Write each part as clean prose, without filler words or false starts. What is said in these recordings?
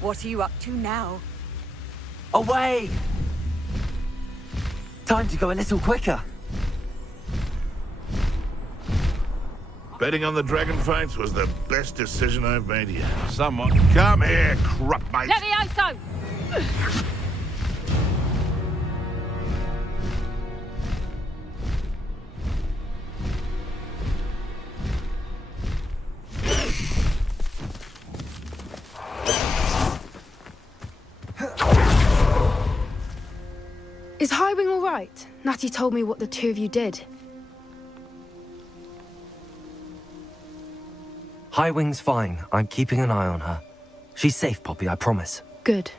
What are you up to now? Away! Time to go a little quicker. Betting on the dragon fights was the best decision I've made yet. Someone, come here, crupmate. Levioso! Is Highwing all right? Natty told me what the two of you did. Highwing's fine. I'm keeping an eye on her. She's safe, Poppy, I promise. Good.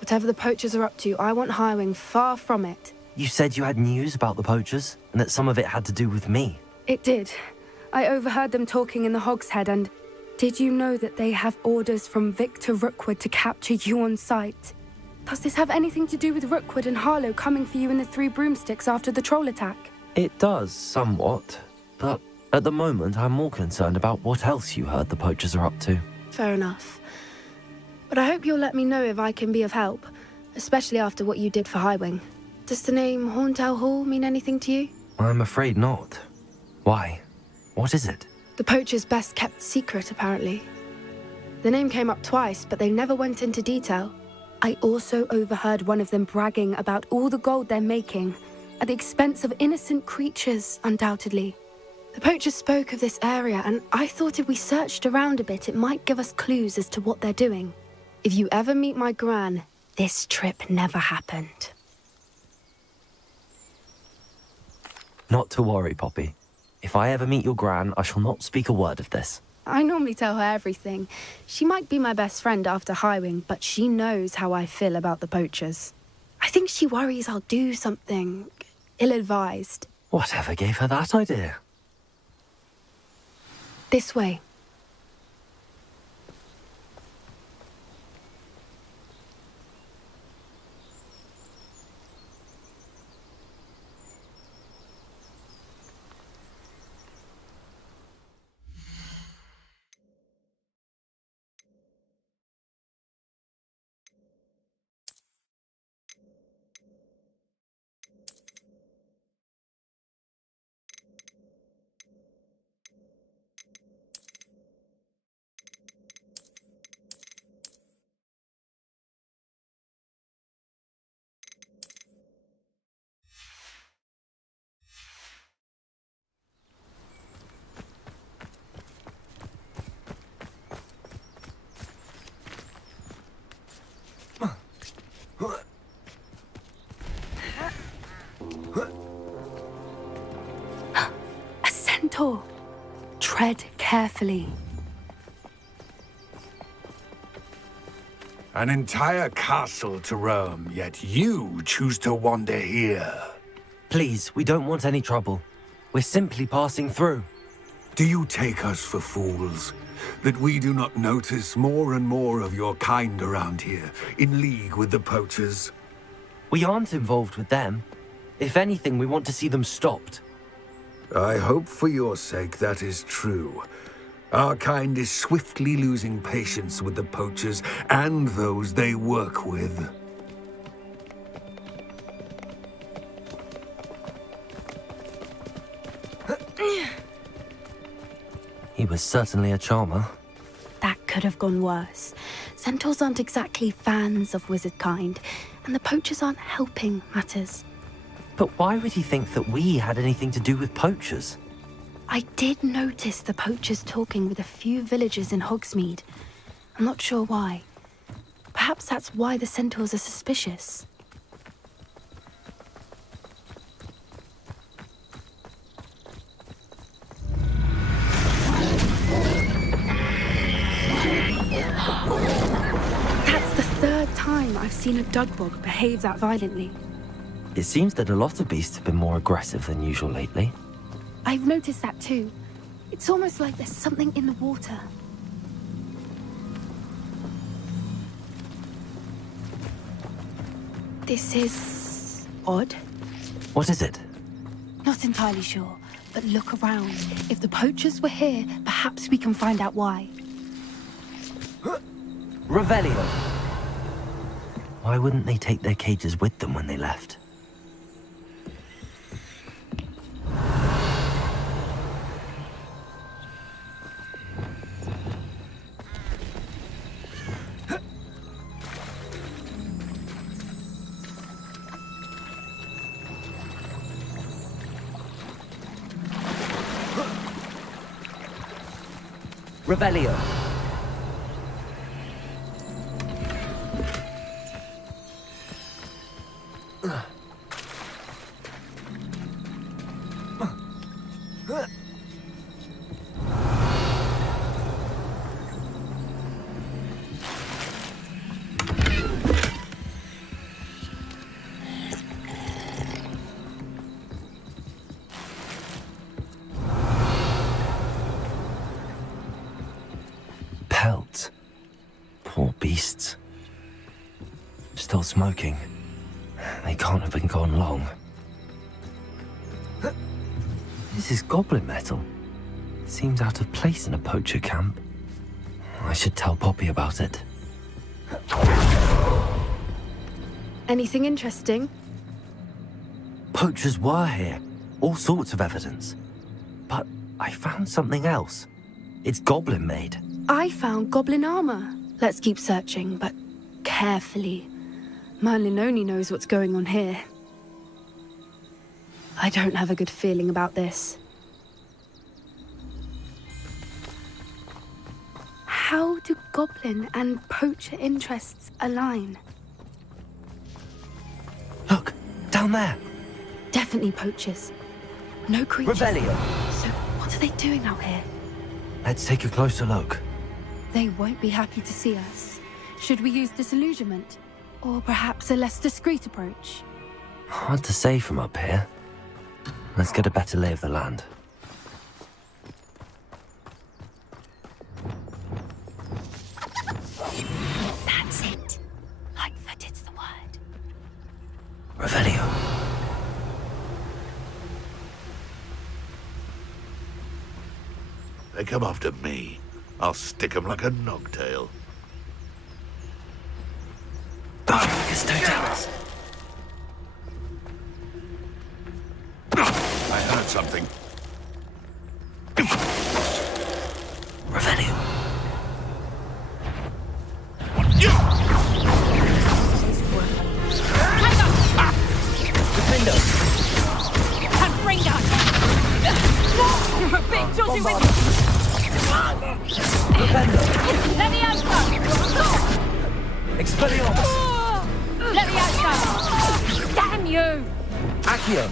Whatever the poachers are up to, I want Highwing far from it. You said you had news about the poachers, and that some of it had to do with me. It did. I overheard them talking in the Hogshead, and did you know that they have orders from Victor Rookwood to capture you on sight? Does this have anything to do with Rookwood and Harlow coming for you in the Three Broomsticks after the troll attack? It does, somewhat. But at the moment, I'm more concerned about what else you heard the poachers are up to. Fair enough. But I hope you'll let me know if I can be of help, especially after what you did for Highwing. Does the name Horntown Hall mean anything to you? I'm afraid not. Why? What is it? The poachers' best-kept secret, apparently. The name came up twice, but they never went into detail. I also overheard one of them bragging about all the gold they're making, at the expense of innocent creatures, undoubtedly. The poachers spoke of this area, and I thought if we searched around a bit, it might give us clues as to what they're doing. If you ever meet my gran, this trip never happened. Not to worry, Poppy. If I ever meet your gran, I shall not speak a word of this. I normally tell her everything. She might be my best friend after Highwing, but she knows how I feel about the poachers. I think she worries I'll do something ill-advised. Whatever gave her that idea? This way. A centaur. Tread carefully. An entire castle to roam, yet you choose to wander here. Please, we don't want any trouble. We're simply passing through. Do you take us for fools? That we do not notice more and more of your kind around here, in league with the poachers? We aren't involved with them. If anything, we want to see them stopped. I hope for your sake that is true. Our kind is swiftly losing patience with the poachers and those they work with. He was certainly a charmer. That could have gone worse. Centaurs aren't exactly fans of wizard kind, and the poachers aren't helping matters. But why would he think that we had anything to do with poachers? I did notice the poachers talking with a few villagers in Hogsmeade. I'm not sure why. Perhaps that's why the centaurs are suspicious. That's the third time I've seen a Dugbog behave that violently. It seems that a lot of beasts have been more aggressive than usual lately. I've noticed that too. It's almost like there's something in the water. This is odd. What is it? Not entirely sure, but look around. If the poachers were here, perhaps we can find out why. Revelio. Why wouldn't they take their cages with them when they left? Revelio. Pelts. Poor beasts. Still smoking. They can't have been gone long. This is goblin metal. Seems out of place in a poacher camp. I should tell Poppy about it. Anything interesting? Poachers were here. All sorts of evidence. But I found something else. It's goblin made. I found goblin armor. Let's keep searching, but carefully. Merlin only knows what's going on here. I don't have a good feeling about this. How do goblin and poacher interests align? Look, down there. Definitely poachers. No creatures. Revelio. So what are they doing out here? Let's take a closer look. They won't be happy to see us. Should we use disillusionment? Or perhaps a less discreet approach? Hard to say from up here. Let's get a better lay of the land. That's it. Lightfooted's the word. Revelio. They come after me. I'll stick 'em like a nogtail. I heard something. Revelio. Defendo. Confringo! You're a big Josie with Defendo. Leviosa! Expelliarmus. Leviosa! Damn you! Accio.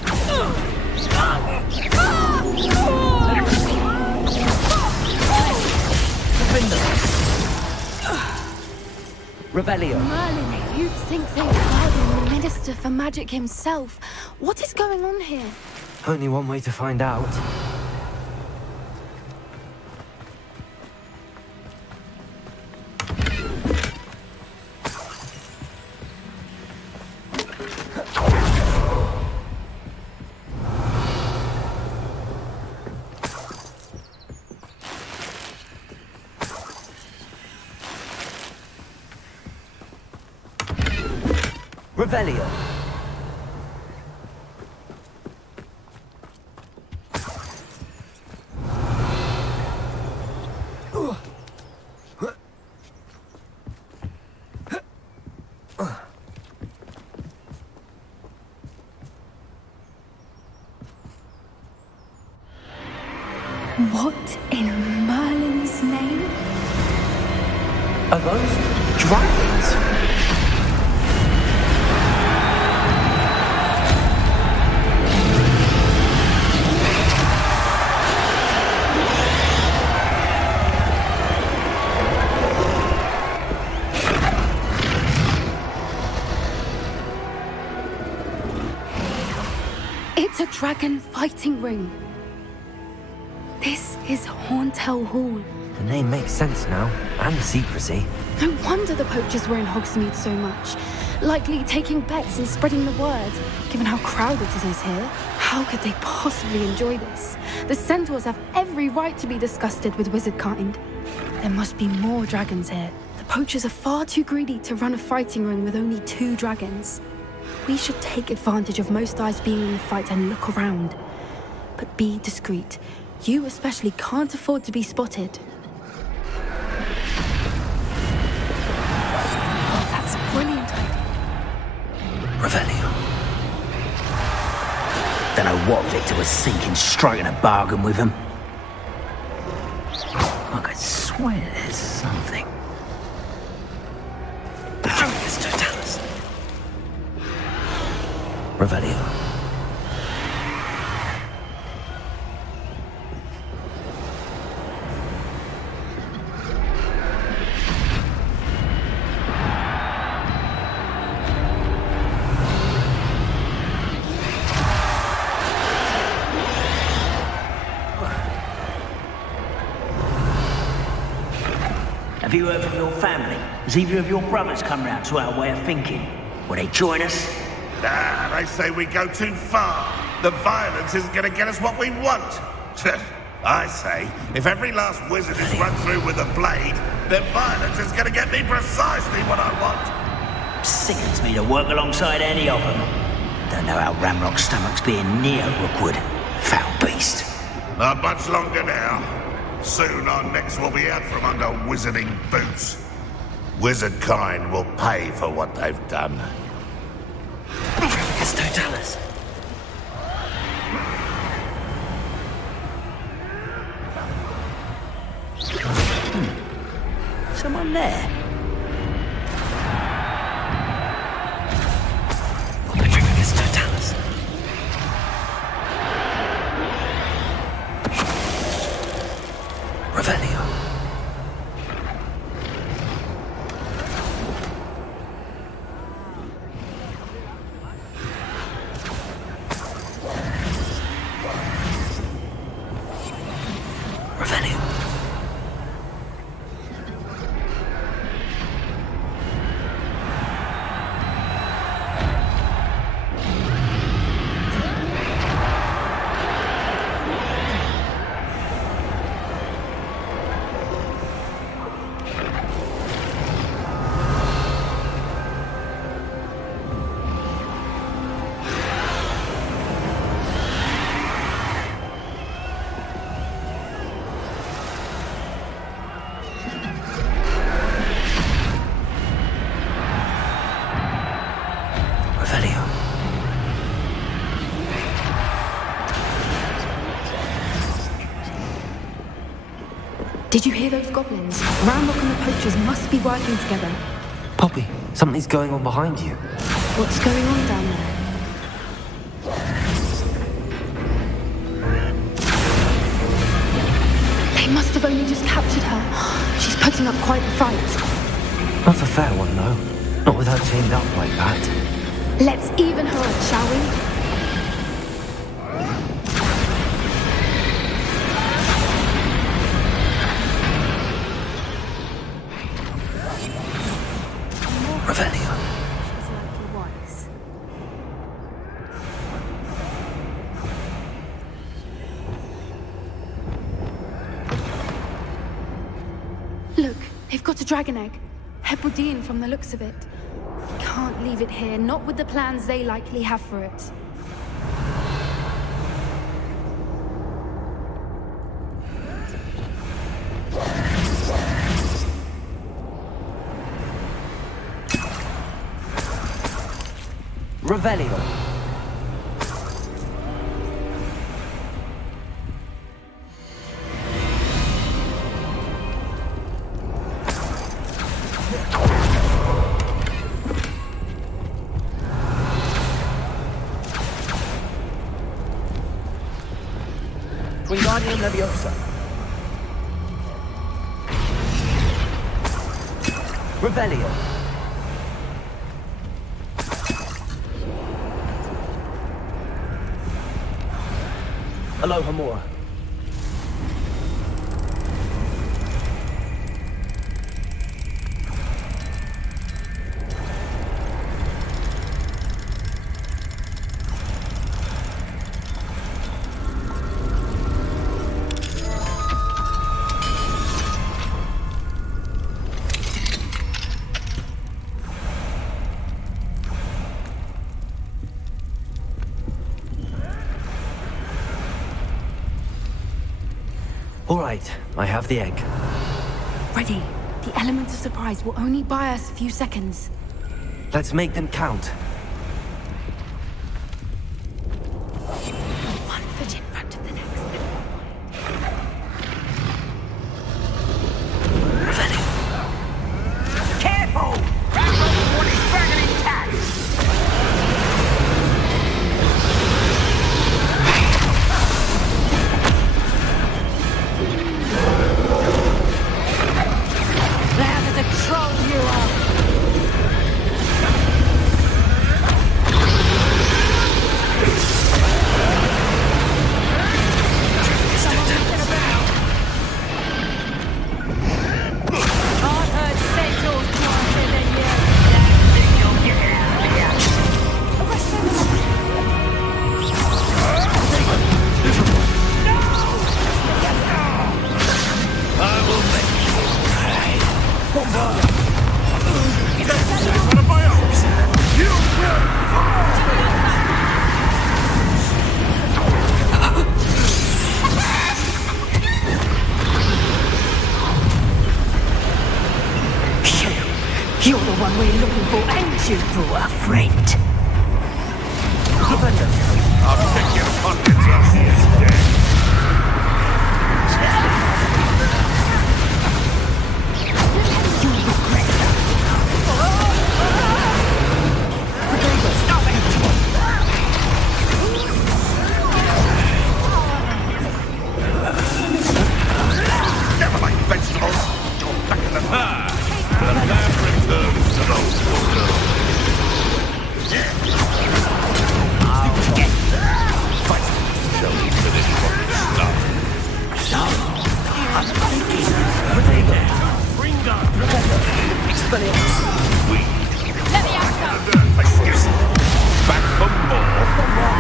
Defendo. Revelio. Merlin, you'd think they were guarding the Minister for Magic himself. What is going on here? Only one way to find out. Revelio. What in Merlin's name? Are those dragons? It's a dragon fighting ring. This is Horntail Hall. The name makes sense now, and the secrecy. No wonder the poachers were in Hogsmeade so much. Likely taking bets and spreading the word, given how crowded it is here. How could they possibly enjoy this? The centaurs have every right to be disgusted with wizard kind. There must be more dragons here. The Poachers are far too greedy to run a fighting ring with only 2 dragons. We should take advantage of most eyes being in the fight and look around. But be discreet. You especially can't afford to be spotted. That's a brilliant idea. Revelio. Don't know what Victor was thinking, striking a bargain with him. I could swear there's something. Revelio. Have you heard from your family? Has either of your brothers come round to our way of thinking? Will they join us? Nah, they say we go too far. The violence isn't going to get us what we want. I say, if every last wizard is run through with a blade, then violence is going to get me precisely what I want. Sickens me to work alongside any of them. Don't know how Ramrock's stomach's being near Rookwood. Foul beast. Not much longer now. Soon our necks will be out from under wizarding boots. Wizard kind will pay for what they've done. It's Totalis. Someone there. It's Totalis. Revelio. Revelio. Did you hear those goblins? Ramrock and the poachers must be working together. Poppy, something's going on behind you. What's going on down there? They must have only just captured her. She's putting up quite the fight. Not a fair one, though. Not with her chained up like that. Let's even her up, shall we? Revelio. She's like your wise. Look, they've got a dragon egg. Hebridean from the looks of it. Can't leave it here, not with the plans they likely have for it. Revelio. Wingardium Leviosa. Revelio. Alohomora. All right, I have the egg. Ready. The element of surprise will only buy us a few seconds. Let's make them count. One foot in front of the next. Careful! Ramrock's one is dragon intact! Loud as a troll you are. Someone thinking about. I've heard centaurs quieter than you. Think you'll get out of here? I will make You're the one we're looking for, ain't you, poor friend? I'll pick your pockets off you dead. Never like vegetables. You're back in the bar. The lamb returns to those water. I'll get fight. Shall we finish what we started? I'm thinking. Bring on. Let me out, Back for more.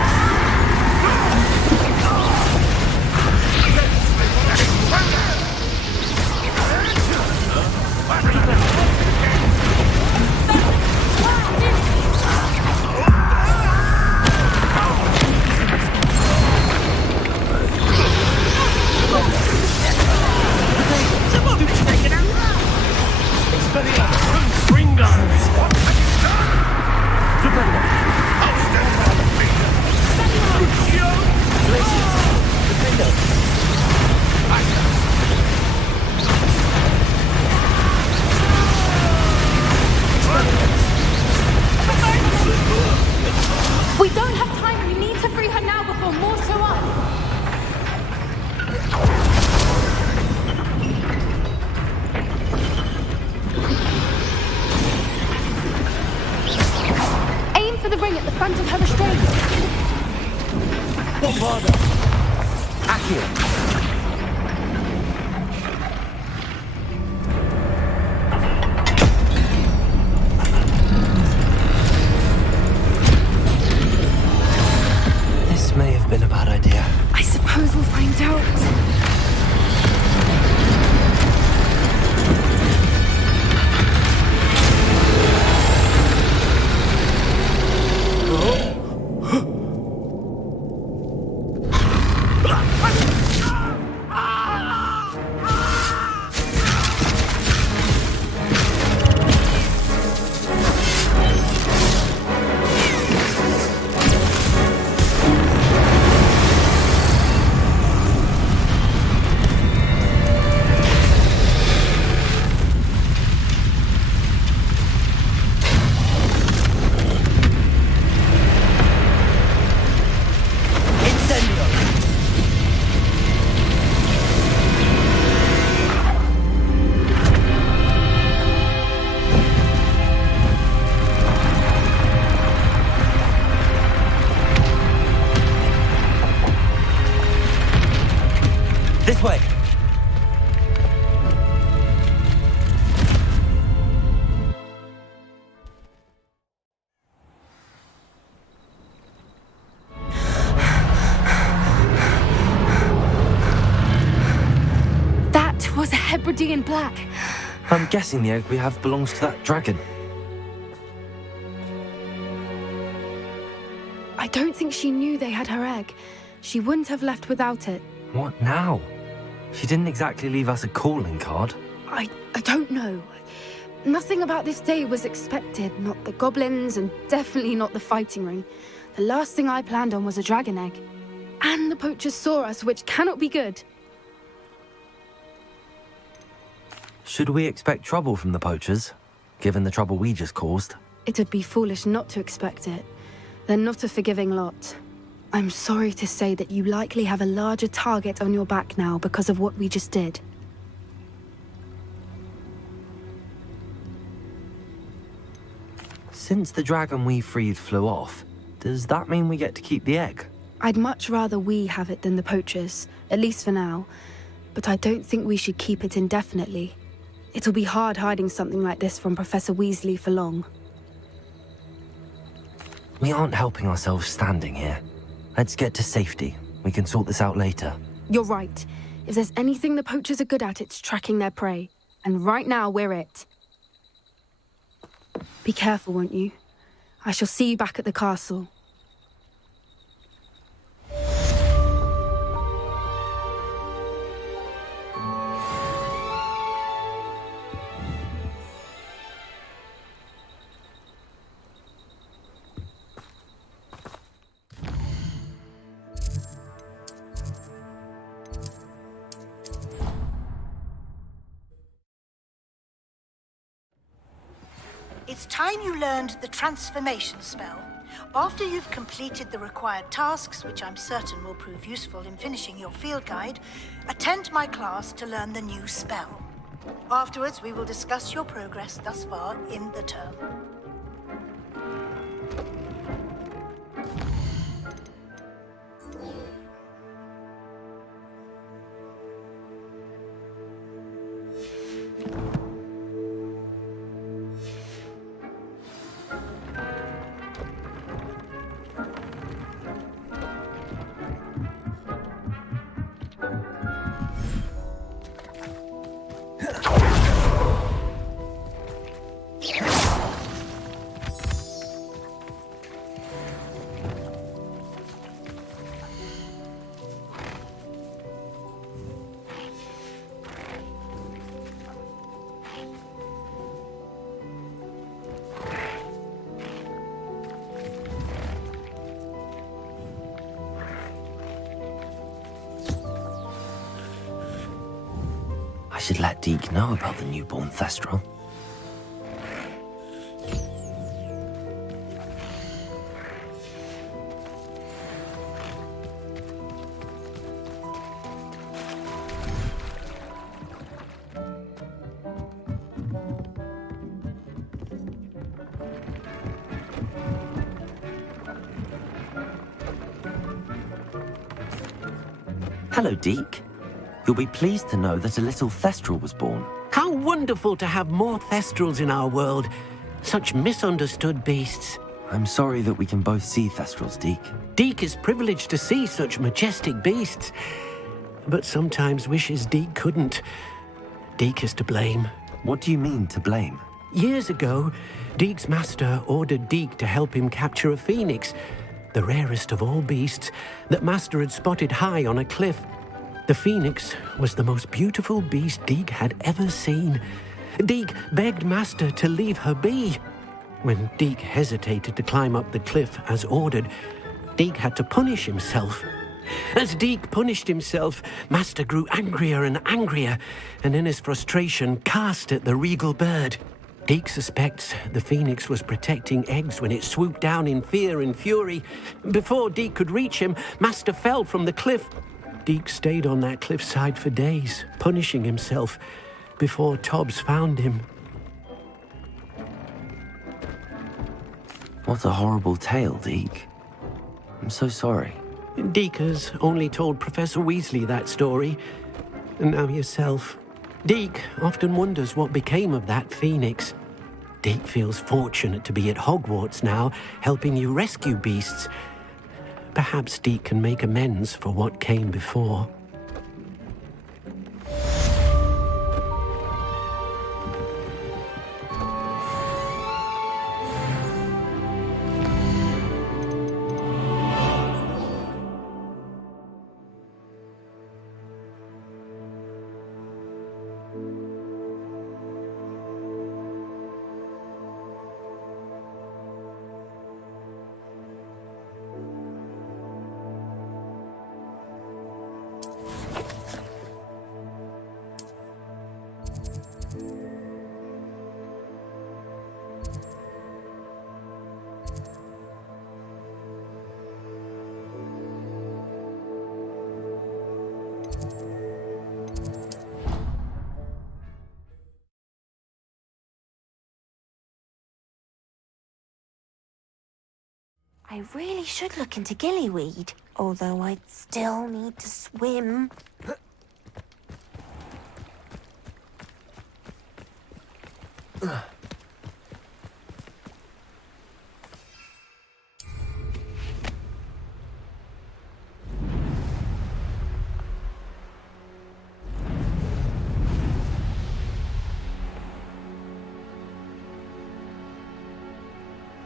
We don't have time. We need to free her now before more show up. Aim for the ring at the front of her restraint. Accio. This may have been a bad idea. I suppose we'll find out. This way. That was a Hebridean black. I'm guessing the egg we have belongs to that dragon. I don't think she knew they had her egg. She wouldn't have left without it. What now? She didn't exactly leave us a calling card. I don't know. Nothing about this day was expected. Not the goblins, and definitely not the fighting ring. The last thing I planned on was a dragon egg. And the poachers saw us, which cannot be good. Should we expect trouble from the poachers, given the trouble we just caused? It would be foolish not to expect it. They're not a forgiving lot. I'm sorry to say that you likely have a larger target on your back now because of what we just did. Since the dragon we freed flew off, does that mean we get to keep the egg? I'd much rather we have it than the poachers, at least for now. But I don't think we should keep it indefinitely. It'll be hard hiding something like this from Professor Weasley for long. We aren't helping ourselves standing here. Let's get to safety. We can sort this out later. You're right. If there's anything the poachers are good at, it's tracking their prey. And right now, we're it. Be careful, won't you? I shall see you back at the castle. It's time you learned the transformation spell. After you've completed the required tasks, which I'm certain will prove useful in finishing your field guide, attend my class to learn the new spell. Afterwards, we will discuss your progress thus far in the term. I should let Deke know about the newborn Thestral. Hello, Deke. You'll be pleased to know that a little Thestral was born. How wonderful to have more Thestrals in our world. Such misunderstood beasts. I'm sorry that we can both see Thestrals, Deke. Deke is privileged to see such majestic beasts, but sometimes wishes Deke couldn't. Deke is to blame. What do you mean, to blame? Years ago, Deke's master ordered Deke to help him capture a phoenix, the rarest of all beasts that Master had spotted high on a cliff. The phoenix was the most beautiful beast Deke had ever seen. Deke begged Master to leave her be. When Deke hesitated to climb up the cliff as ordered, Deke had to punish himself. As Deke punished himself, Master grew angrier and angrier, and in his frustration cast at the regal bird. Deke suspects the phoenix was protecting eggs when it swooped down in fear and fury. Before Deke could reach him, Master fell from the cliff. Deke stayed on that cliffside for days, punishing himself, before Tobbs found him. What a horrible tale, Deke. I'm so sorry. Deke has only told Professor Weasley that story, and now yourself. Deke often wonders what became of that phoenix. Deke feels fortunate to be at Hogwarts now, helping you rescue beasts. Perhaps Deke can make amends for what came before. I really should look into gillyweed, although I'd still need to swim.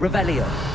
Revelio.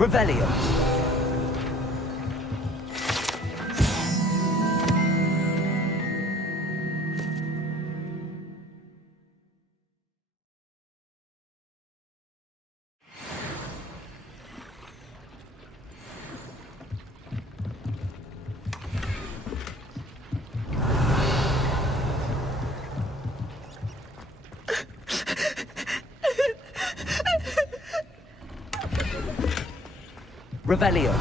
Revelio. Revelio.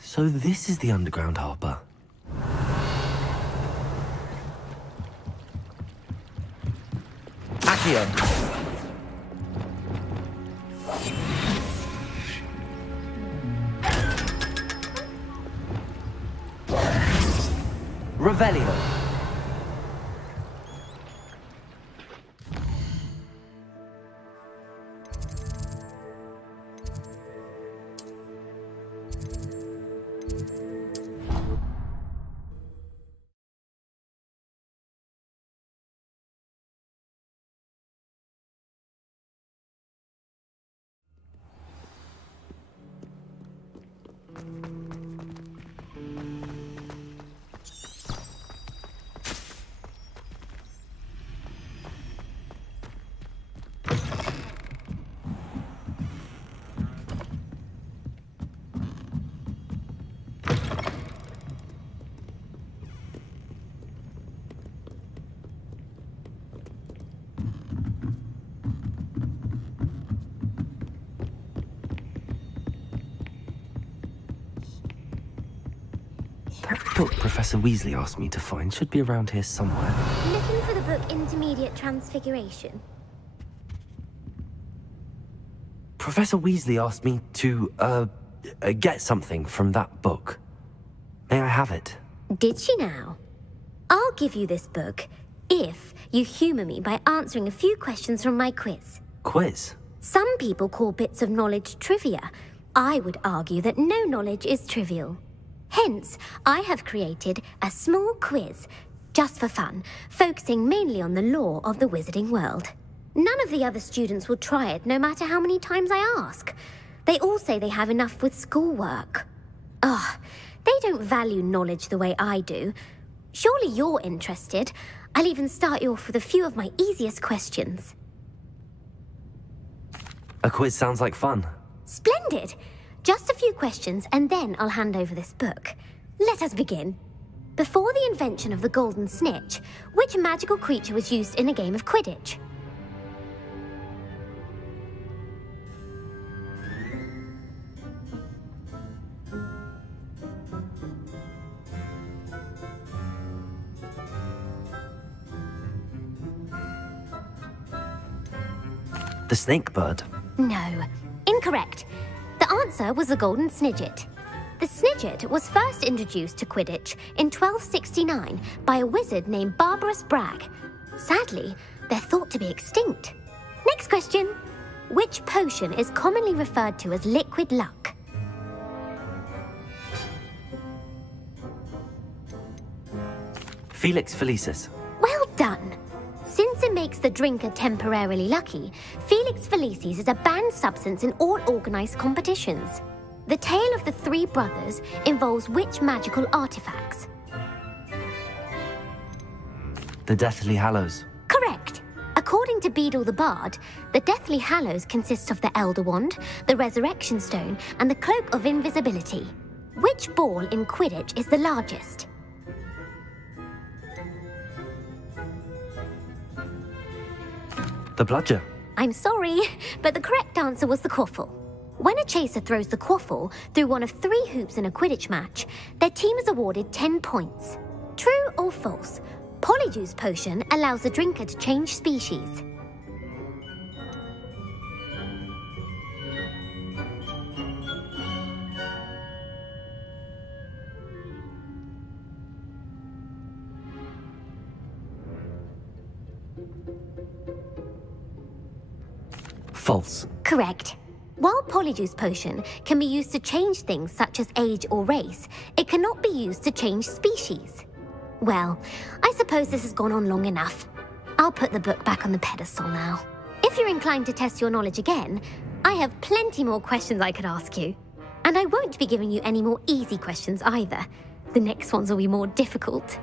So this is the underground harbour. Accio. Revelio. That book Professor Weasley asked me to find should be around here somewhere. Looking for the book Intermediate Transfiguration. Professor Weasley asked me to, get something from that book. May I have it? Did she now? I'll give you this book if you humour me by answering a few questions from my quiz. Quiz? Some people call bits of knowledge trivia. I would argue that no knowledge is trivial. Hence, I have created a small quiz, just for fun, focusing mainly on the lore of the wizarding world. None of the other students will try it, no matter how many times I ask. They all say they have enough with schoolwork. Ugh, they don't value knowledge the way I do. Surely you're interested. I'll even start you off with a few of my easiest questions. A quiz sounds like fun. Splendid! Just a few questions, and then I'll hand over this book. Let us begin. Before the invention of the golden snitch, which magical creature was used in a game of Quidditch? The snake bird. No, incorrect. The answer was the golden snidget. The snidget was first introduced to Quidditch in 1269 by a wizard named Barbarous Bragg. Sadly, they're thought to be extinct. Next question. Which potion is commonly referred to as liquid luck? Felix Felicis. Well done. Since it makes the drinker temporarily lucky, Felix Felicis is a banned substance in all organised competitions. The tale of the three brothers involves which magical artifacts? The Deathly Hallows. Correct. According to Beadle the Bard, the Deathly Hallows consist of the Elder Wand, the Resurrection Stone, and the Cloak of Invisibility. Which ball in Quidditch is the largest? The Bludger. I'm sorry, but the correct answer was the Quaffle. When a chaser throws the Quaffle through one of 3 hoops in a Quidditch match, their team is awarded 10 points. True or false? Polyjuice Potion allows the drinker to change species. False. Correct. While Polyjuice Potion can be used to change things such as age or race, it cannot be used to change species. Well, I suppose this has gone on long enough. I'll put the book back on the pedestal now. If you're inclined to test your knowledge again, I have plenty more questions I could ask you. And I won't be giving you any more easy questions either. The next ones will be more difficult.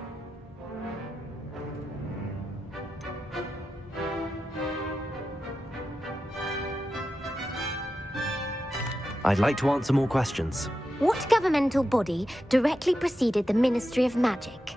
I'd like to answer more questions. What governmental body directly preceded the Ministry of Magic?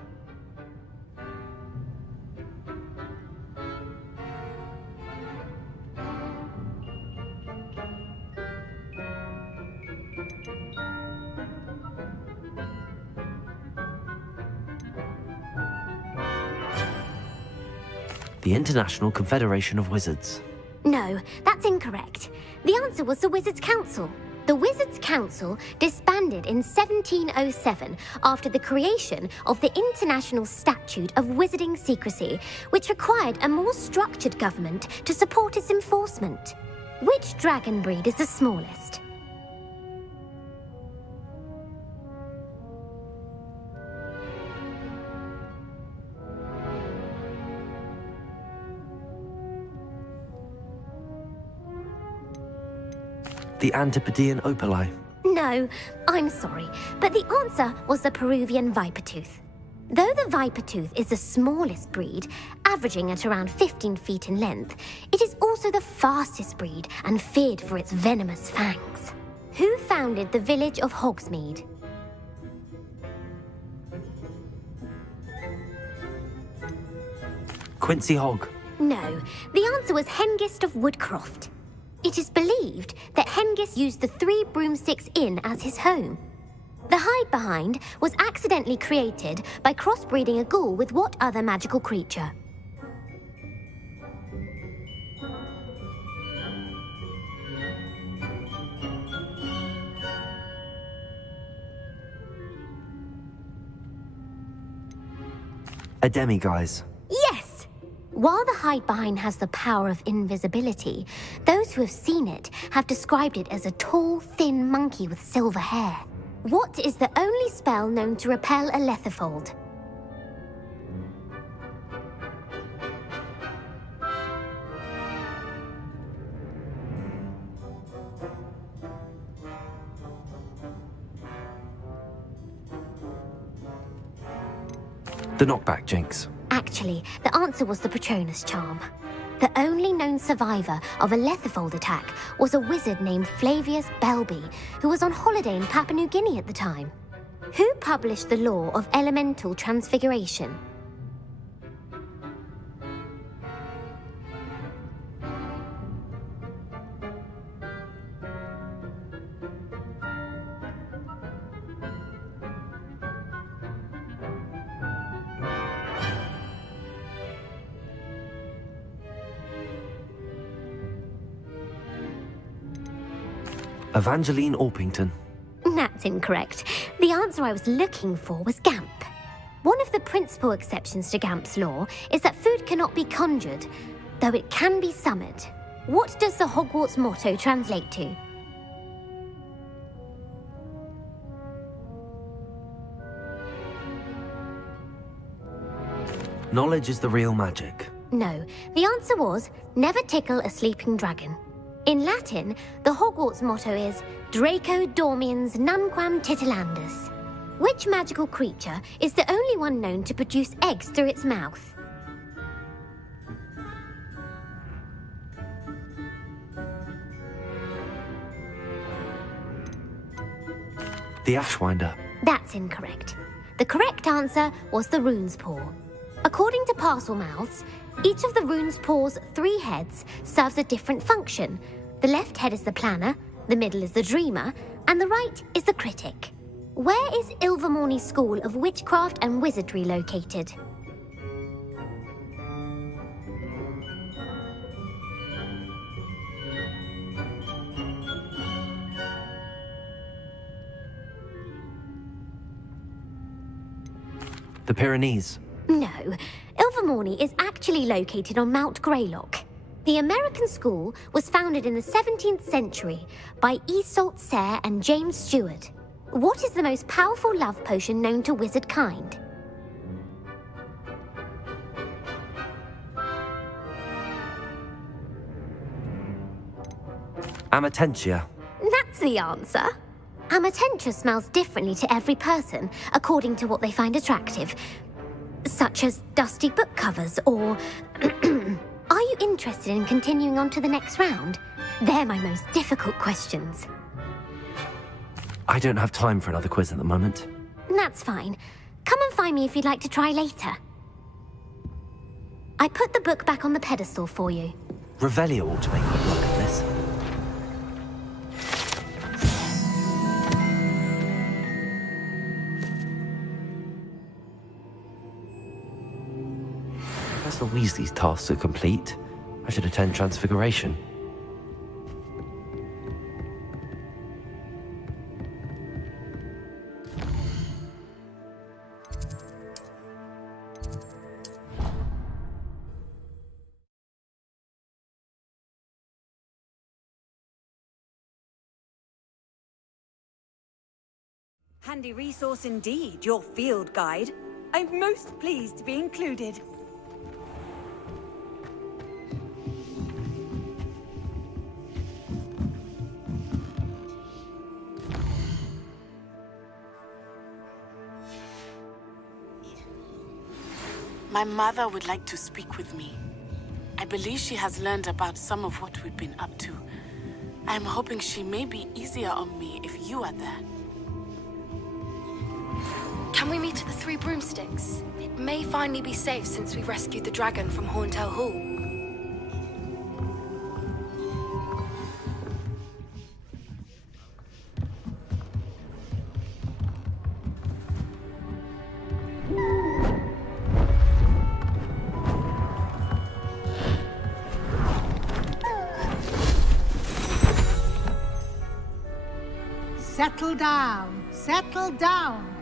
The International Confederation of Wizards. No, that's incorrect. The answer was the Wizards' Council. The Wizards' Council disbanded in 1707 after the creation of the International Statute of Wizarding Secrecy, which required a more structured government to support its enforcement. Which dragon breed is the smallest? The Antipodean Opali. No, I'm sorry, but the answer was the Peruvian Vipertooth. Though the Vipertooth is the smallest breed, averaging at around 15 feet in length, it is also the fastest breed and feared for its venomous fangs. Who founded the village of Hogsmeade? Quincy Hogg. No, the answer was Hengist of Woodcroft. It is believed that Hengist used the 3 Broomsticks Inn as his home. The hide-behind was accidentally created by crossbreeding a ghoul with what other magical creature? A demiguise. Yes! While the hide-behind has the power of invisibility, those who have seen it have described it as a tall, thin monkey with silver hair. What is the only spell known to repel a lethifold? The Knockback Jinx. Actually, the answer was the Patronus Charm. The only known survivor of a lethifold attack was a wizard named Flavius Belby, who was on holiday in Papua New Guinea at the time. Who published the law of elemental transfiguration? Evangeline Orpington. That's incorrect. The answer I was looking for was Gamp. One of the principal exceptions to Gamp's law is that food cannot be conjured, though it can be summoned. What does the Hogwarts motto translate to? Knowledge is the real magic. No, the answer was, never tickle a sleeping dragon. In Latin, the Hogwarts motto is Draco Dormiens Nunquam Titilandus. Which magical creature is the only one known to produce eggs through its mouth? The Ashwinder. That's incorrect. The correct answer was the rune's paw. According to Parselmouths, each of the rune's paw's 3 heads serves a different function. The left head is the planner, the middle is the dreamer, and the right is the critic. Where is Ilvermorny School of Witchcraft and Wizardry located? The Pyrenees. No, Ilvermorny is actually located on Mount Greylock. The American school was founded in the 17th century by Iseult Sayre and James Stewart. What is the most powerful love potion known to wizard kind? Amatentia. That's the answer. Amatentia smells differently to every person, according to what they find attractive, such as dusty book covers or... Are you interested in continuing on to the next round? They're my most difficult questions. I don't have time for another quiz at the moment. That's fine. Come and find me if you'd like to try later. I put the book back on the pedestal for you. Revelio ought to make good luck at this. Professor Weasley's tasks are complete. I should attend Transfiguration. Handy resource indeed, your field guide. I'm most pleased to be included. My mother would like to speak with me. I believe she has learned about some of what we've been up to. I'm hoping she may be easier on me if you are there. Can we meet at the Three Broomsticks? It may finally be safe since we rescued the dragon from Horntail Hall. Settle down, settle down.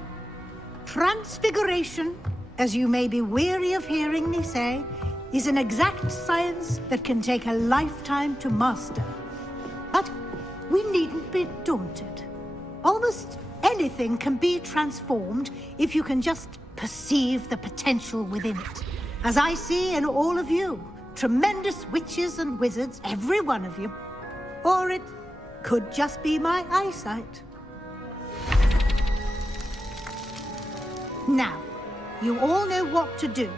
Transfiguration, as you may be weary of hearing me say, is an exact science that can take a lifetime to master. But we needn't be daunted. Almost anything can be transformed if you can just perceive the potential within it. As I see in all of you, tremendous witches and wizards, every one of you. Or it could just be my eyesight. Now, you all know what to do.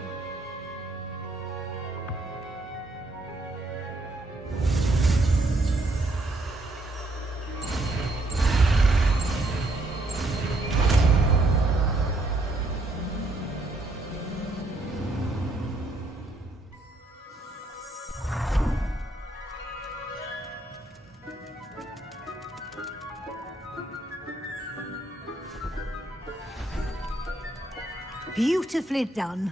Beautifully done.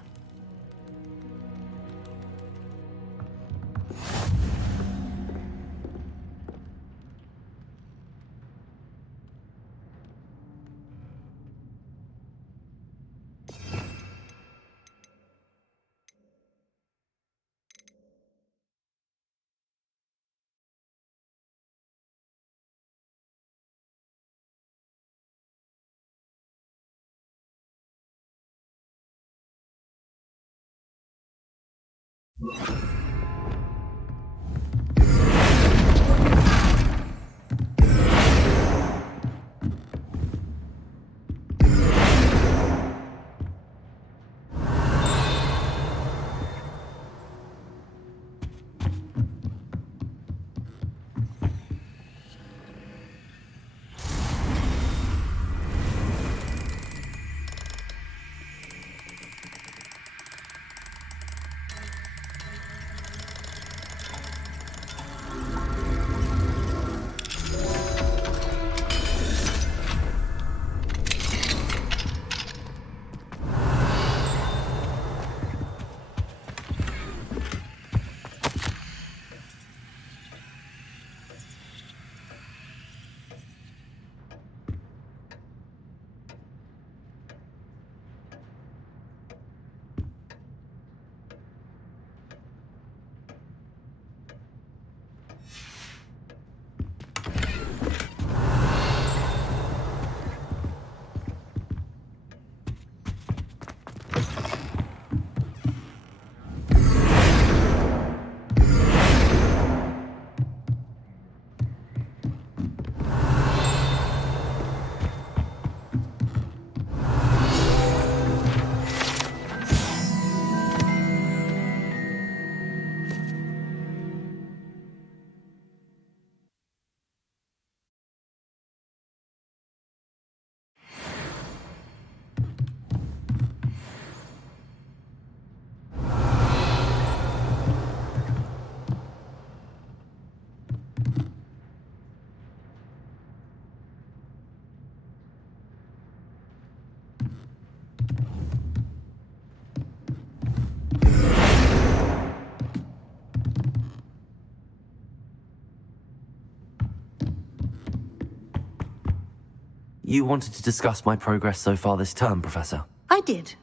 You wanted to discuss my progress so far this term, Professor? I did.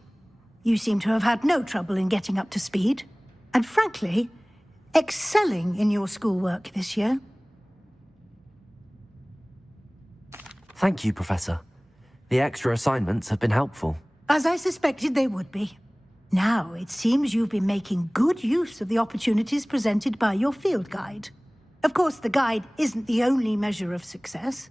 You seem to have had no trouble in getting up to speed. And frankly, excelling in your schoolwork this year. Thank you, Professor. The extra assignments have been helpful. As I suspected they would be. Now, it seems you've been making good use of the opportunities presented by your field guide. Of course, the guide isn't the only measure of success.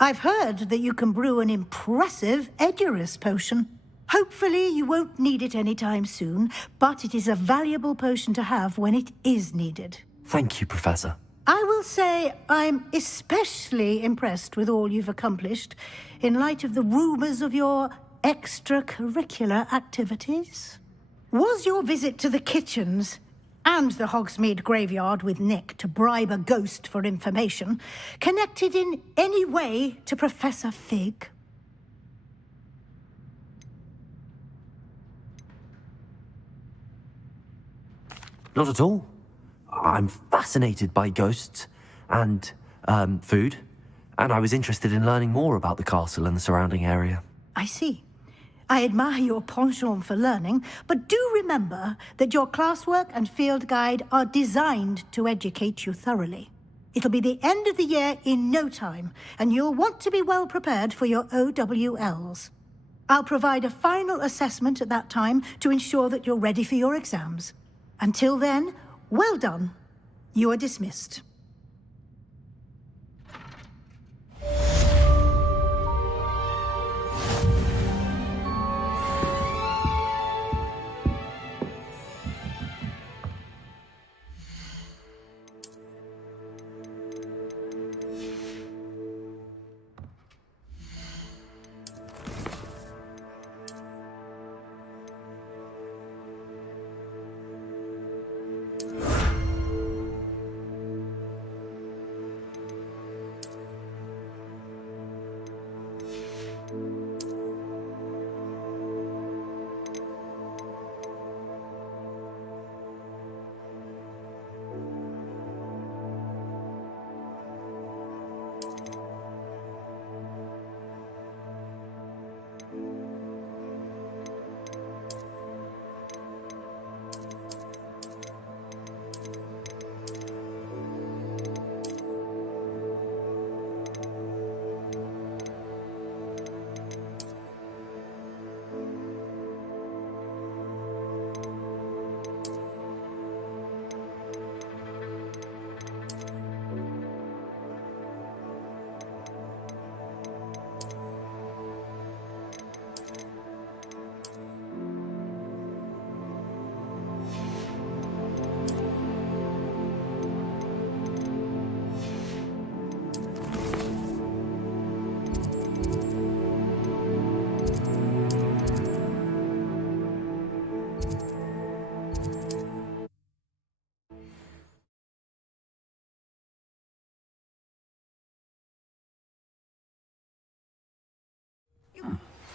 I've heard that you can brew an impressive Edurus potion. Hopefully, you won't need it anytime soon, but it is a valuable potion to have when it is needed. Thank you, Professor. I will say I'm especially impressed with all you've accomplished in light of the rumors of your extracurricular activities. Was your visit to the kitchens and the Hogsmeade graveyard with Nick to bribe a ghost for information connected in any way to Professor Fig? Not at all. I'm fascinated by ghosts and food, and I was interested in learning more about the castle and the surrounding area. I see. I admire your penchant for learning, but do remember that your classwork and field guide are designed to educate you thoroughly. It'll be the end of the year in no time, and you'll want to be well prepared for your OWLs. I'll provide a final assessment at that time to ensure that you're ready for your exams. Until then, well done. You are dismissed.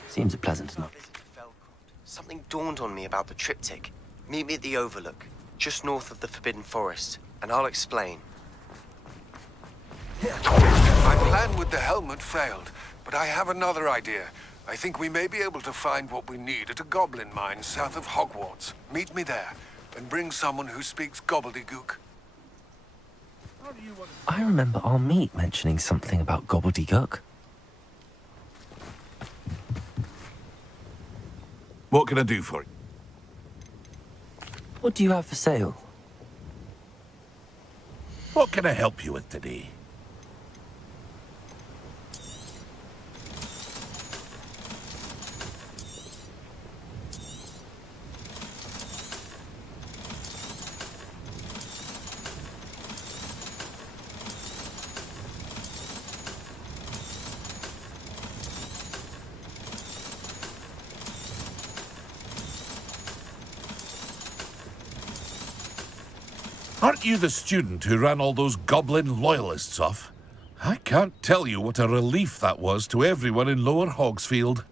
Seems pleasant enough. Something dawned on me about the triptych. Meet me at the Overlook, just north of the Forbidden Forest, and I'll explain. My plan with the helmet failed, but I have another idea. I think we may be able to find what we need at a goblin mine south of Hogwarts. Meet me there, and bring someone who speaks gobbledygook. I remember our meet mentioning something about gobbledygook. What can I do for you? What do you have for sale? What can I help you with today? Aren't you the student who ran all those goblin loyalists off? I can't tell you what a relief that was to everyone in Lower Hogsfield.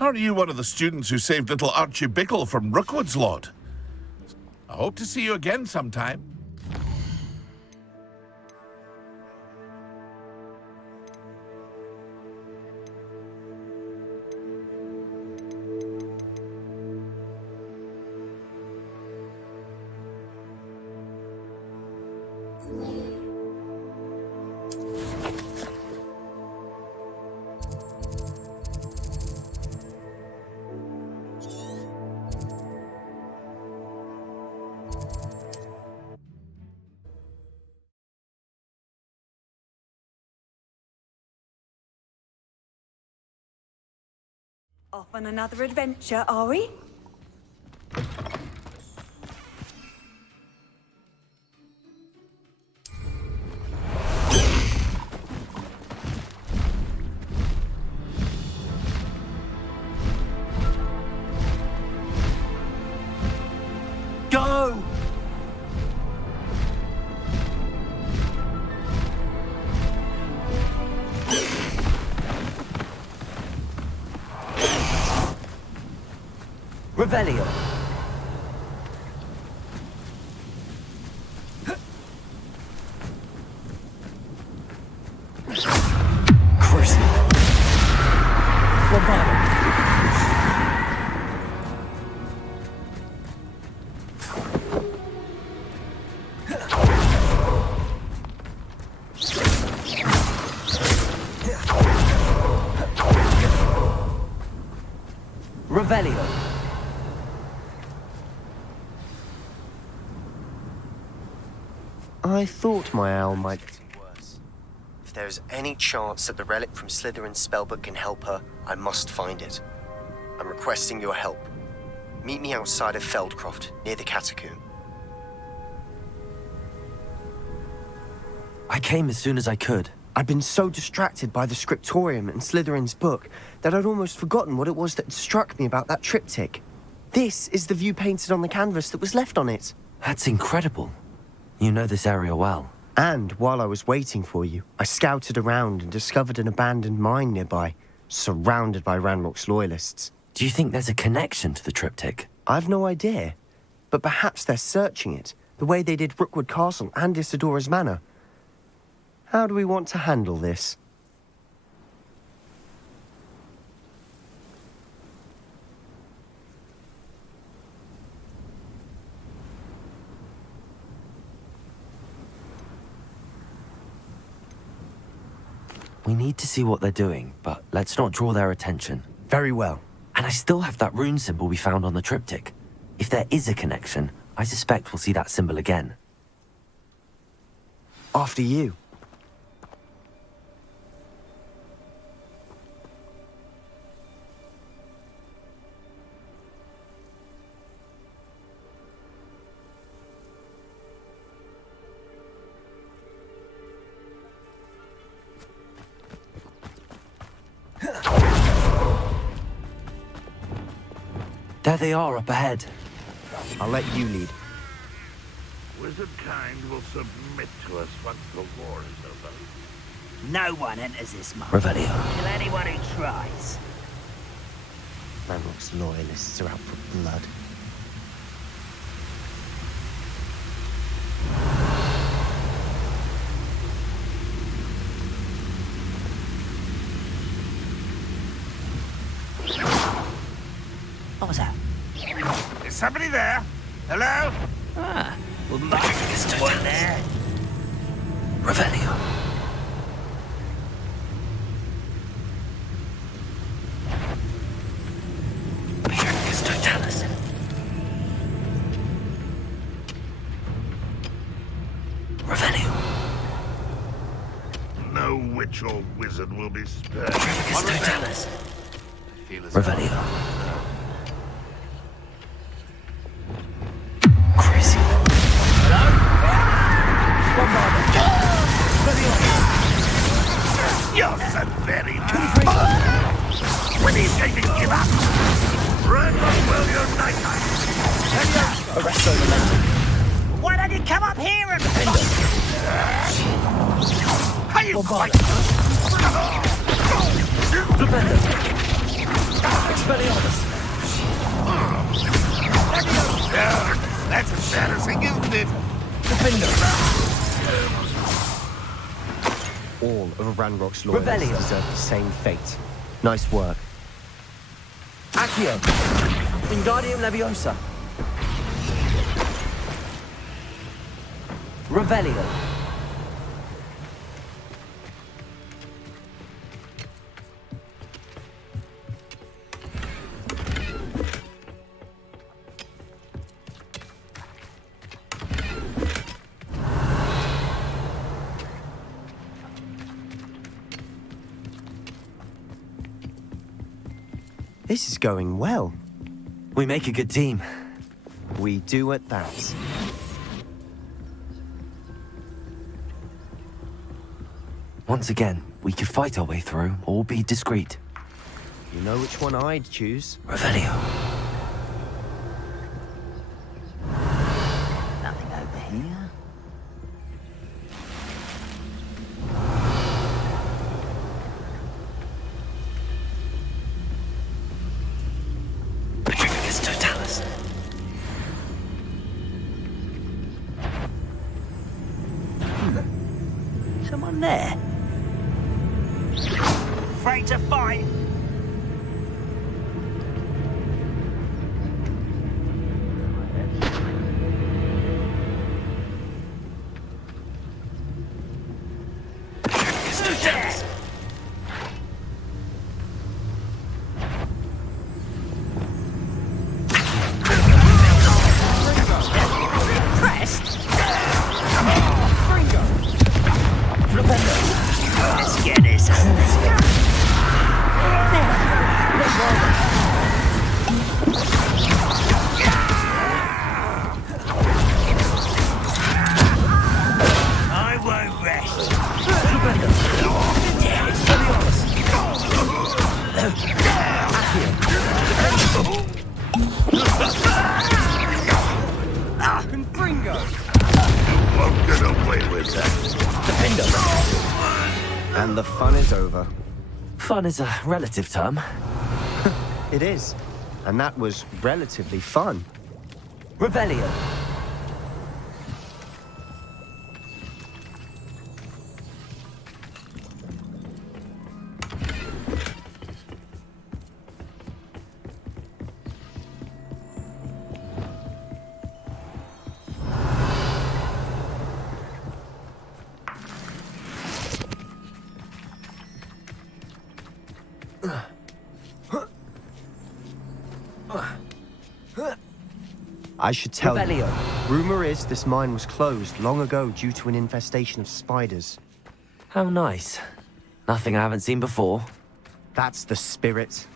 Are you one of the students who saved little Archie Bickle from Rookwood's Lord? I hope to see you again sometime. Off on another adventure, are we? Go! Revelio. Cruising. Lombardo. Revelio. I thought my owl might get worse. If there is any chance that the relic from Slytherin's spellbook can help her, I must find it. I'm requesting your help. Meet me outside of Feldcroft, near the Catacomb. I came as soon as I could. I'd been so distracted by the scriptorium and Slytherin's book that I'd almost forgotten what it was that struck me about that triptych. This is the view painted on the canvas that was left on it. That's incredible. You know this area well. And while I was waiting for you, I scouted around and discovered an abandoned mine nearby, surrounded by Ranrock's loyalists. Do you think there's a connection to the triptych? I've no idea, but perhaps they're searching it, the way they did Rookwood Castle and Isidora's Manor. How do we want to handle this? We need to see what they're doing, but let's not draw their attention. Very well. And I still have that rune symbol we found on the triptych. If there is a connection, I suspect we'll see that symbol again. After you. There they are up ahead. I'll let you lead. Wizard kind will submit to us once the war is over. No one enters this mine. Revelio. Kill anyone who tries. Ranrock's loyalists are out for blood. What was that? Is somebody there? Hello? Ah, wouldn't mind if this one there. Revelio. Totalis. Revelio. No witch or wizard will be spared. Totalis. Revelio. Crazy. You're so very when he's going to give up. Ranrock will unite us. Why don't you come up here and How you fight? Expelliarmus! That's embarrassing, isn't it? All of Ranrock's loyalists Revelio. deserve the same fate. Nice work. Accio! Wingardium Leviosa! Revelio! This is going well. We make a good team. We do at that. Once again, we could fight our way through or be discreet. You know which one I'd choose? Revelio. Nothing over here. Petrificus Totalis. Someone there? Afraid to fight? Petrificus Totalis. Let's get this. I won't rest. Won't get away with that. And the fun is over. Fun is a relative term. It is. And that was relatively fun. Revelio. I should tell you. Revelio. Rumor is this mine was closed long ago due to an infestation of spiders. How nice. Nothing I haven't seen before. That's the spirit.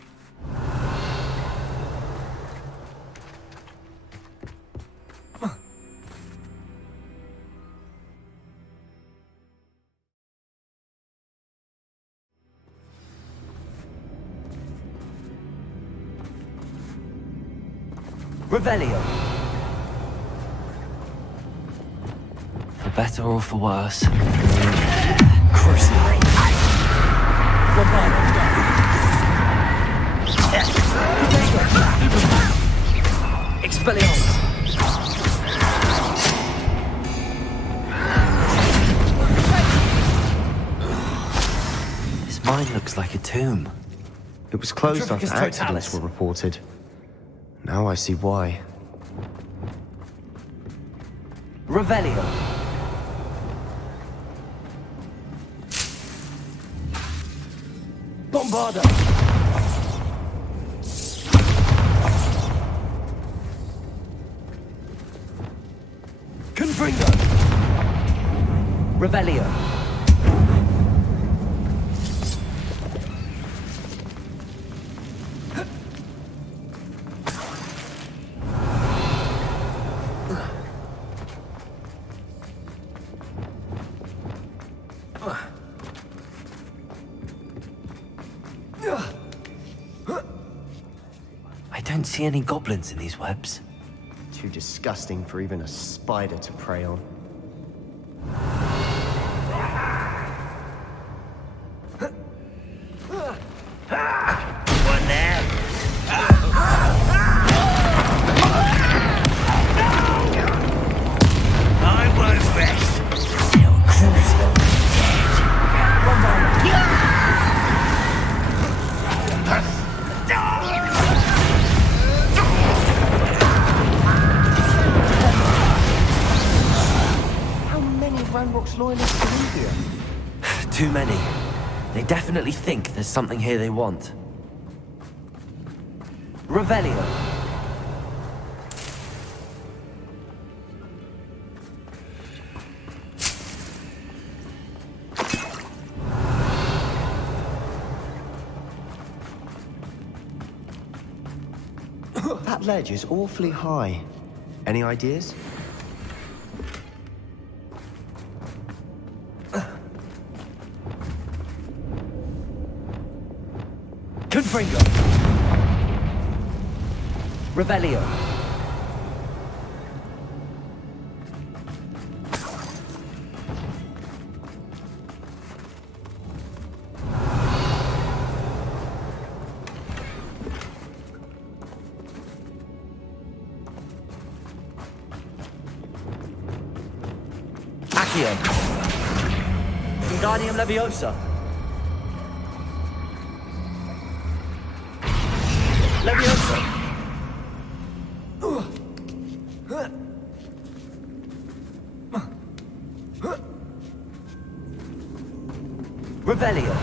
Revelio. For better or for worse. Crucible. Expelliarmus. This mine looks like a tomb. It was closed after Petrificus accidents Totalis. were reported. Now I see why. Revelio. Bombarda. Confringo. Revelio. I don't see any goblins in these webs. Too disgusting for even a spider to prey on. One there. Arch loyalists to India? Too many. They definitely think there's something here they want. Revelio. That ledge is awfully high. Any ideas? Confringo. Revelio. Accio. Wingardium Leviosa. Leviosa. Revelio.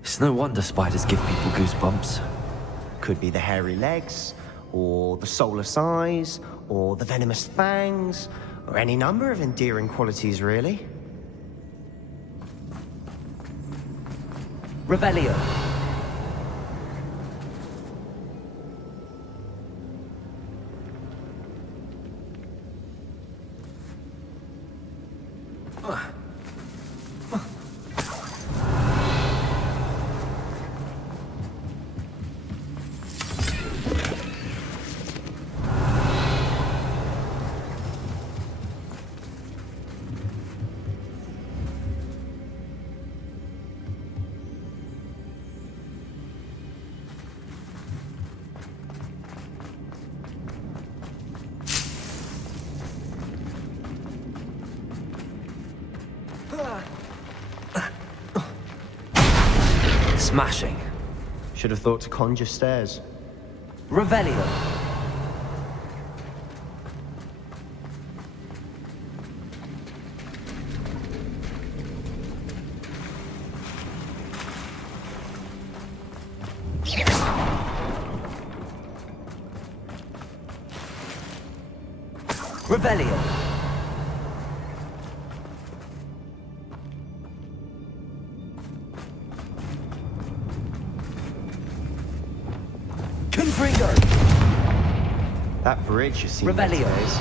It's no wonder spiders give people goosebumps. Could be the hairy legs, or the soulless eyes, or the venomous fangs, or any number of endearing qualities, really. Revelio. Smashing. Should have thought to conjure stairs. Revelio. Revelio. Confringo. That bridge has seen Revelio. better days.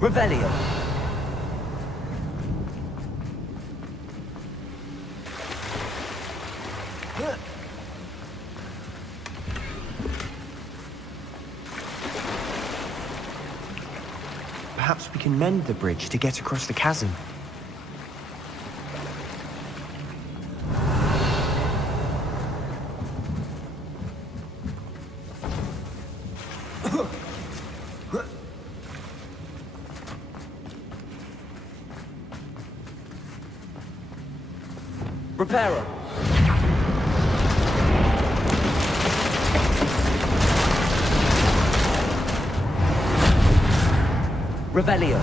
Revelio. Perhaps we can mend the bridge to get across the chasm. Reparo. Revelio.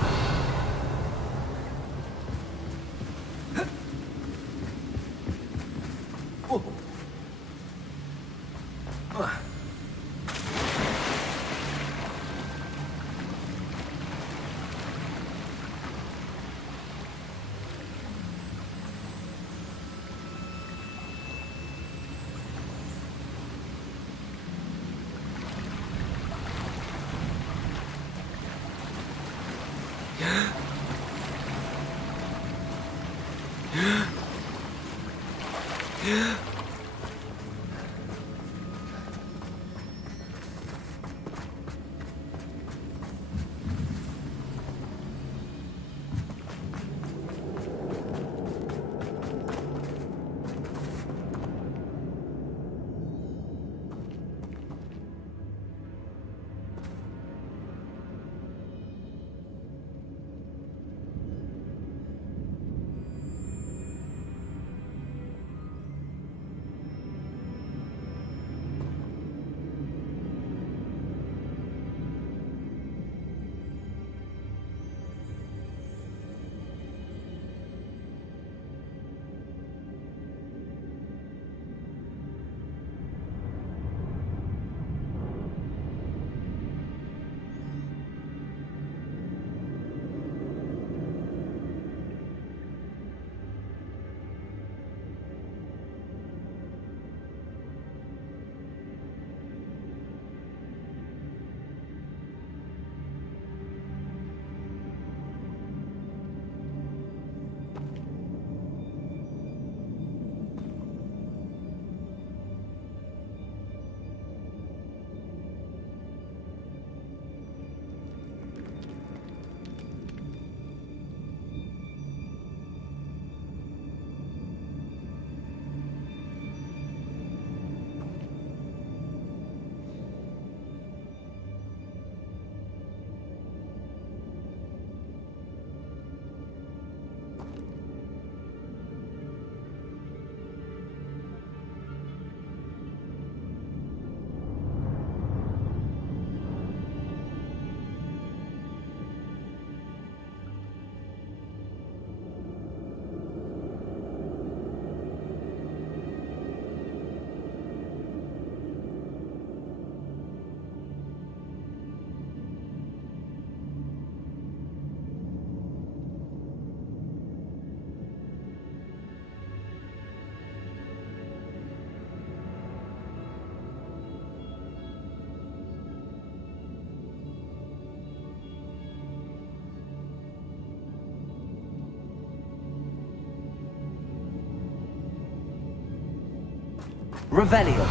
Revelio.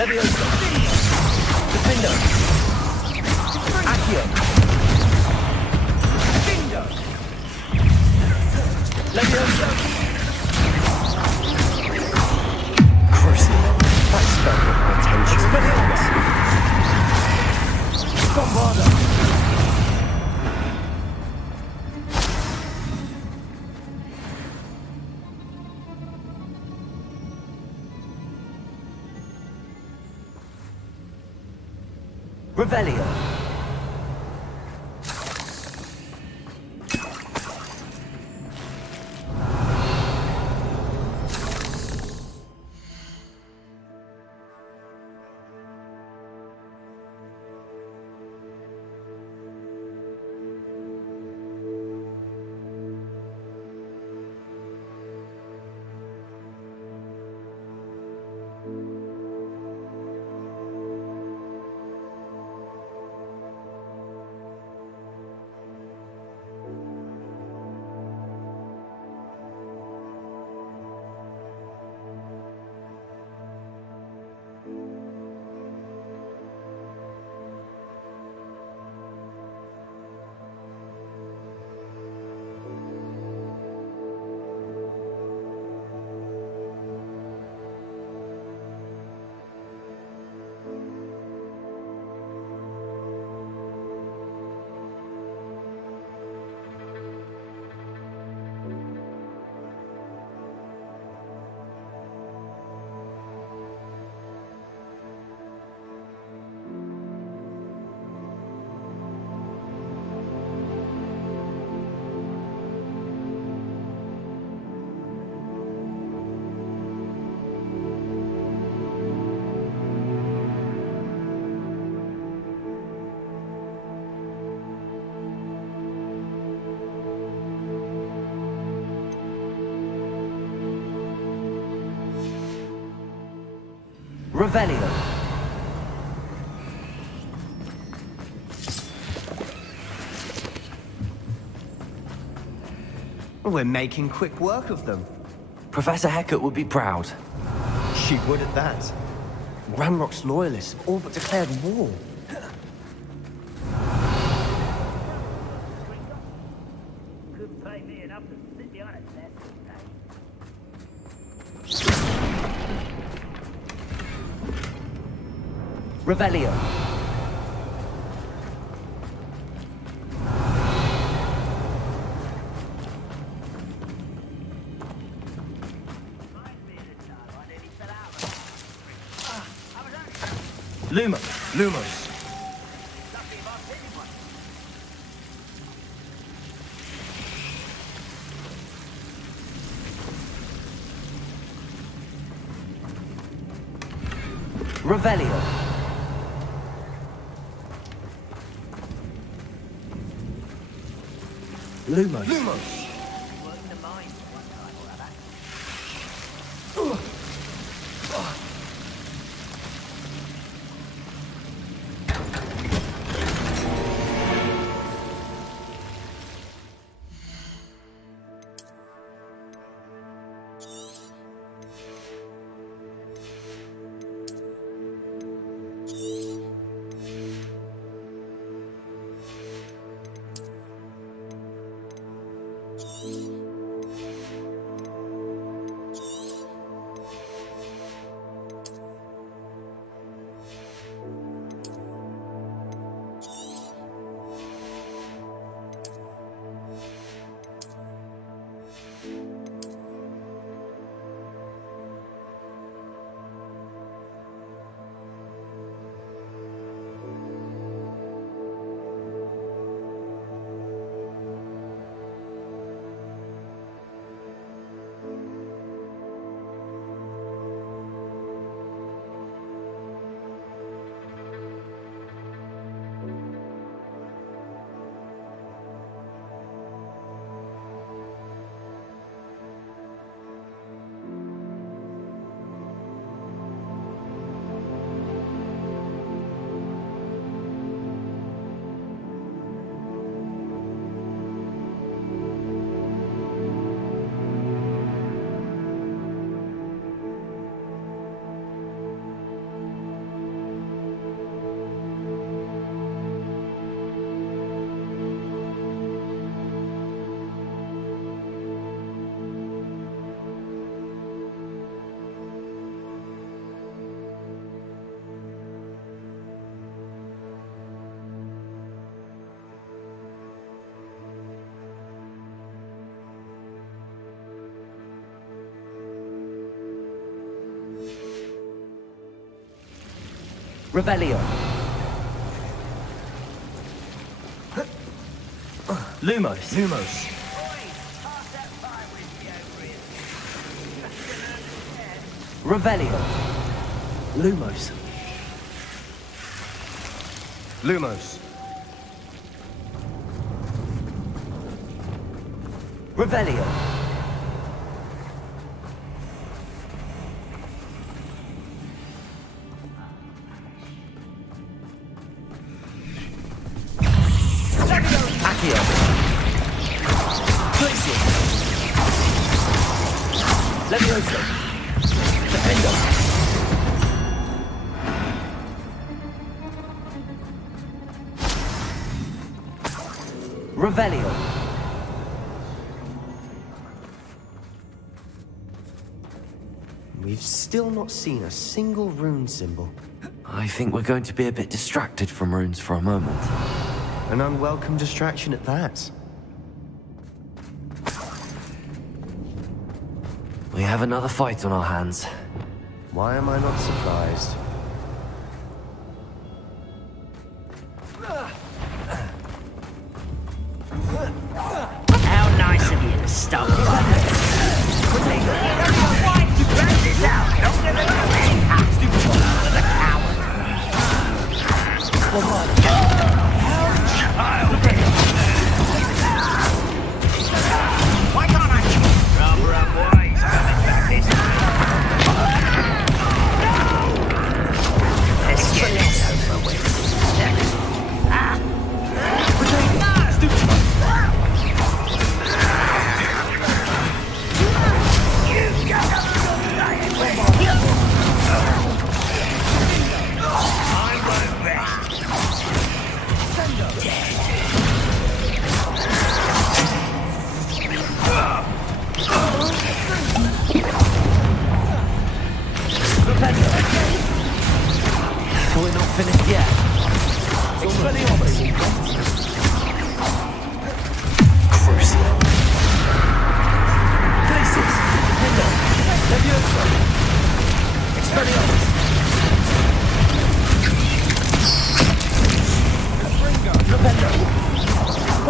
Leviosa. Defendo. Accio. Defendo. Leviosa. Crucible. That spell got my attention. Bombarda. Revelio. Revelio. We're making quick work of them. Professor Hecat would be proud. She would at that. Ramrock's loyalists have all but declared war. Revelio. Lumos. Revelio. Lumos. Revelio. Lumos. Revelio. Lumos. Revelio. Accio. Glacius. Levioso. Defendo. Revelio. We've still not seen a single rune symbol. I think we're going to be a bit distracted from runes for a moment. An unwelcome distraction at that. We have another fight on our hands. Why am I not surprised? How nice of you to stop by. Spread this out. Don't give it away. Stupid the coward. Why can't I? Rubber up boys coming back this time.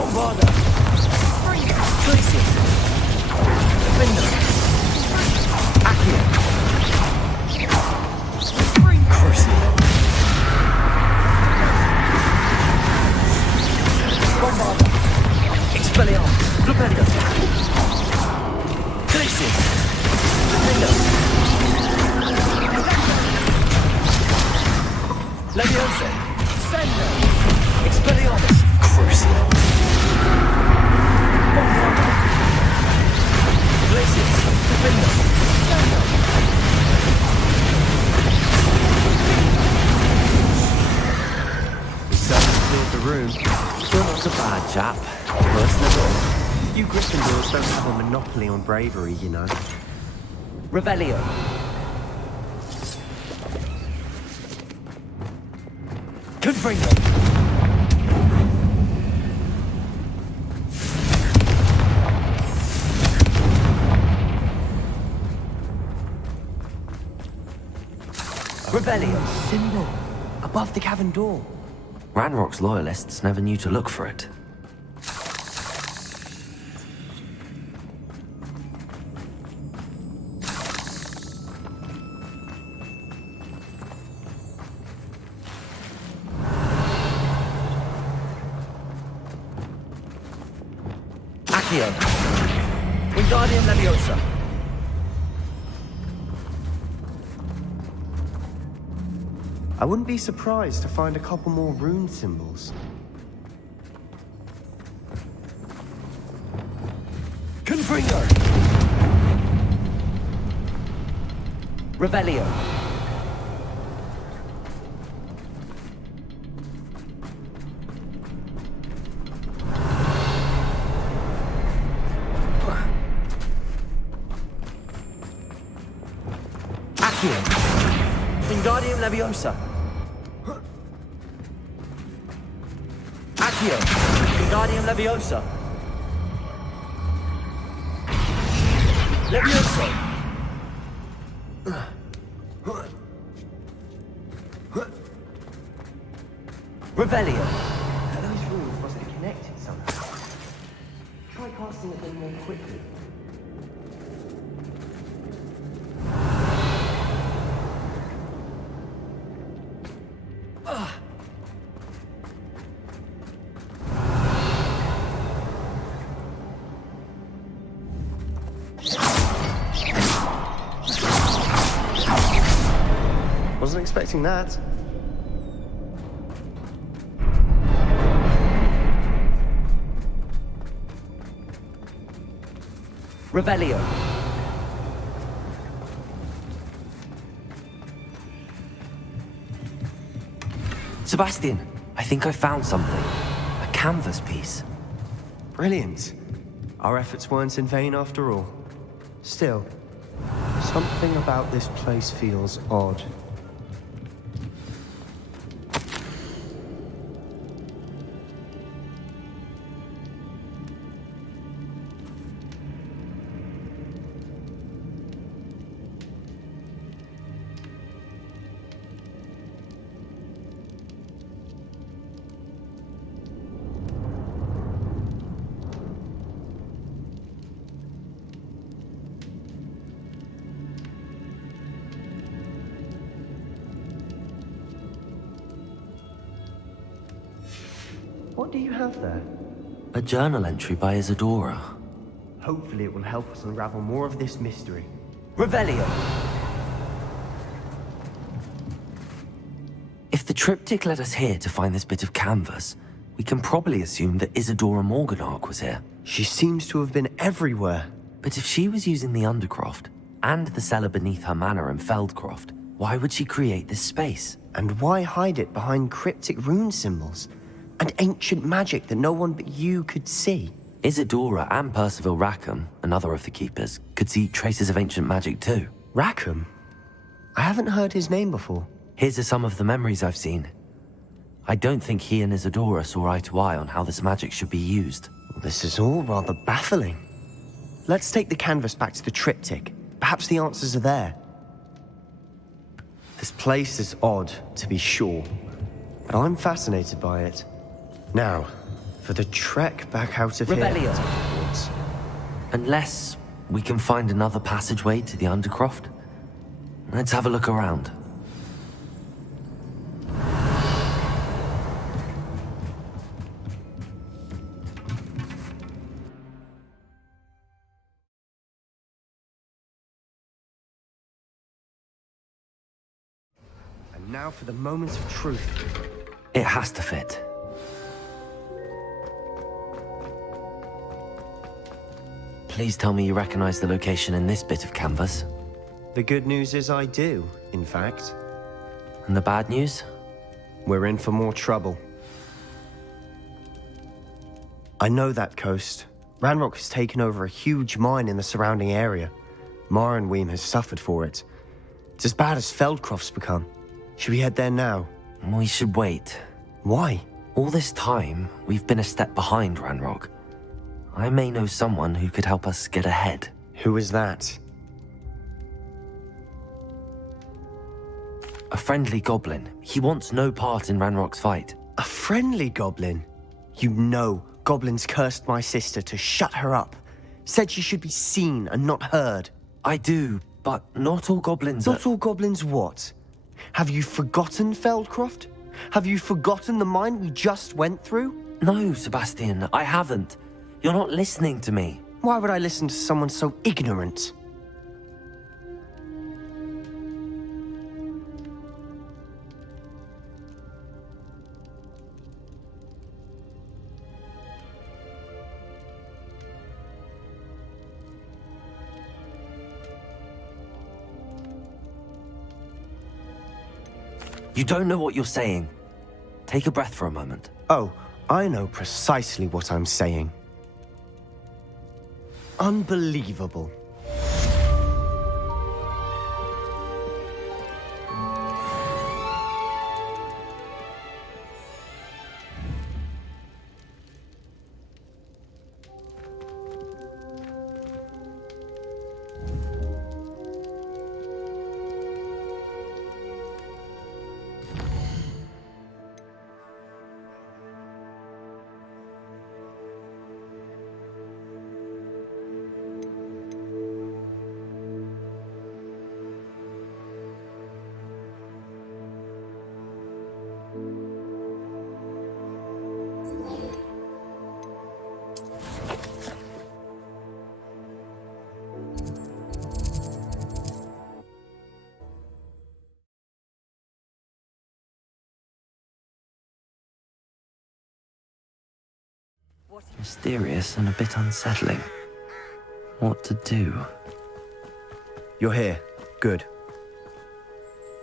Bombarder! Glacius! Defender! Accio! Crucible! Bombarder! Expelliarmus! Flipendo! Glacius! Defender! Leviosa! Sendo! Expelliarmus! Crucible! Bombarder! Glacius! Defender! Sendo! We certainly filled the room. You're not a bad chap. Personally. You Gryffindors don't have a monopoly on bravery, you know. Revelio. Confringo. Revelio. Symbol. Above the cavern door. Ranrock's loyalists never knew to look for it. Accio. Wingardium Leviosa. I wouldn't be surprised to find a couple more rune symbols. Confringo. Revelio. Accio. Wingardium Leviosa. Accio. Wingardium Leviosa. Leviosa. Revelio. Those runes must be connected somehow. Try casting at them more quickly. Wasn't expecting that. Revelio. Sebastian, I think I found something. A canvas piece. Brilliant. Our efforts weren't in vain after all. Still, something about this place feels odd. What do you have there? A journal entry by Isadora. Hopefully it will help us unravel more of this mystery. Revelio. If the triptych led us here to find this bit of canvas, we can probably assume that Isadora Morganark was here. She seems to have been everywhere. But if she was using the Undercroft, and the cellar beneath her manor in Feldcroft, why would she create this space? And why hide it behind cryptic rune symbols? And ancient magic that no one but you could see? Isadora and Percival Rackham, another of the Keepers, could see traces of ancient magic too. Rackham? I haven't heard his name before. Here are some of the memories I've seen. I don't think he and Isadora saw eye to eye on how this magic should be used. This is all rather baffling. Let's take the canvas back to the triptych. Perhaps the answers are there. This place is odd, to be sure, but I'm fascinated by it. Now, For the trek back out of Revelio. here to Hogwarts. Unless we can find another passageway to the Undercroft. Let's have a look around. And now for the moment of truth. It has to fit. Please tell me you recognize the location in this bit of canvas. The good news is I do, in fact. And the bad news? We're in for more trouble. I know that coast. Ranrock has taken over a huge mine in the surrounding area. Marrenweem has suffered for it. It's as bad as Feldcroft's become. Should we head there now? We should wait. Why? All this time, we've been a step behind Ranrock. I may know someone who could help us get ahead. Who is that? A friendly goblin. He wants no part in Ranrock's fight. A friendly goblin? You know, goblins cursed my sister to shut her up. Said she should be seen and not heard. I do, but not all goblins Not all goblins what? Have you forgotten Feldcroft? Have you forgotten the mine we just went through? No, Sebastian, I haven't. You're not listening to me. Why would I listen to someone so ignorant? You don't know what you're saying. Take a breath for a moment. Oh, I know precisely what I'm saying. Unbelievable. Mysterious and a bit unsettling. What to do? You're here. Good.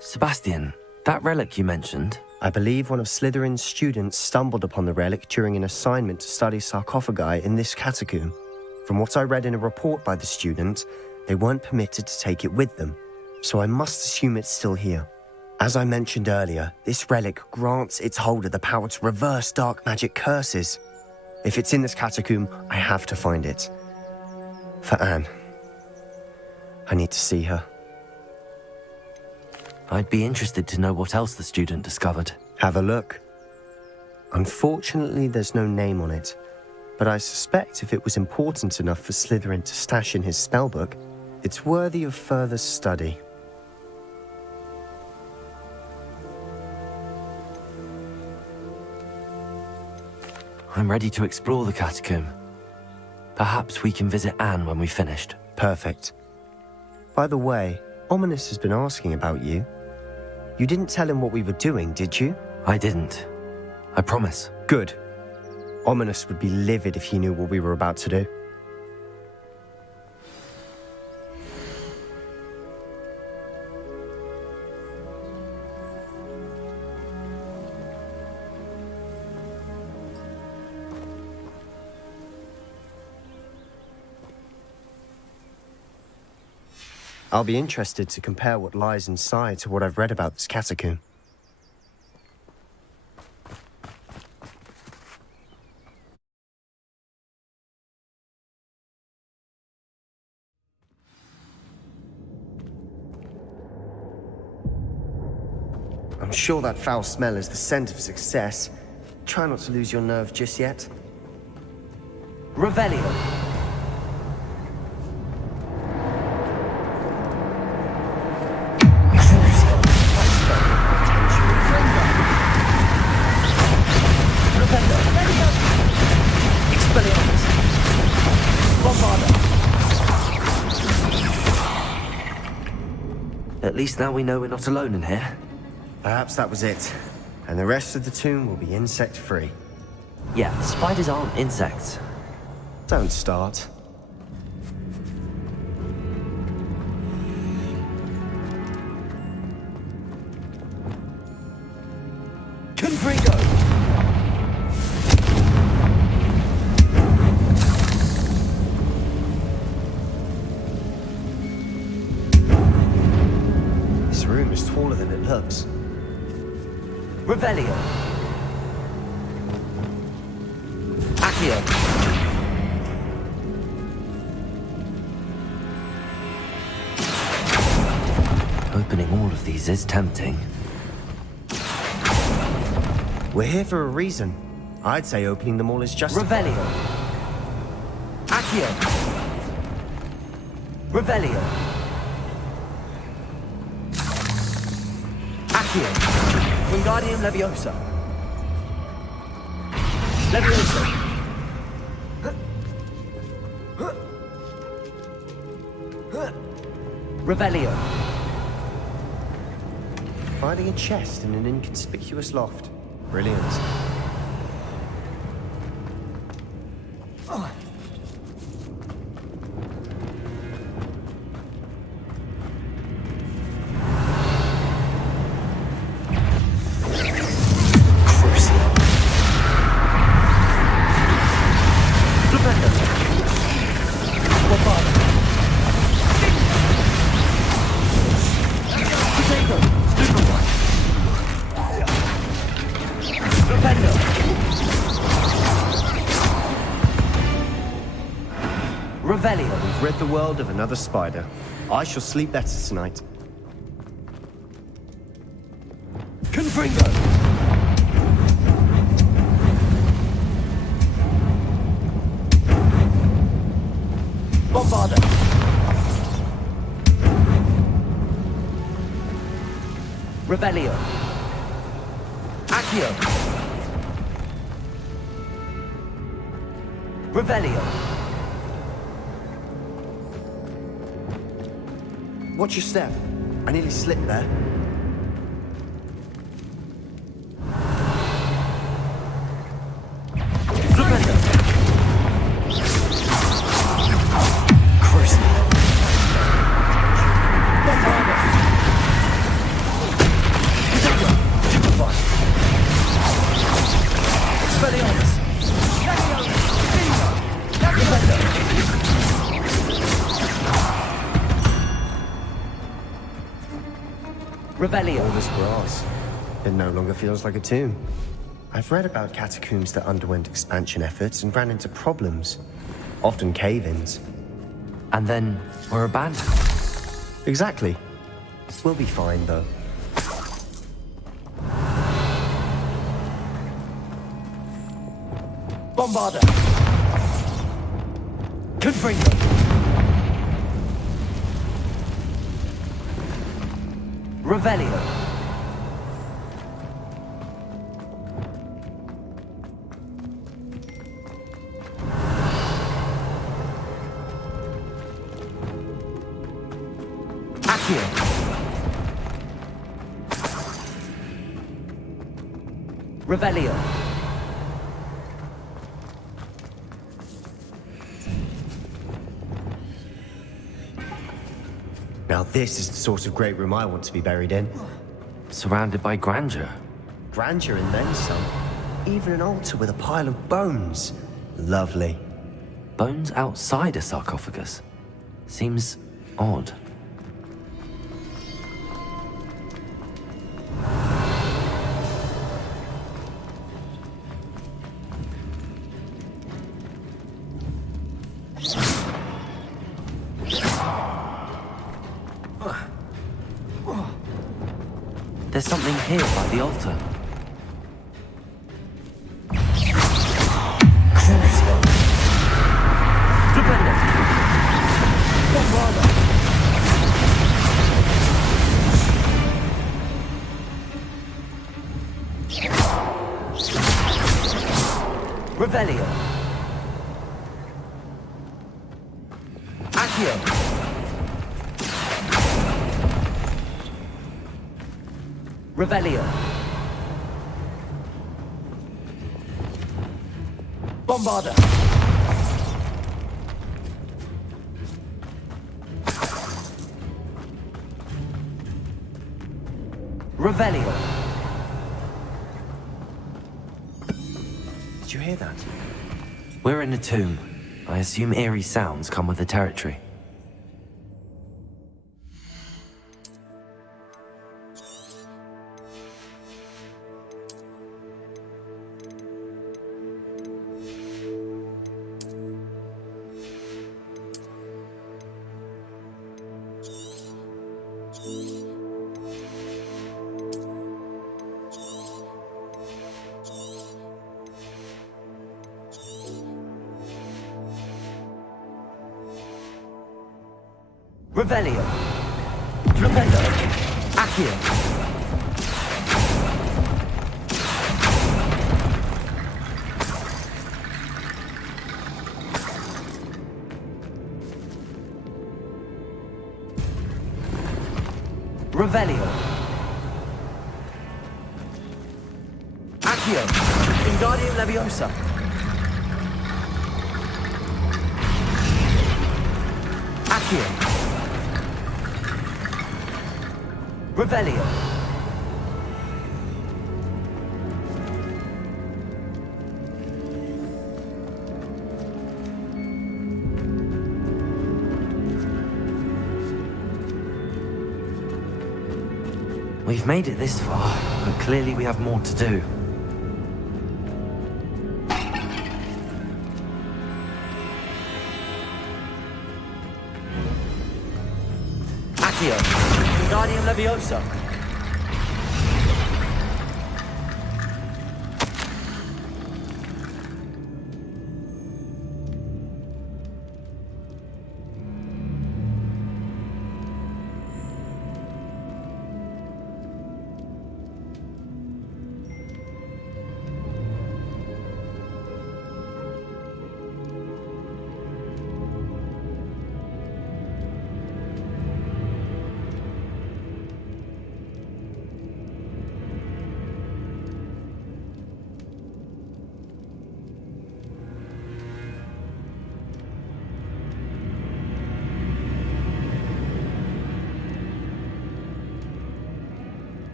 Sebastian, that relic you mentioned... I believe one of Slytherin's students stumbled upon the relic during an assignment to study sarcophagi in this catacomb. From what I read in a report by the student, they weren't permitted to take it with them, so I must assume it's still here. As I mentioned earlier, this relic grants its holder the power to reverse dark magic curses. If it's in this catacomb, I have to find it. For Anne. I need to see her. I'd be interested to know what else the student discovered. Have a look. Unfortunately, there's no name on it, but I suspect if it was important enough for Slytherin to stash in his spellbook, it's worthy of further study. I'm ready to explore the catacomb. Perhaps we can visit Anne when we've finished. Perfect. By the way, Ominous has been asking about you. You didn't tell him what we were doing, did you? I didn't. I promise. Good. Ominous would be livid if he knew what we were about to do. I'll be interested to compare what lies inside to what I've read about this catacomb. I'm sure that foul smell is the scent of success. Try not to lose your nerve just yet. Revelio. At least now we know we're not alone in here. Perhaps that was it. And the rest of the tomb will be insect-free. Yeah, spiders aren't insects. Don't start. Confringo! This room is taller than it looks. Revelio. Accio. Opening all of these is tempting. We're here for a reason. I'd say opening them all is just... Revelio. Accio. Revelio. Accio. Wingardium Leviosa. Leviosa. Revelio. Finding a chest in an inconspicuous loft. Brilliant. Revelio. We've rid the world of another spider. I shall sleep better tonight. Confringo. Bombarda. Revelio. Accio. Revelio. Watch your step. I nearly slipped there. Revelio. All this grass. It no longer feels like a tomb. I've read about catacombs that underwent expansion efforts and ran into problems. Often cave-ins. And then were abandoned. Exactly. We'll be fine, though. Bombarda. Confringo. Revelio. Accio. Revelio. Now this is the sort of great room I want to be buried in. Surrounded by grandeur. Grandeur and then some. Even an altar with a pile of bones. Lovely. Bones outside a sarcophagus. Seems odd. There's something here by the altar. Accio. Revelio. Bombarda. Revelio. Did you hear that? We're in a tomb. I assume eerie sounds come with the territory. Revelio. Flipendo. Accio. Revelio. Accio. Wingardium Leviosa. Accio. Revelio. We've made it this far, but clearly we have more to do. Accio. Wingardium Leviosa.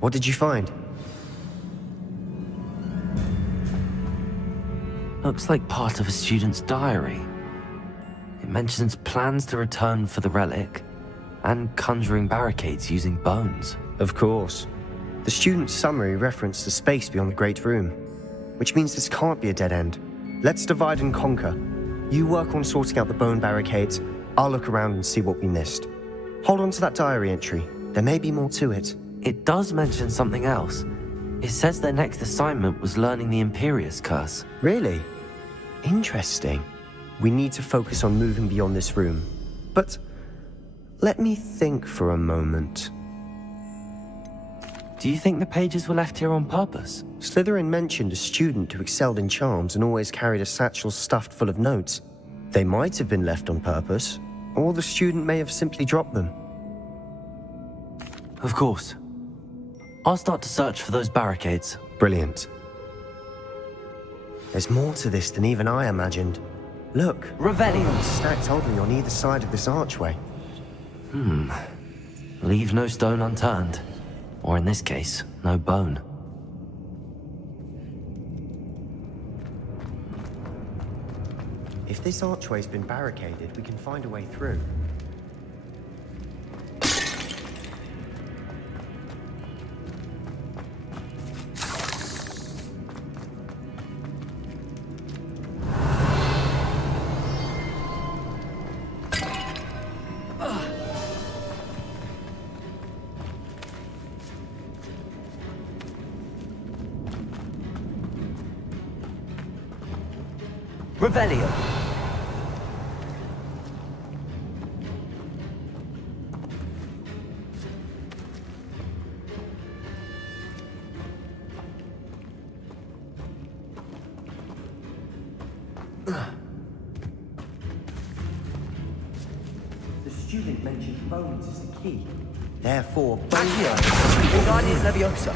What did you find? Looks like part of a student's diary. It mentions plans to return for the relic and conjuring barricades using bones. Of course. The student's summary referenced the space beyond the Great Room, which means this can't be a dead end. Let's divide and conquer. You work on sorting out the bone barricades. I'll look around and see what we missed. Hold on to that diary entry. There may be more to it. It does mention something else. It says their next assignment was learning the Imperius Curse. Really? Interesting. We need to focus on moving beyond this room. But let me think for a moment. Do you think the pages were left here on purpose? Slytherin mentioned a student who excelled in charms and always carried a satchel stuffed full of notes. They might have been left on purpose, or the student may have simply dropped them. Of course. I'll start to search for those barricades. Brilliant. There's more to this than even I imagined. Look. Revelio. Stacked oddly on either side of this archway. Leave no stone unturned. Or in this case, no bone. If this archway's been barricaded, we can find a way through. Revelio. The student mentioned bones as the key. Therefore, bones... Accio! Wingardium Leviosa!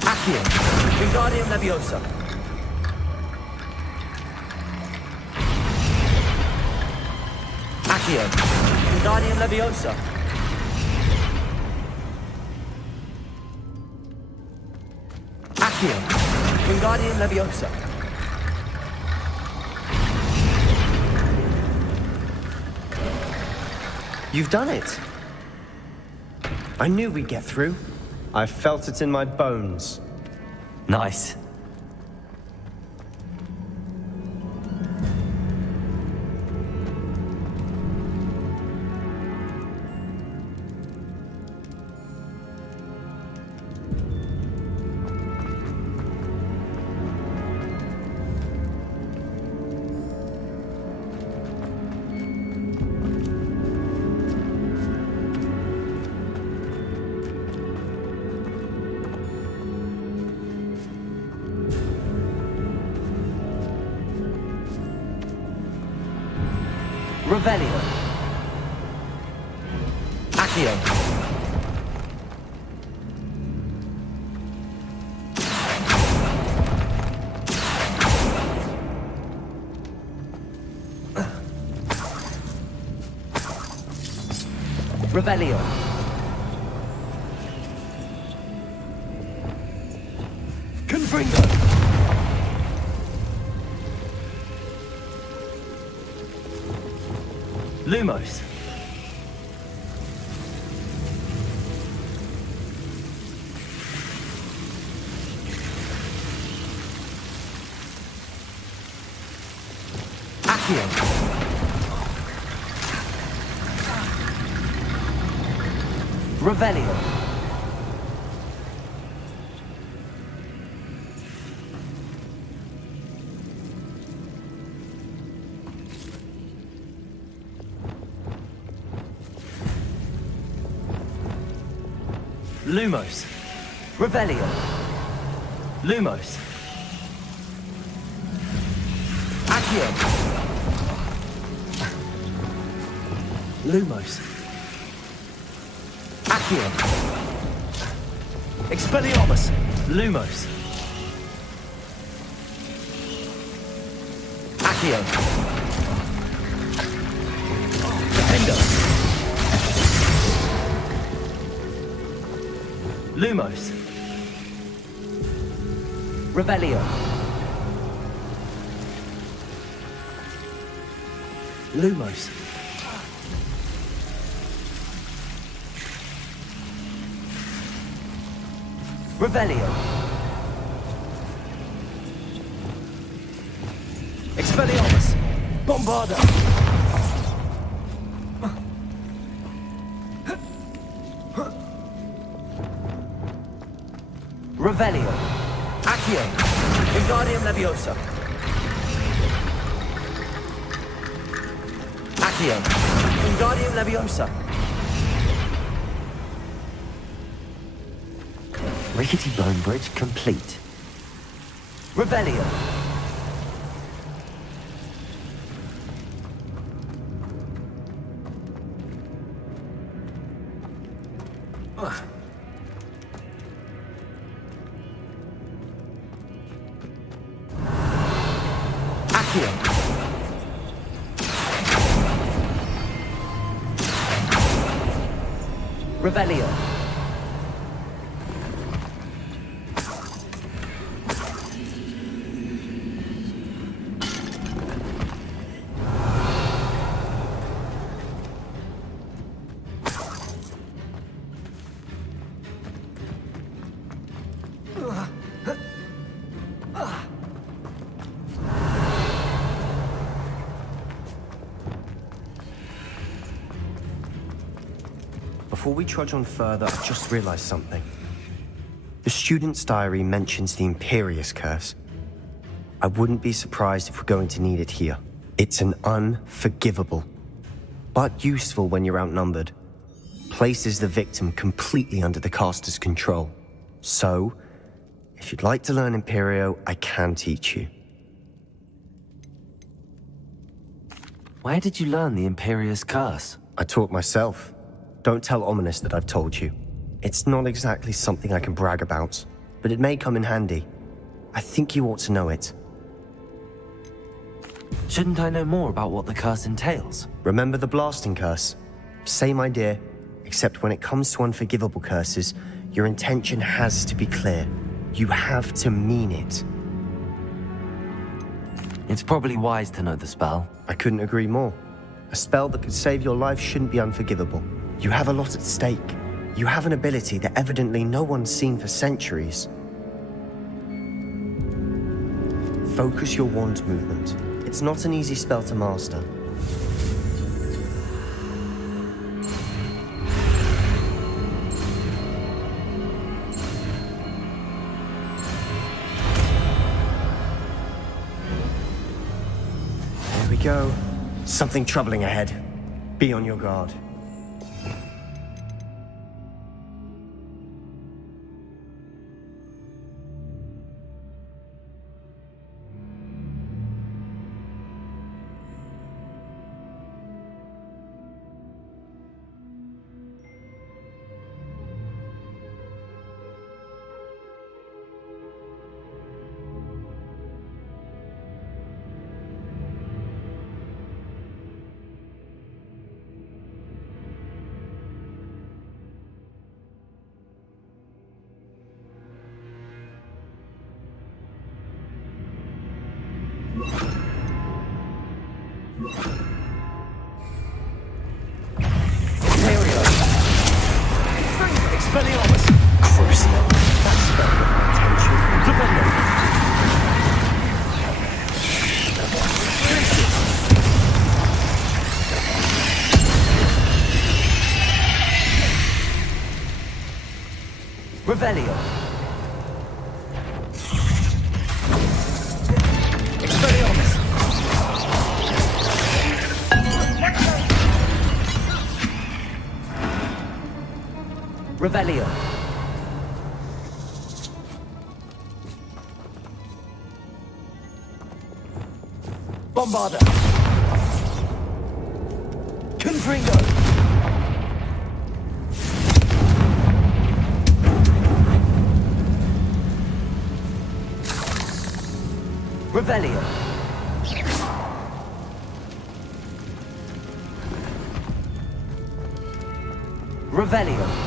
Accio! Wingardium Leviosa! Accio! Wingardium Leviosa! Accio! Wingardium Leviosa! You've done it. I knew we'd get through. I felt it in my bones. Nice. Revelio. Accio. Revelio. Confringo. Lumos. Accio. Revelio. Lumos. Revelio. Lumos. Accio. Lumos. Accio. Expelliarmus. Lumos. Accio. Defendo. Lumos. Revelio. Lumos. Revelio. Expelliarmus. Bombarda. Revelio. Accio. Wingardium Leviosa. Accio. Wingardium Leviosa. Rickety Bone Bridge complete. Revelio. Accio. Revelio. Before we trudge on further, I just realized something. The student's diary mentions the Imperious Curse. I wouldn't be surprised if we're going to need it here. It's an unforgivable, but useful when you're outnumbered. places the victim completely under the caster's control. So, if you'd like to learn Imperio, I can teach you. Where did you learn the Imperious Curse? I taught myself. Don't tell Ominous that I've told you. It's not exactly something I can brag about, but it may come in handy. I think you ought to know it. Shouldn't I know more about what the curse entails? Remember the blasting curse? Same idea, except when it comes to unforgivable curses, your intention has to be clear. You have to mean it. It's probably wise to know the spell. I couldn't agree more. A spell that could save your life shouldn't be unforgivable. You have a lot at stake. You have an ability that evidently no one's seen for centuries. Focus your wand movement. It's not an easy spell to master. There we go. Something troubling ahead. Be on your guard. Revelio. Revelio. Bombarda. Confringo. Revelio. Revelio.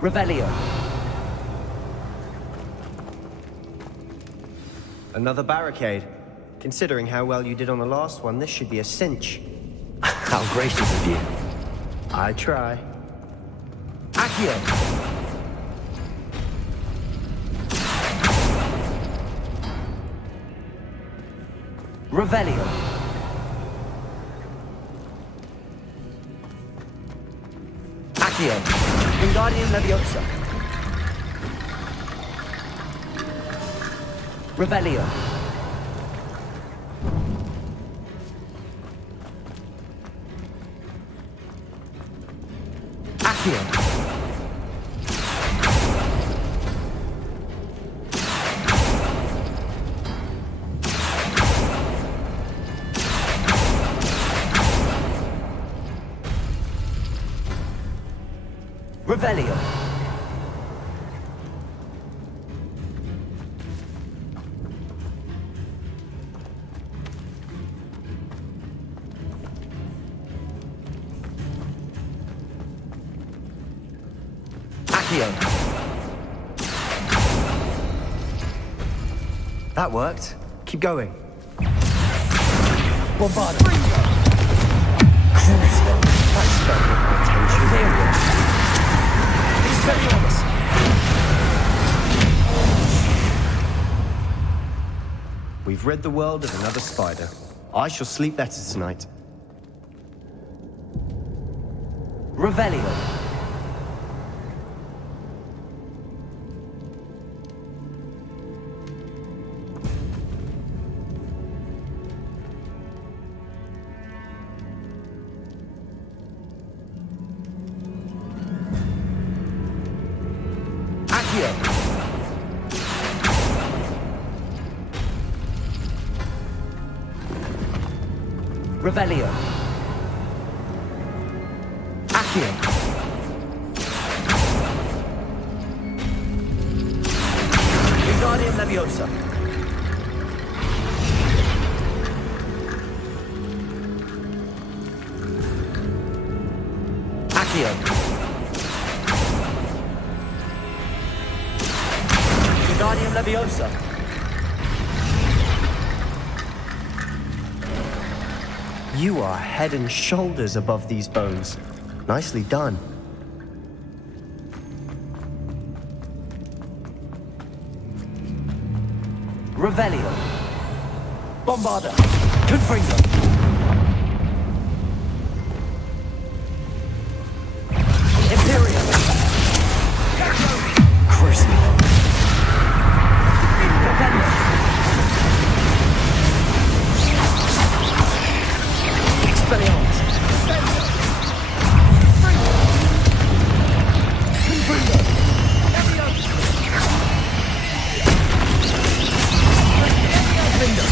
Revelio. Another barricade. Considering how well you did on the last one, this should be a cinch. How gracious of you. I try. Accio. Revelio. Accio. Wingardium Leviosa. Revelio. Accio. Revelio. Accio. That worked. Keep going. Bombarda. Crucio. That spell got my attention. Expelliarmus. We've rid the world of another spider. I shall sleep better tonight. Revelio. Accio. Revelio. Accio. Wingardium Leviosa. Accio. Wingardium Leviosa. You are head and shoulders above these bones. Nicely done. Revelio. Bombarda. Confringo. Imperium. Crucio. Inferno. Expelliarmus. Confringo. Lindo.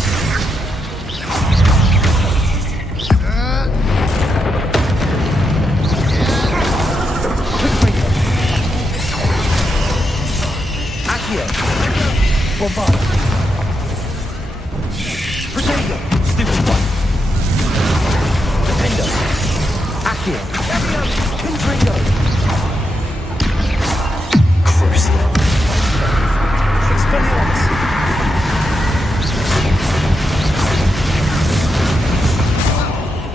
Confringo. Accio. Bombarda. Protego. Stupid one. Defendo. Accio. Confringo. Crucio. Expelliarmus.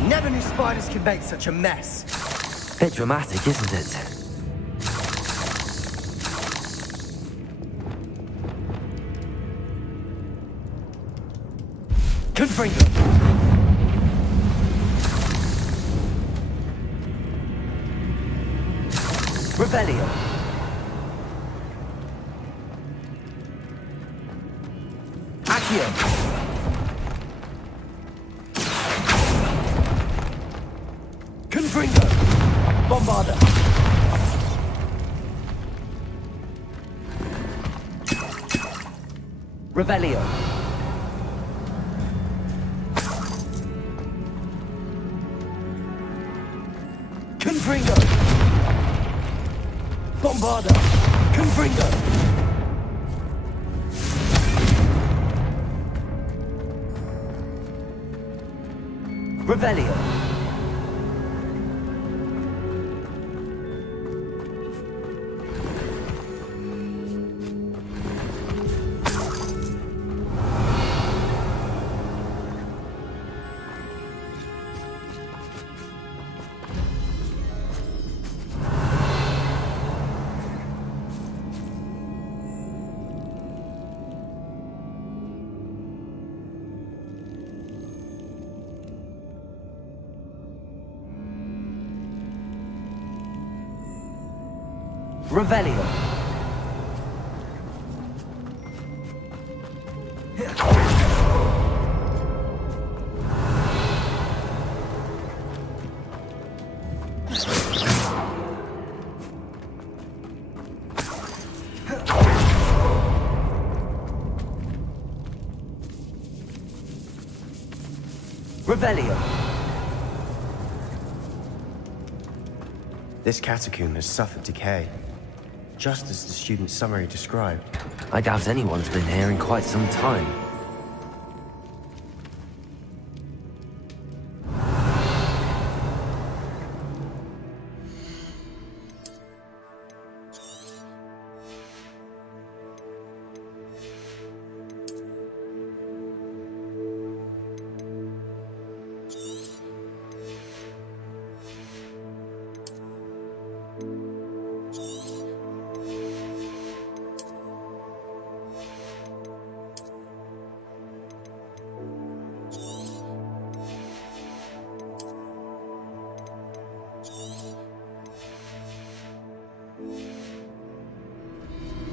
Never knew spiders could make such a mess. Bit dramatic, isn't it? Confringo. Revelio. Accio. Confringo. Bombarda. Revelio. Confringo. Bombarda. Confringo. Revelio. Revelio. Revelio. This catacomb has suffered decay, just as the student's summary described. I doubt anyone's been here in quite some time.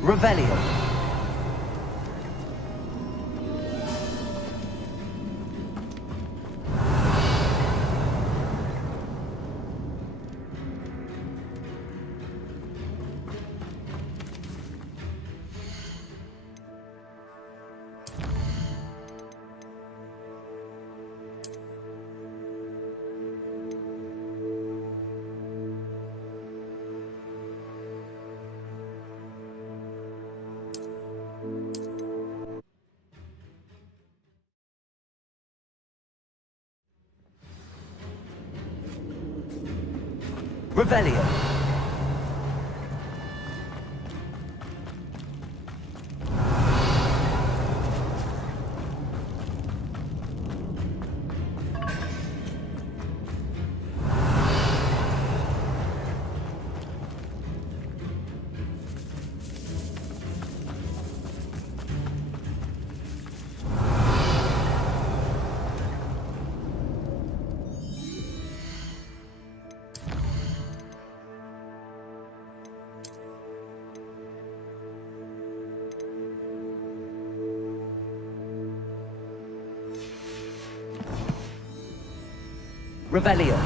Revelio. Revelio. Revelio.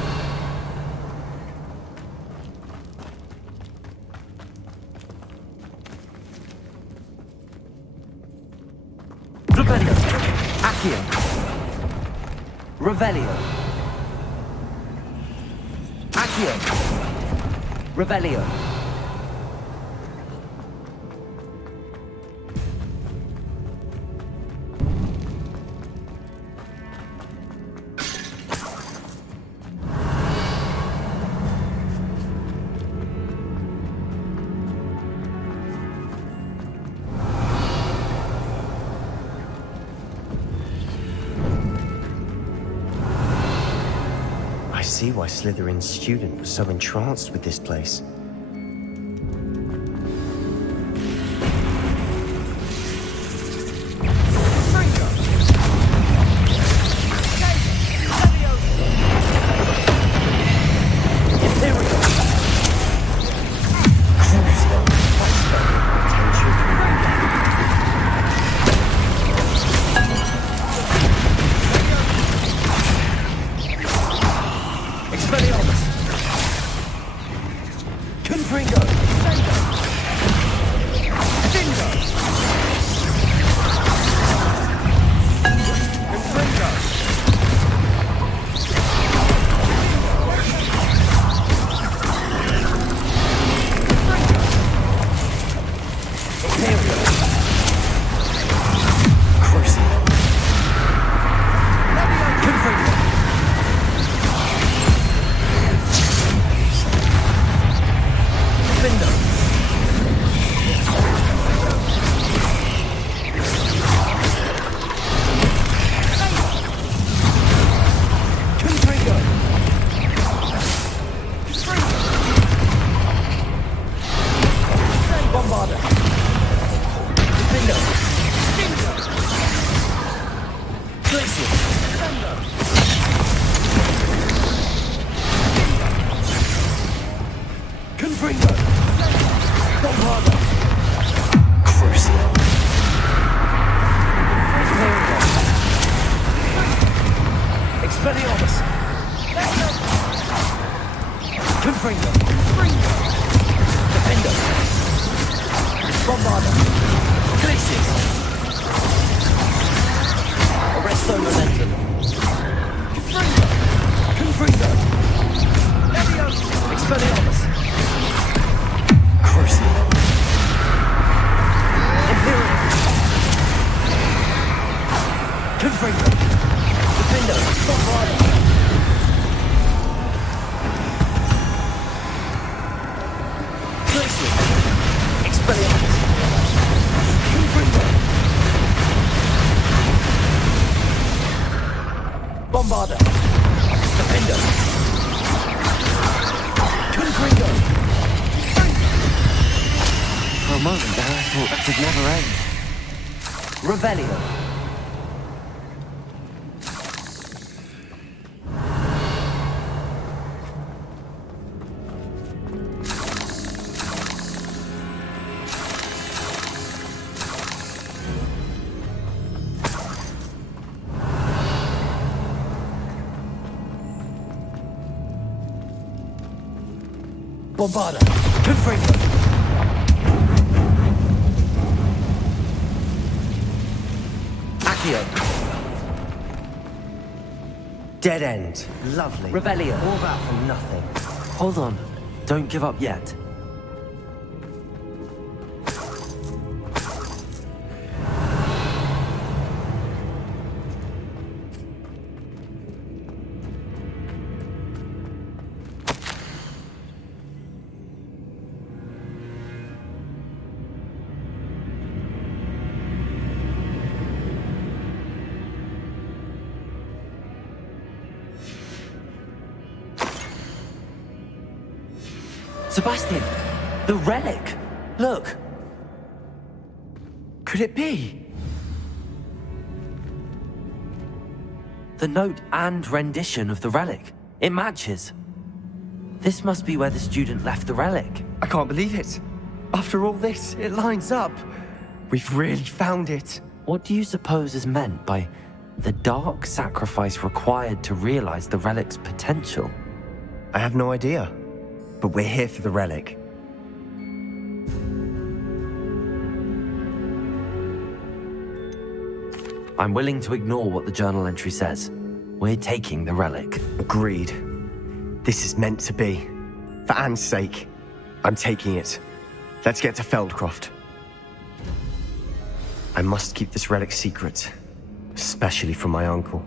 Revelio. Accio. Revelio. Accio. Revelio. I see why Slytherin's student was so entranced with this place. Bombarder. Defender. Confringo. For a moment there, I thought that could never end. Revelio. Bombarda! Confringo! Accio! Dead end. Lovely. Revelio! All that for nothing. Hold on. Don't give up yet. Sebastian! The relic! Look! Could it be? The note and rendition of the relic. It matches. This must be where the student left the relic. I can't believe it. After all this, it lines up. We've really found it. What do you suppose is meant by the dark sacrifice required to realize the relic's potential? I have no idea. But we're here for the relic. I'm willing to ignore what the journal entry says. We're taking the relic. Agreed. This is meant to be. For Anne's sake, I'm taking it. Let's get to Feldcroft. I must keep this relic secret, especially from my uncle.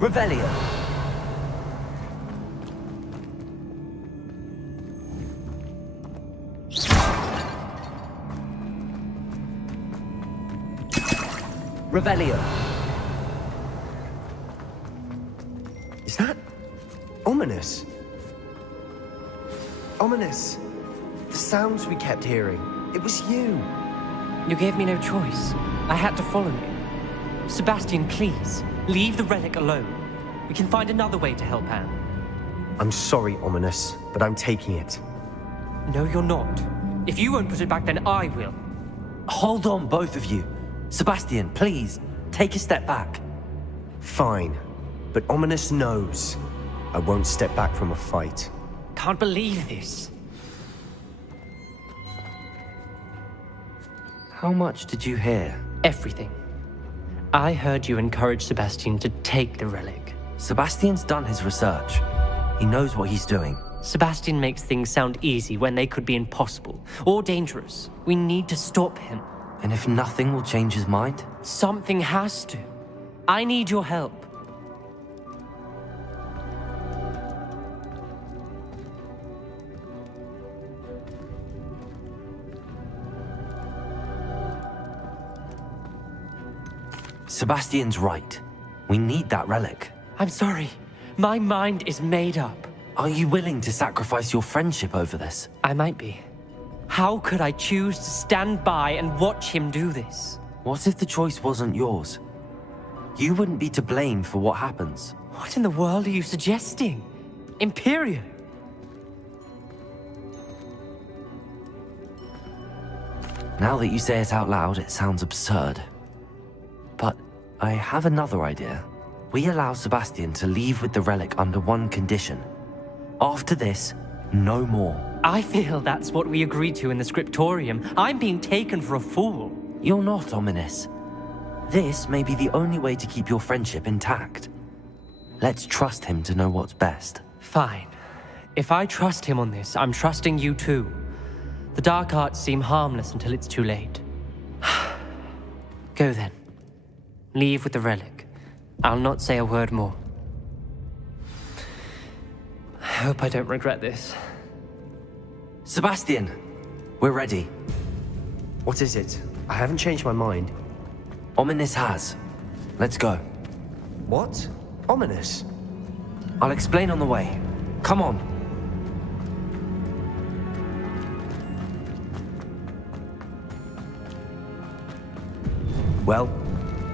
Revelio! Revelio. Is that ominous? Ominous. The sounds we kept hearing. It was you. You gave me no choice. I had to follow you. Sebastian, please, leave the relic alone. We can find another way to help Anne. I'm sorry, Ominous, but I'm taking it. No, you're not. If you won't put it back, then I will. Hold on, both of you. Sebastian, please, take a step back. Fine, but Ominous knows I won't step back from a fight. Can't believe this. How much did you hear? Everything. I heard you encourage Sebastian to take the relic. Sebastian's done his research. He knows what he's doing. Sebastian makes things sound easy when they could be impossible or dangerous. We need to stop him. And if nothing will change his mind? Something has to. I need your help. Sebastian's right. We need that relic. I'm sorry. My mind is made up. Are you willing to sacrifice your friendship over this? I might be. How could I choose to stand by and watch him do this? What if the choice wasn't yours? You wouldn't be to blame for what happens. What in the world are you suggesting? Imperio? Now that you say it out loud, it sounds absurd. But I have another idea. We allow Sebastian to leave with the relic under one condition. After this, no more. I feel that's what we agreed to in the scriptorium. I'm being taken for a fool. You're not, Ominous. This may be the only way to keep your friendship intact. Let's trust him to know what's best. Fine. If I trust him on this, I'm trusting you too. The dark arts seem harmless until it's too late. Go then. Leave with the relic. I'll not say a word more. I hope I don't regret this. Sebastian, we're ready. What is it? I haven't changed my mind. Ominous has. Let's go. What? Ominous? I'll explain on the way. Come on. Well,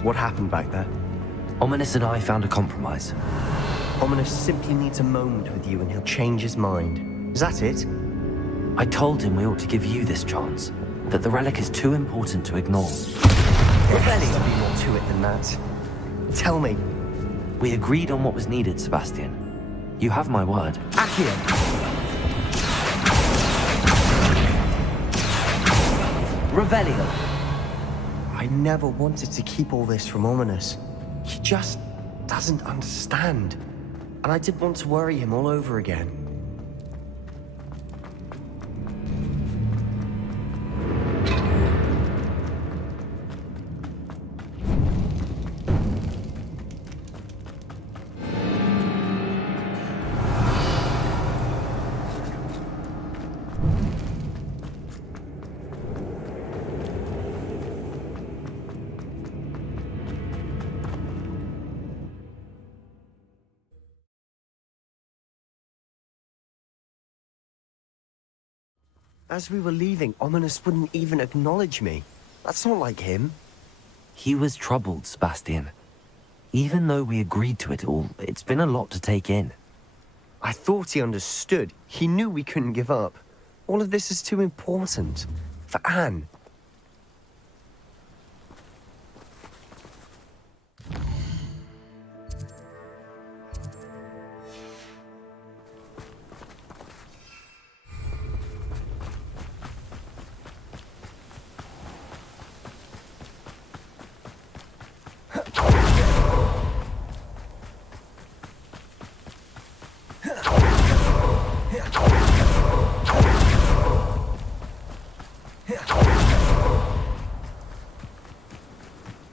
what happened back there? Ominous and I found a compromise. Ominous simply needs a moment with you and he'll change his mind. Is that it? I told him we ought to give you this chance. That the relic is too important to ignore. There has to be more to it than that. Tell me. We agreed on what was needed, Sebastian. You have my word. Accio! Revelio. I never wanted to keep all this from Ominous. He just doesn't understand. And I didn't want to worry him all over again. As we were leaving, Ominous wouldn't even acknowledge me. That's not like him. He was troubled, Sebastian. Even though we agreed to it all, it's been a lot to take in. I thought he understood. He knew we couldn't give up. All of this is too important. For Anne.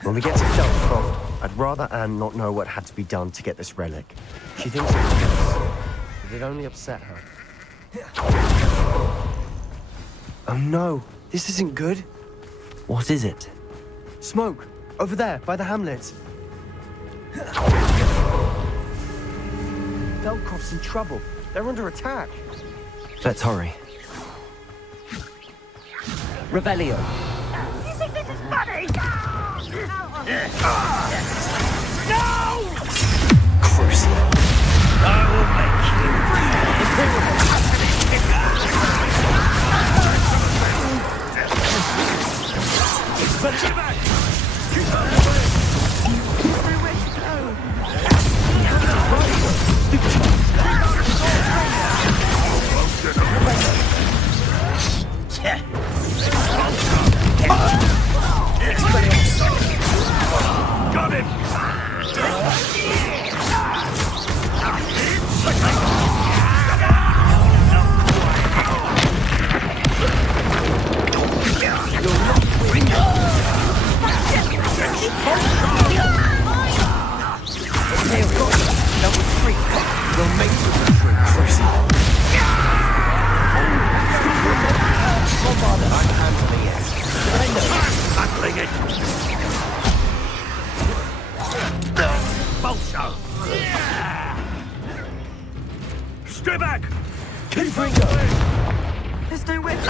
When we get to Delcroft, I'd rather Anne not know what had to be done to get this relic. She thinks it's obvious, but it only upset her. Oh no, this isn't good. What is it? Smoke! Over there, by the hamlet. Delcroft's in trouble. They're under attack. Let's hurry. Revelio. You think this is funny? No! Crucial. I will make you. But get back! Got him! Number 3. You'll make the retreat. I'm handling it. I know. Handling it! Bolsho! Stay back! Keep going! There's nowhere to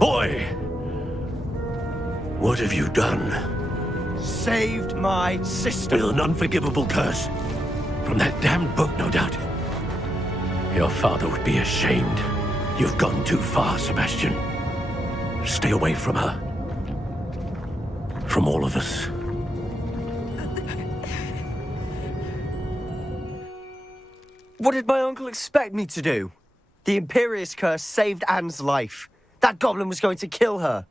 Boy! What have you done? Saved my sister. With an unforgivable curse. From that damned book, no doubt. Your father would be ashamed. You've gone too far, Sebastian. Stay away from her. From all of us. What did my uncle expect me to do? The Imperious curse saved Anne's life. That goblin was going to kill her.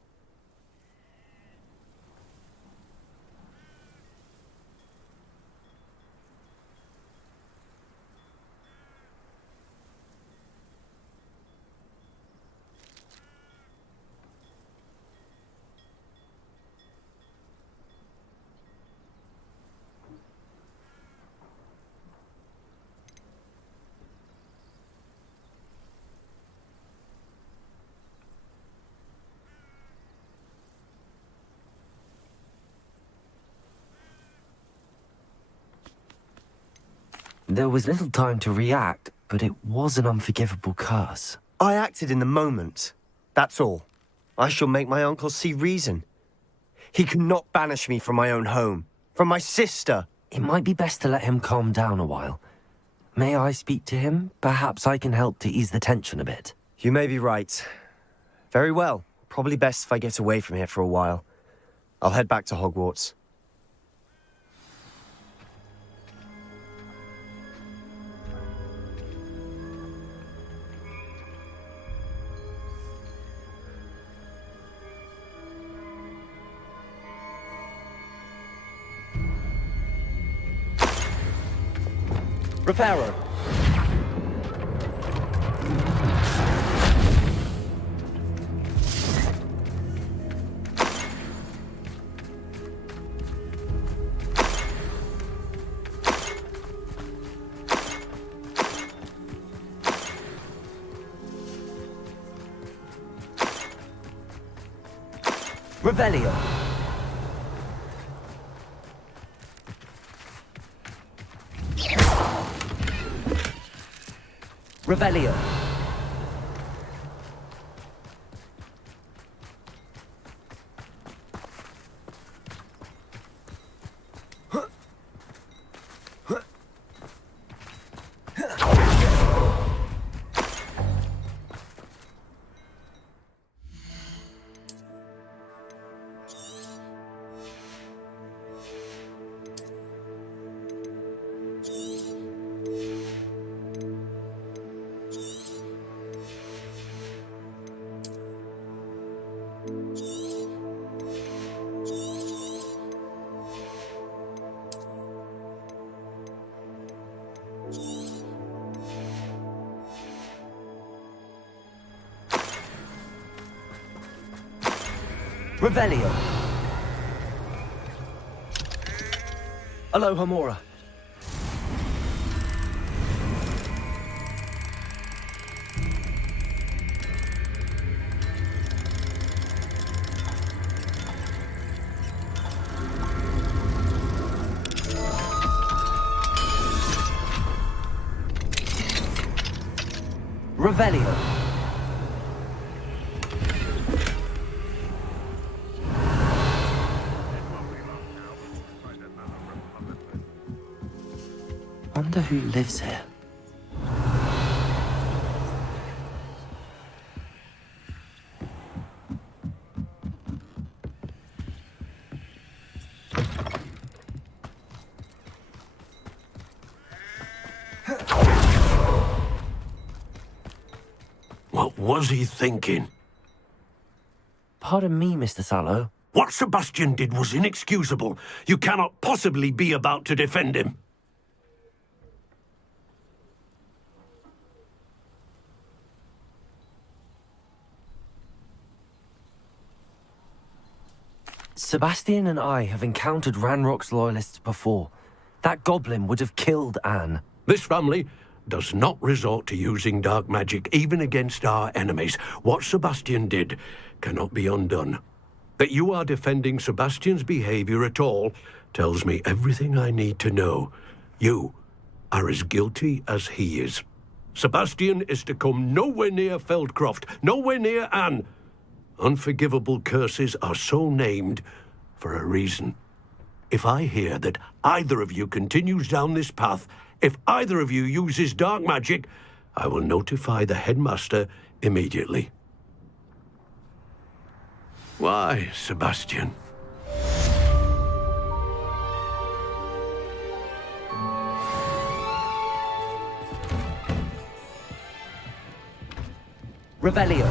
There was little time to react, but it was an unforgivable curse. I acted in the moment. That's all. I shall make my uncle see reason. He cannot banish me from my own home, from my sister. It might be best to let him calm down a while. May I speak to him? Perhaps I can help to ease the tension a bit. You may be right. Very well. Probably best if I get away from here for a while. I'll head back to Hogwarts. Reparo. Revelio. Revelio. Revelio. Aloha Mora. Revelio. Wonder who lives here. What was he thinking? Pardon me, Mr. Sallow. What Sebastian did was inexcusable. You cannot possibly be about to defend him. Sebastian and I have encountered Ranrock's loyalists before. That goblin would have killed Anne. This family does not resort to using dark magic even against our enemies. What Sebastian did cannot be undone. That you are defending Sebastian's behavior at all tells me everything I need to know. You are as guilty as he is. Sebastian is to come nowhere near Feldcroft, nowhere near Anne. Unforgivable curses are so named for a reason. If I hear that either of you continues down this path, if either of you uses dark magic, I will notify the headmaster immediately. Why, Sebastian? Revelio.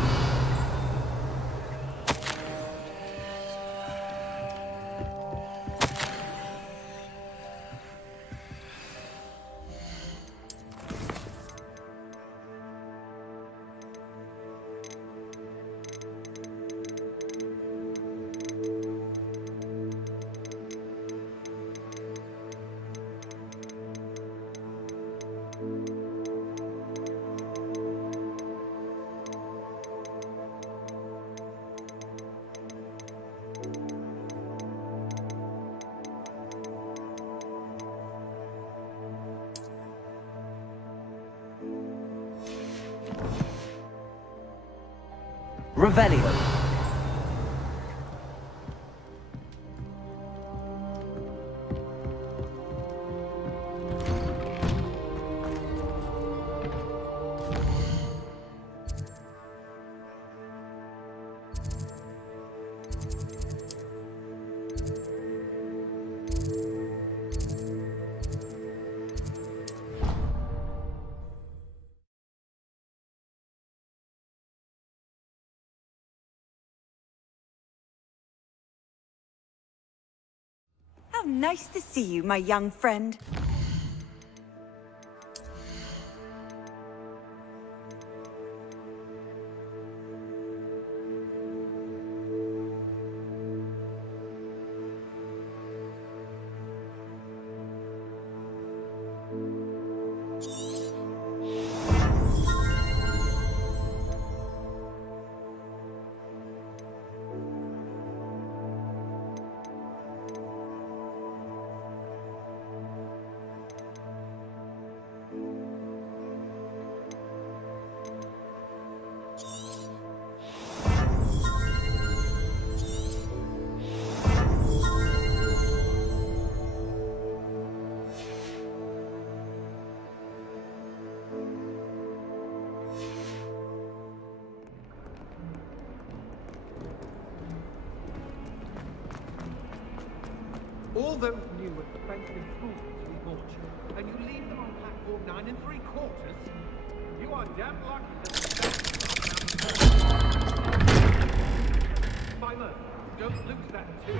Revelio. How nice to see you, my young friend. All those new at the Franklin schools we bought you, and you leave them on platform 9 3/4? You are damn lucky that Philo, don't lose that too.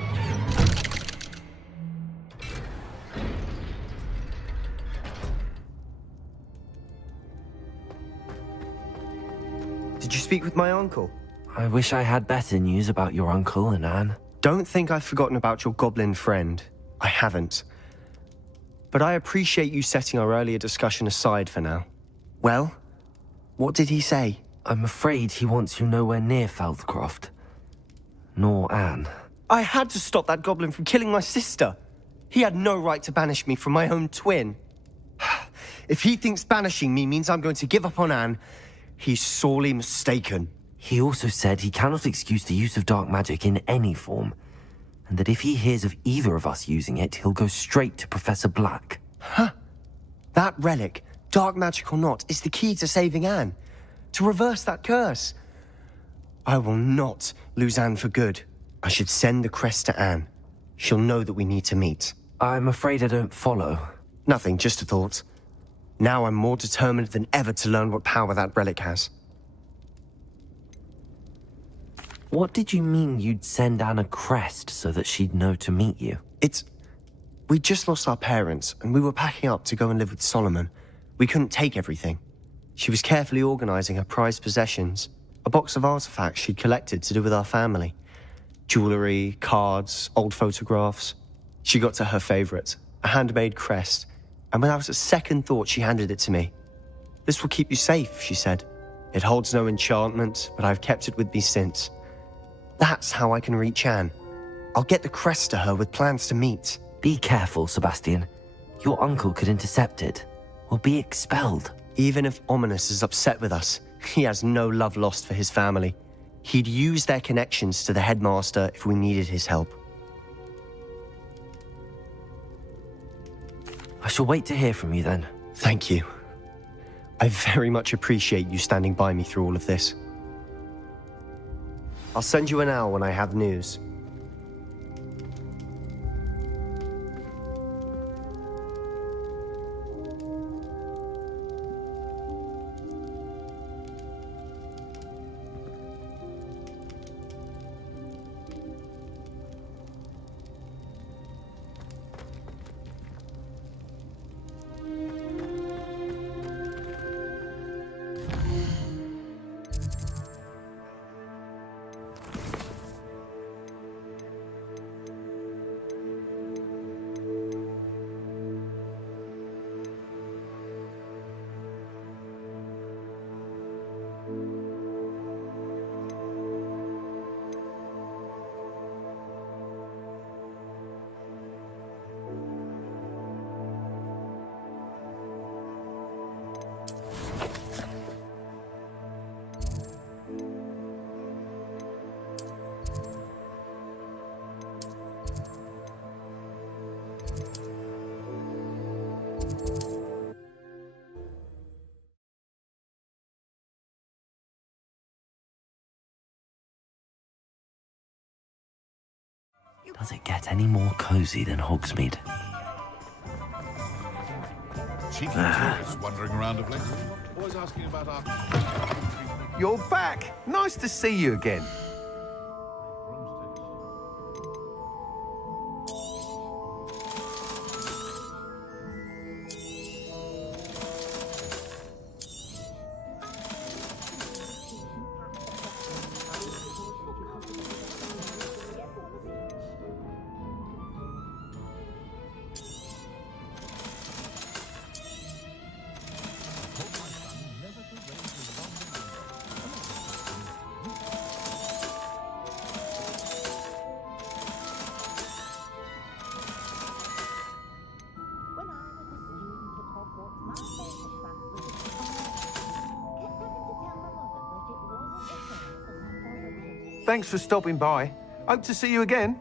Did you speak with my uncle? I wish I had better news about your uncle and Anne. Don't think I've forgotten about your goblin friend. I haven't. But I appreciate you setting our earlier discussion aside for now. Well, what did he say? I'm afraid he wants you nowhere near Feldcroft. Nor Anne. I had to stop that goblin from killing my sister. He had no right to banish me from my own twin. If he thinks banishing me means I'm going to give up on Anne, he's sorely mistaken. He also said he cannot excuse the use of dark magic in any form, and that if he hears of either of us using it, he'll go straight to Professor Black. Huh? That relic, dark magic or not, is the key to saving Anne. To reverse that curse. I will not lose Anne for good. I should send the crest to Anne. She'll know that we need to meet. I'm afraid I don't follow. Nothing, just a thought. Now I'm more determined than ever to learn what power that relic has. What did you mean you'd send Anne a crest so that she'd know to meet you? We just lost our parents, and we were packing up to go and live with Solomon. We couldn't take everything. She was carefully organizing her prized possessions, a box of artifacts she'd collected to do with our family. Jewelry, cards, old photographs. She got to her favorite, a handmade crest, and without a second thought she handed it to me. "This will keep you safe," she said. "It holds no enchantment, but I've kept it with me since. That's how I can reach Anne. I'll get the crest to her with plans to meet." Be careful, Sebastian. Your uncle could intercept it, or be expelled. Even if Ominous is upset with us, he has no love lost for his family. He'd use their connections to the headmaster if we needed his help. I shall wait to hear from you then. Thank you. I very much appreciate you standing by me through all of this. I'll send you an owl when I have news. Does it get any more cozy than Hogsmeade? Cheeky tourists wandering around of late. Always asking about our... You're back! Nice to see you again. Thanks for stopping by. Hope to see you again.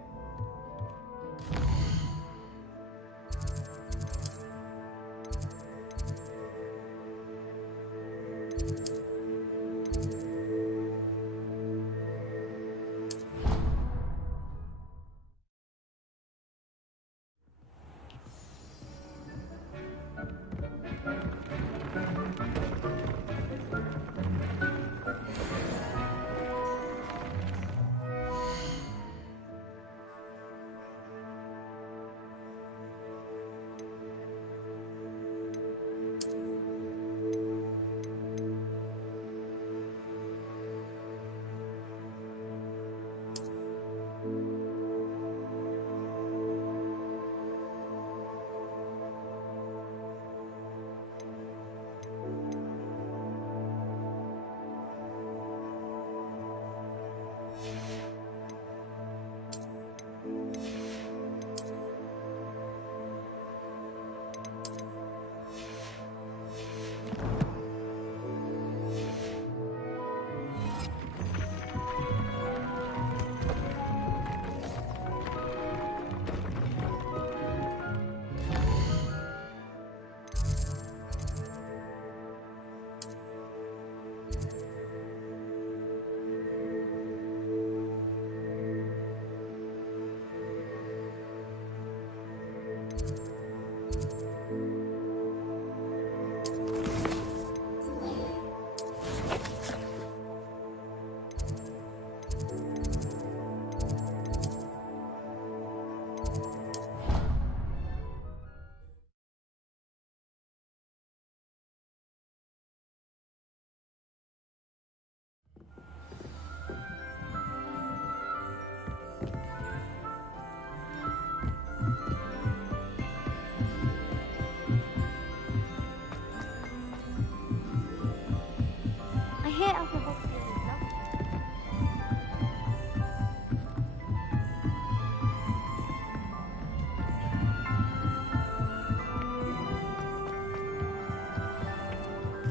I hear alcohol is lovely.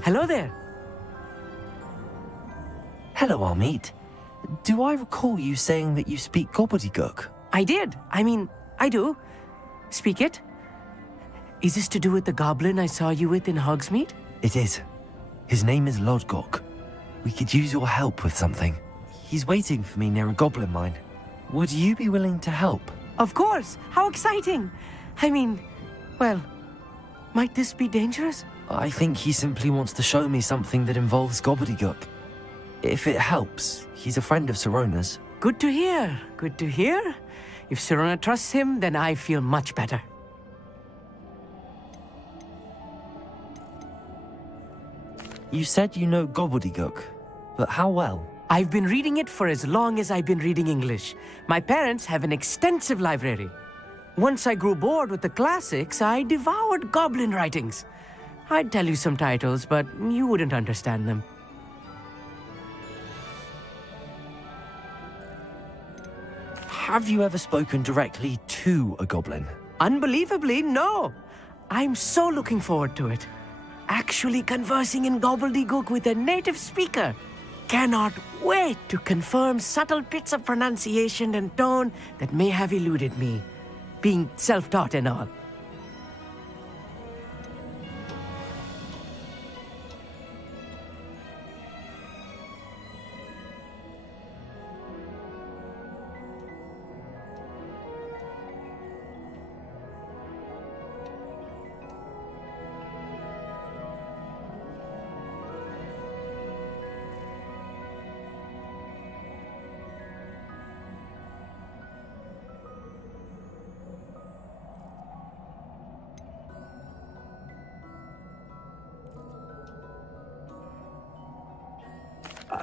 Hello there. Hello, Armeet. Do I recall you saying that you speak gobbledygook? I did. I do. Speak it. Is this to do with the goblin I saw you with in Hogsmeade? It is. His name is Lodgok. We could use your help with something. He's waiting for me near a goblin mine. Would you be willing to help? Of course. How exciting. Well, might this be dangerous? I think he simply wants to show me something that involves gobbledygook. If it helps, he's a friend of Sirona's. Good to hear. Good to hear. If Sirona trusts him, then I feel much better. You said you know gobbledygook, but how well? I've been reading it for as long as I've been reading English. My parents have an extensive library. Once I grew bored with the classics, I devoured goblin writings. I'd tell you some titles, but you wouldn't understand them. Have you ever spoken directly to a goblin? Unbelievably, no. I'm so looking forward to it. Actually conversing in gobbledygook with a native speaker. Cannot wait to confirm subtle bits of pronunciation and tone that may have eluded me, being self-taught and all.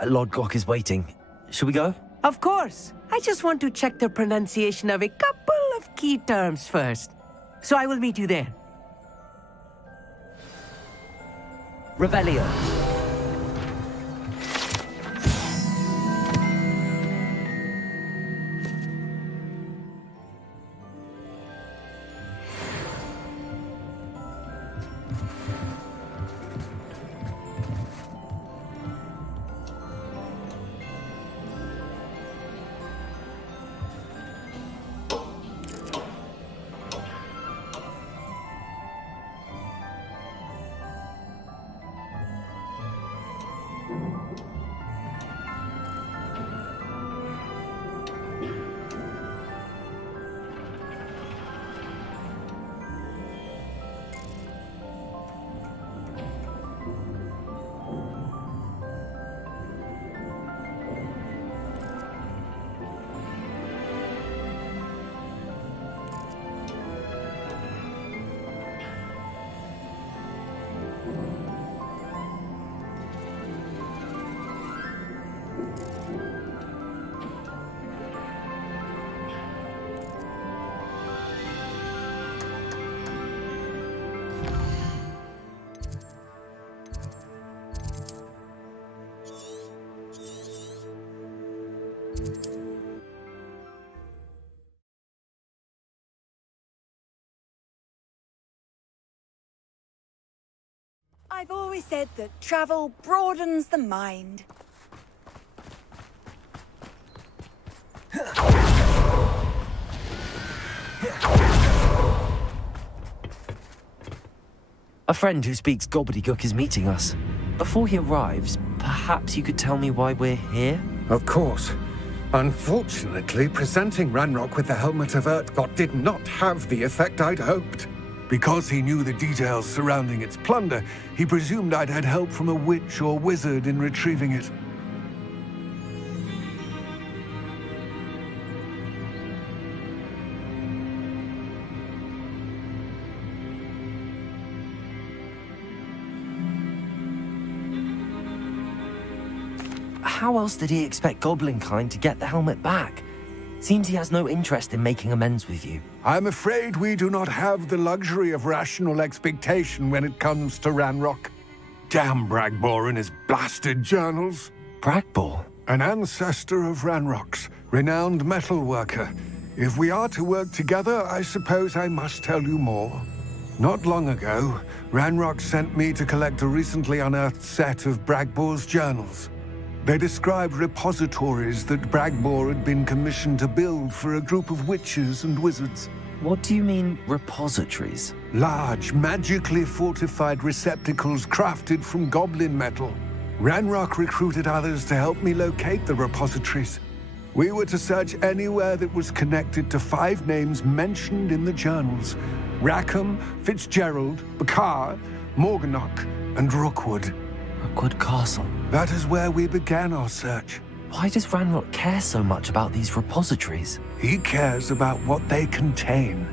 Lord Gok is waiting. Shall we go? Of course. I just want to check the pronunciation of a couple of key terms first. So I will meet you there. Revelio. I've always said that travel broadens the mind. A friend who speaks gobbledygook is meeting us. Before he arrives, perhaps you could tell me why we're here? Of course. Unfortunately, presenting Ranrock with the Helmet of Urtkot did not have the effect I'd hoped. Because he knew the details surrounding its plunder, he presumed I'd had help from a witch or wizard in retrieving it. How else did he expect Goblinkind to get the helmet back? Seems he has no interest in making amends with you. I'm afraid we do not have the luxury of rational expectation when it comes to Ranrock. Damn Bragbor and his blasted journals. Bragbor? An ancestor of Ranrock's, renowned metalworker. If we are to work together, I suppose I must tell you more. Not long ago, Ranrock sent me to collect a recently unearthed set of Bragbor's journals. They described repositories that Bragbor had been commissioned to build for a group of witches and wizards. What do you mean, repositories? Large, magically fortified receptacles crafted from goblin metal. Ranrock recruited others to help me locate the repositories. We were to search anywhere that was connected to 5 names mentioned in the journals: Rackham, Fitzgerald, Bakar, Morganach, and Rookwood. Rookwood Castle. That is where we began our search. Why does Ranrock care so much about these repositories? He cares about what they contain.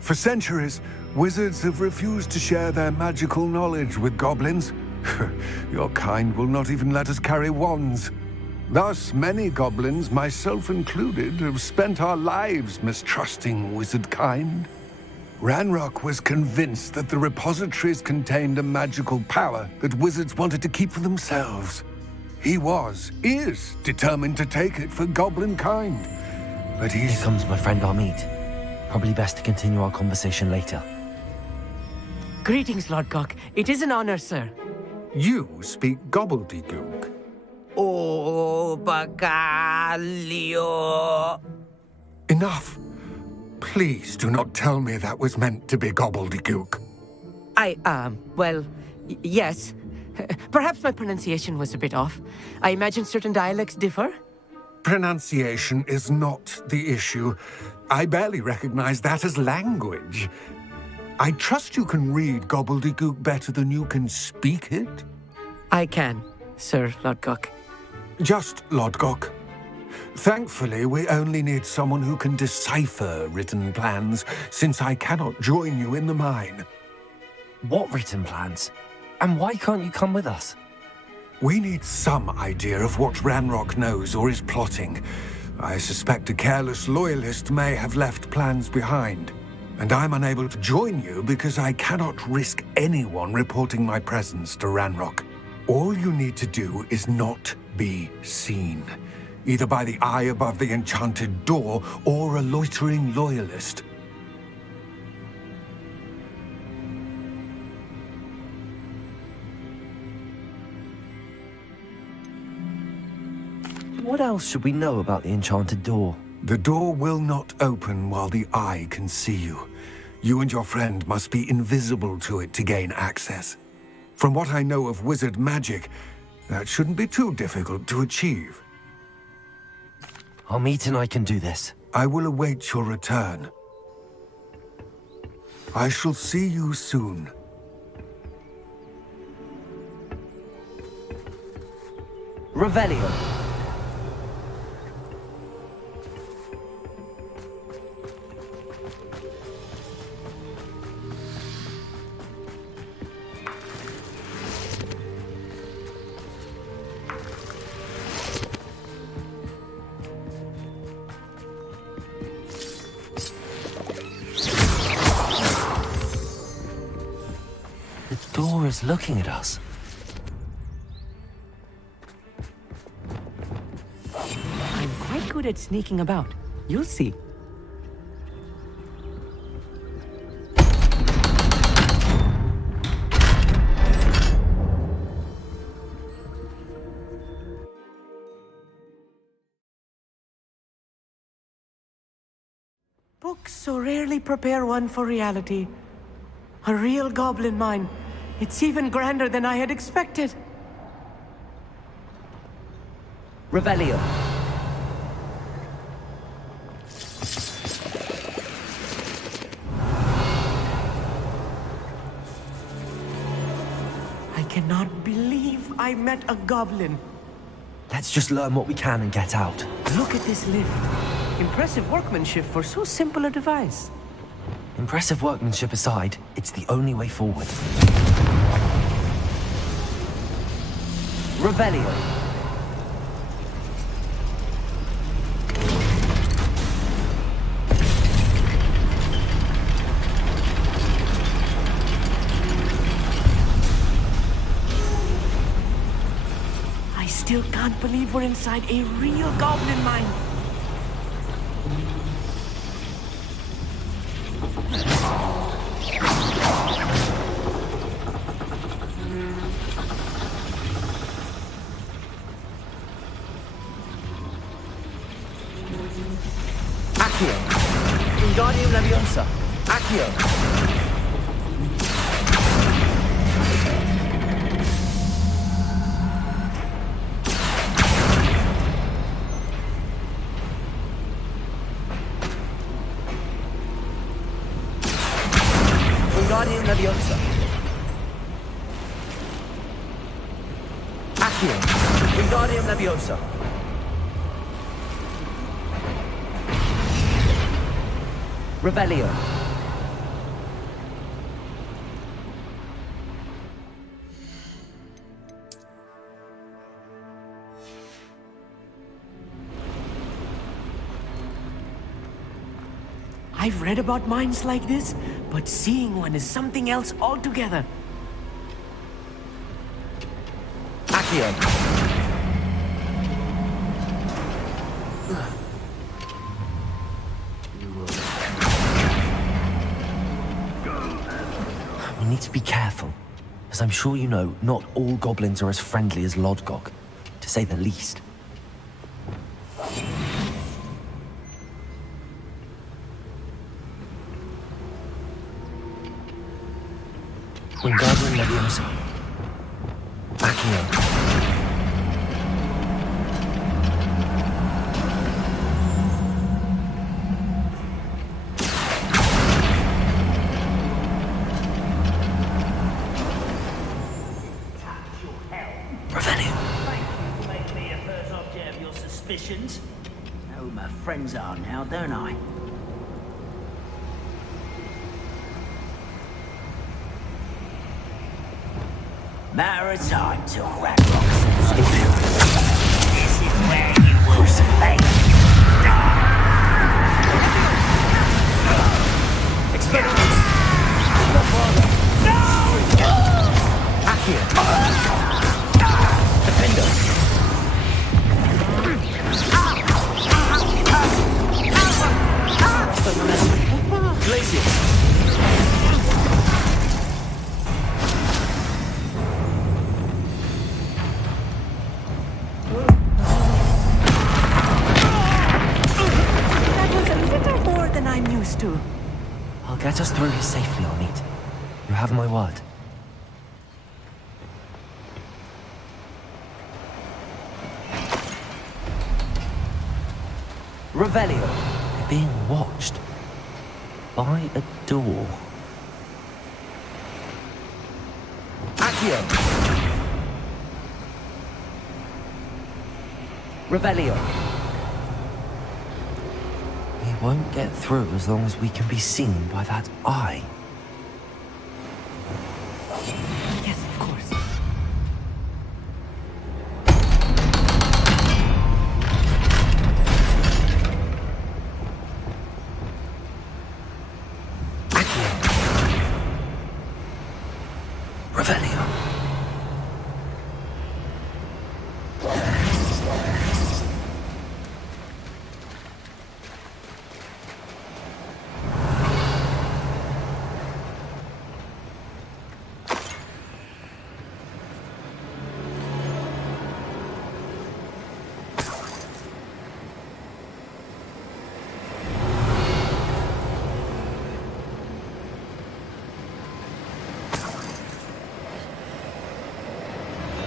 For centuries, wizards have refused to share their magical knowledge with goblins. Your kind will not even let us carry wands. Thus, many goblins, myself included, have spent our lives mistrusting wizard kind. Ranrock was convinced that the repositories contained a magical power that wizards wanted to keep for themselves. He is determined to take it for goblin kind. But Here comes my friend Amit. Probably best to continue our conversation later. Greetings, Lord Gok. It is an honor, sir. You speak gobbledygook. Oh, Bagalio. Enough. Please do not tell me that was meant to be gobbledygook. Well, yes. Perhaps my pronunciation was a bit off. I imagine certain dialects differ. Pronunciation is not the issue. I barely recognize that as language. I trust you can read gobbledygook better than you can speak it? I can, Sir Lord Gok. Just Lord Gok. Thankfully, we only need someone who can decipher written plans, since I cannot join you in the mine. What written plans? And why can't you come with us? We need some idea of what Ranrock knows or is plotting. I suspect a careless loyalist may have left plans behind. And I'm unable to join you because I cannot risk anyone reporting my presence to Ranrock. All you need to do is not be seen, either by the eye above the enchanted door or a loitering loyalist. What else should we know about the enchanted door? The door will not open while the eye can see you. You and your friend must be invisible to it to gain access. From what I know of wizard magic, that shouldn't be too difficult to achieve. Our meet and I can do this. I will await your return. I shall see you soon. Revelio. The door is looking at us. I'm quite good at sneaking about. You'll see. Books so rarely prepare one for reality. A real goblin mine. It's even grander than I had expected. Revelio. I cannot believe I met a goblin. Let's just learn what we can and get out. Look at this lift. Impressive workmanship for so simple a device. Impressive workmanship aside, it's the only way forward. Revelio. I still can't believe we're inside a real goblin mine. Accio. Wingardium Leviosa. Accio. Wingardium Leviosa. Accio. Wingardium Leviosa. Revelio. I've read about mines like this, but seeing one is something else altogether. Accio. We need to be careful. As I'm sure you know, not all goblins are as friendly as Lodgok, to say the least. Wingardium Leviosa. Accio. Know who my friends are now, don't I? Matter of time till Ragnarok's This is where you will play. Experiments! Accio! Defender! Glacius! That was a little more than I'm used to. I'll get us through here safely, Amit. You have my word. Revelio. They're being watched. By a door. Accio. Revelio. We won't get through as long as we can be seen by that eye. Yes, of course. Revelio.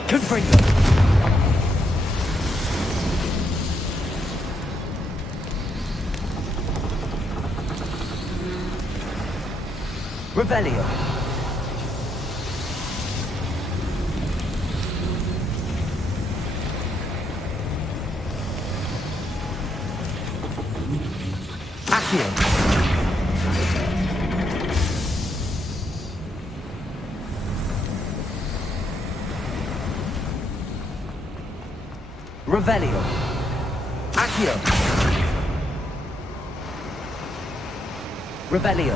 Confringo. Revelio. Accio. Revelio. Accio. Revelio.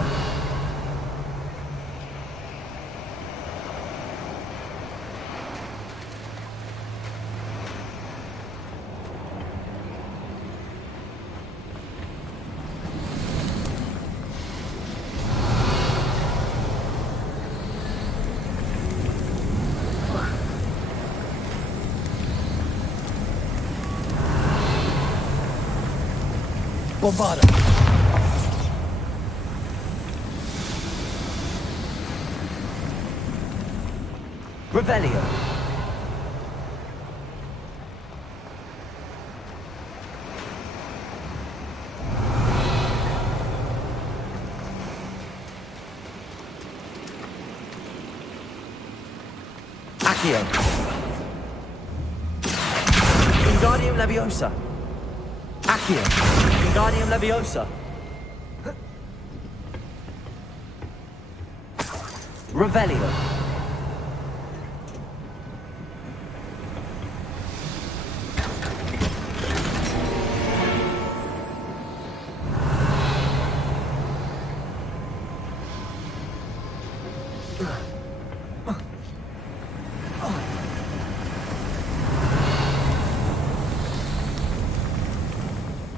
Bombarda. Revelio. Accio. Wingardium Leviosa. Accio. Wingardium Leviosa. Revelio.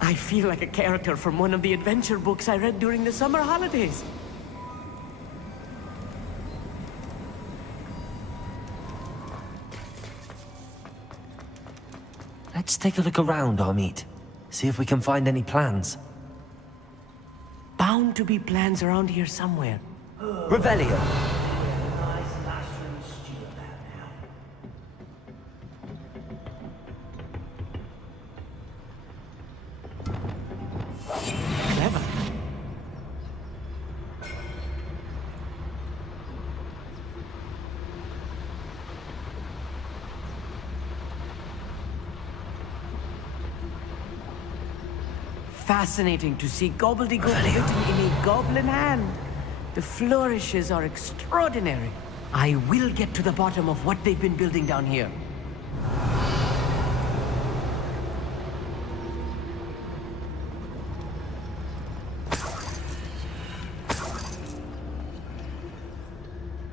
I feel like a character from one of the adventure books I read during the summer holidays. Let's take a look around, Amit. See if we can find any plans. Bound to be plans around here somewhere. Revelio. Clever. Fascinating to see gobbledygook written in a goblin hand. The flourishes are extraordinary. I will get to the bottom of what they've been building down here.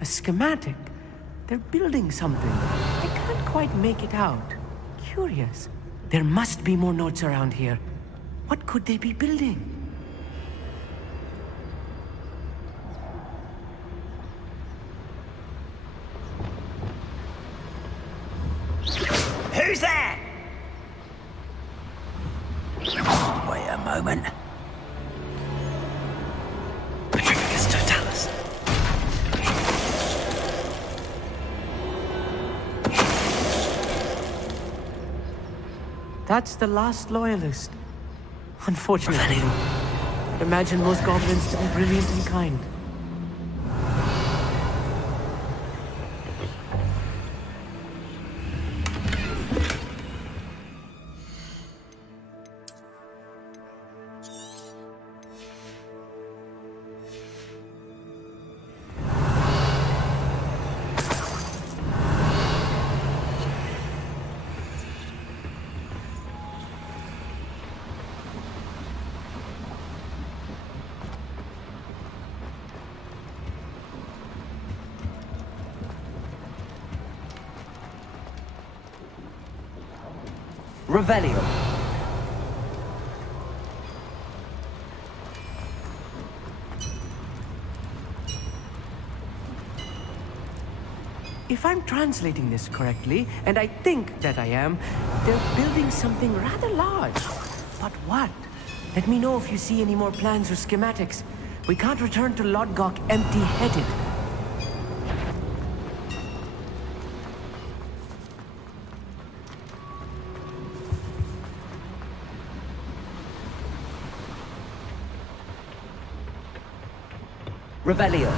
A schematic. They're building something. I can't quite make it out. Curious. There must be more notes around here. What could they be building? Who's that? Wait a moment. Petrificus Totalis. That's the last loyalist. Unfortunately, I'd imagine most goblins to be brilliant and kind. Revelio. If I'm translating this correctly, and I think that I am, they're building something rather large. But what? Let me know if you see any more plans or schematics. We can't return to Lodgok empty-headed. Revelio.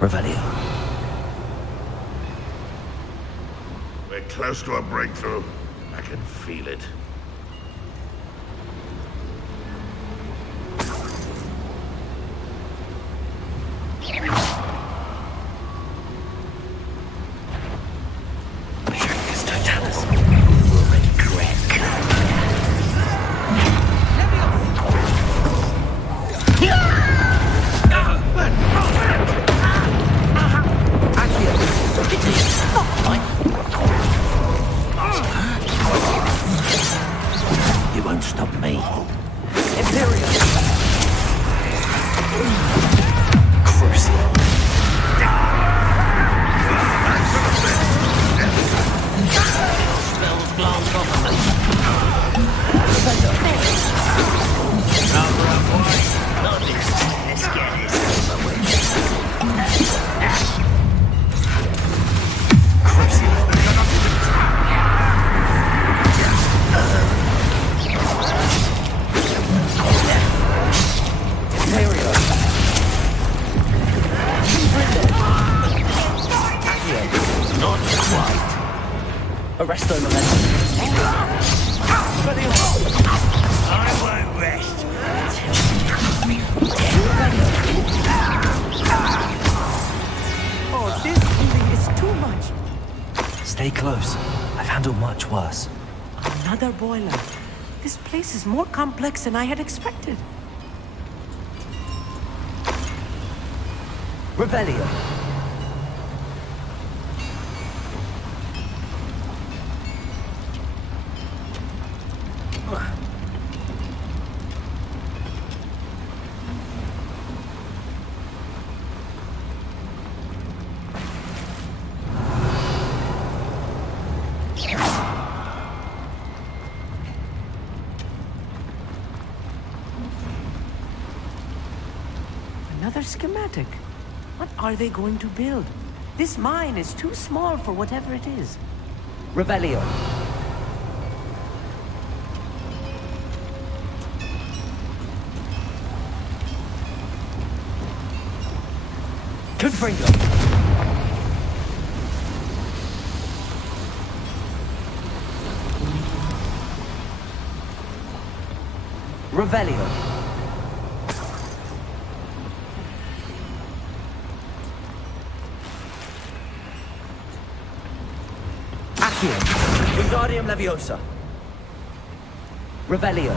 Revelio. We're close to a breakthrough. I can feel it. Petrificus Totalis. You will regret. You won't stop me. Imperial. Crucial. Spells glance off of me. Not this. Let's get this over with. Not quite. Arresto momentum. I won't rest. Oh, this really is too much. Stay close. I've handled much worse. Another boiler. This place is more complex than I had expected. Revelio. Another schematic. What are they going to build? This mine is too small for whatever it is. Revelio. Confringo. Revelio. Accio. Wingardium Leviosa. Revelio.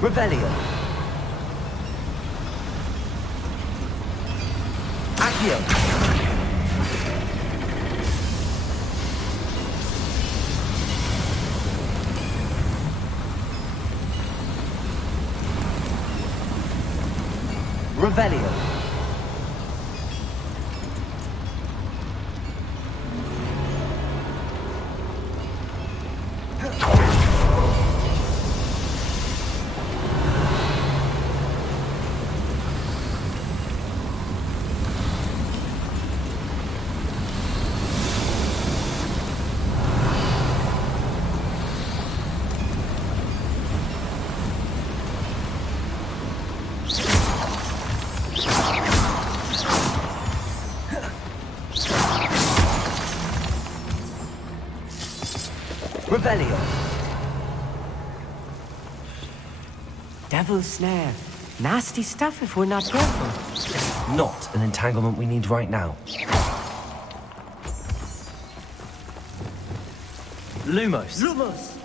Revelio. Accio. Revelio. Revelio. Devil's snare. Nasty stuff if we're not careful. Not an entanglement we need right now. Lumos. Lumos!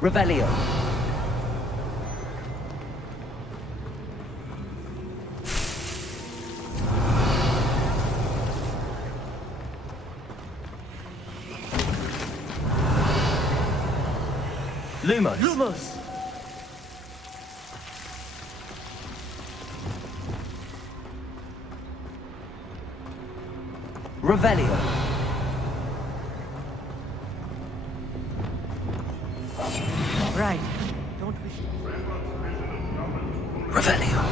Revelio. Lumos. Lumos! Revelio. Right. Don't wish. Revelio.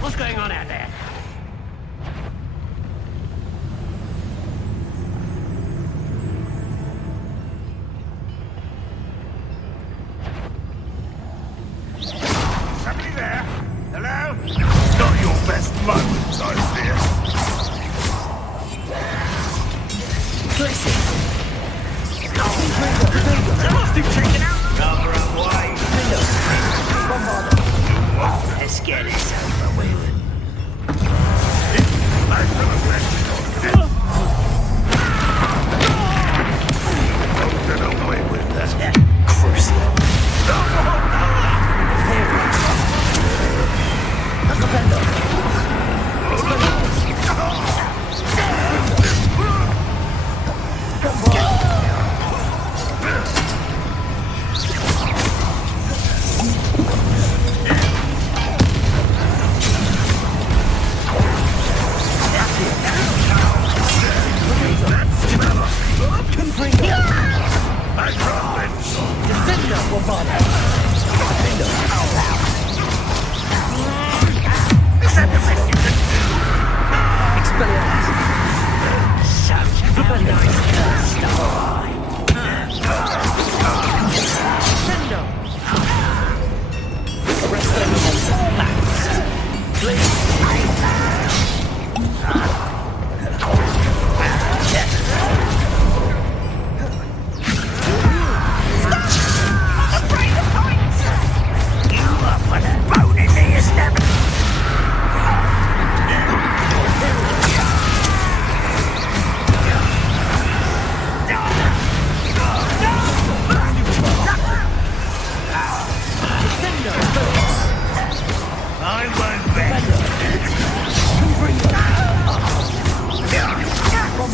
What's going on out there? Somebody there? Hello? Not your best moment, I fear. Must have taken out. Cover up, wide. Let's get this over with.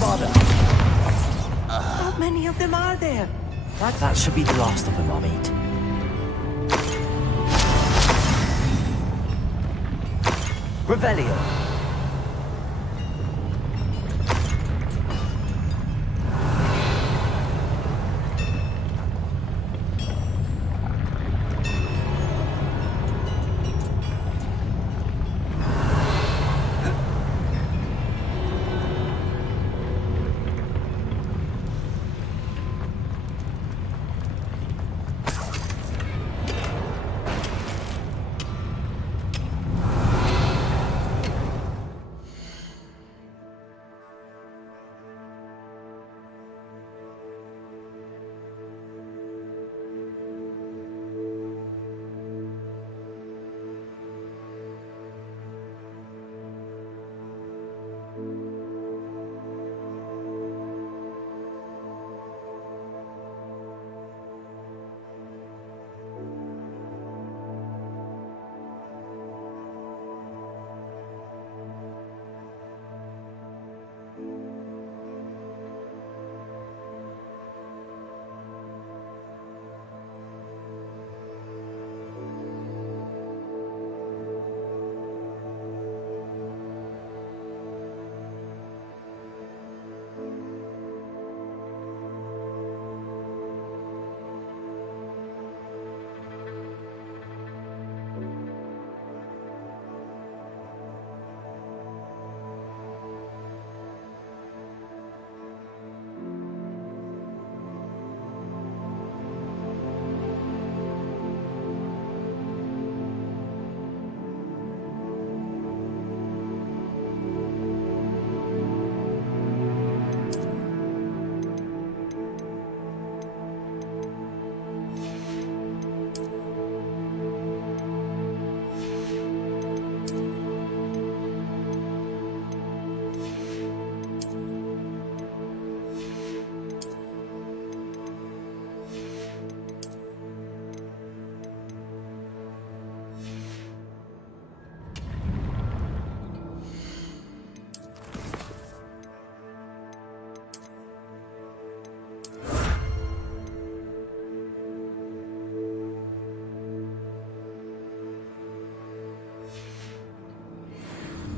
harder. How many of them are there? That should be the last of them, I'll meet. Revelio.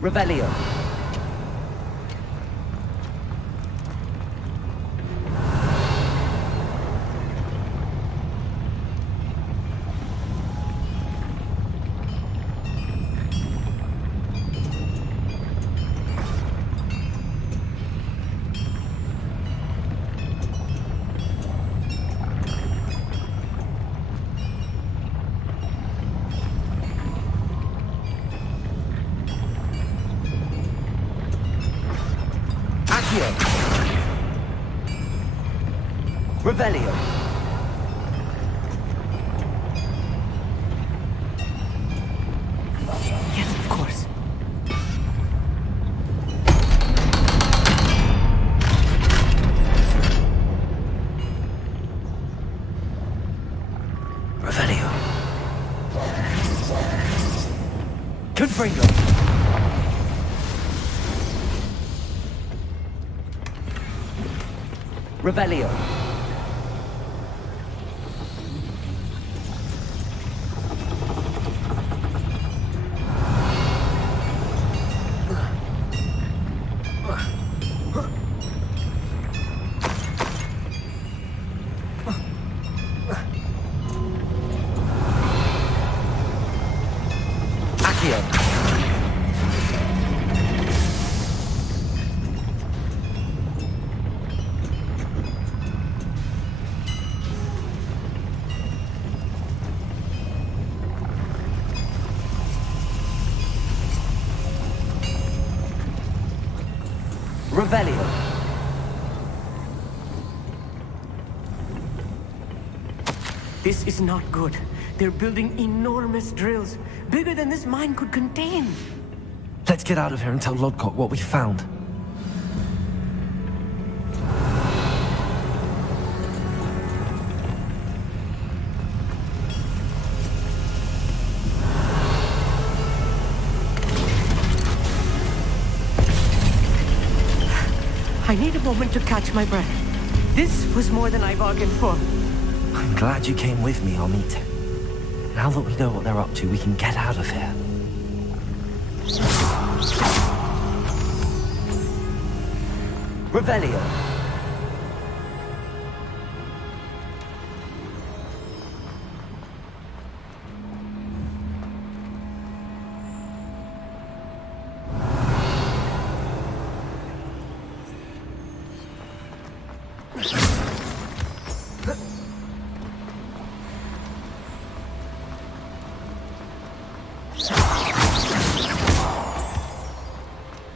Revelio. Revelio. Yes, of course. Revelio. Confringo. Revelio. Revelio. This is not good. They're building enormous drills, bigger than this mine could contain. Let's get out of here and tell Lodcock what we found. I need a moment to catch my breath. This was more than I bargained for. I'm glad you came with me, Amit. Now that we know what they're up to, we can get out of here. Revelio.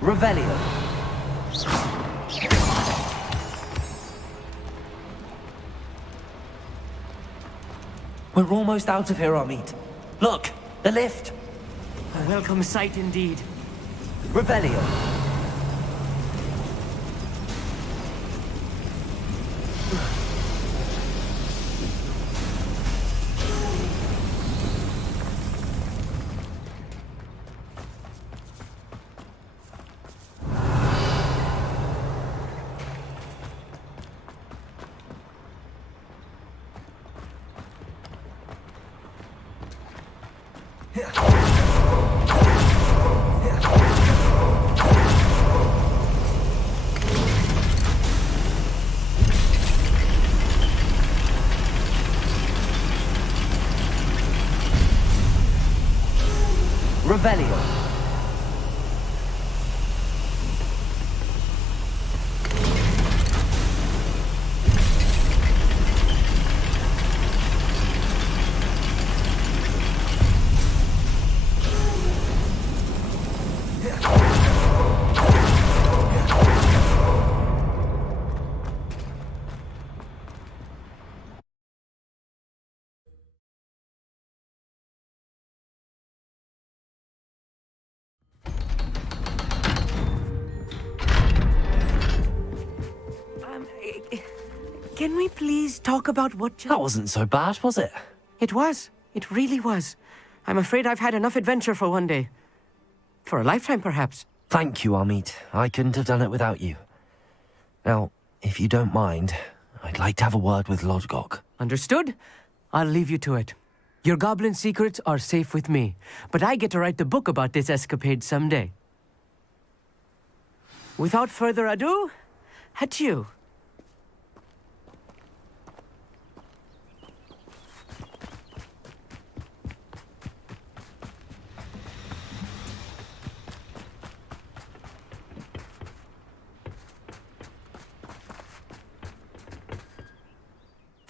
Revelio. We're almost out of here, Amit. Look, the lift. A welcome sight indeed. Revelio. Revelio. Can we please talk about what just... That wasn't so bad, was it? It was. It really was. I'm afraid I've had enough adventure for one day. For a lifetime, perhaps. Thank you, Amit. I couldn't have done it without you. Now, if you don't mind, I'd like to have a word with Lodgok. Understood? I'll leave you to it. Your goblin secrets are safe with me, but I get to write the book about this escapade someday. Without further ado, adieu.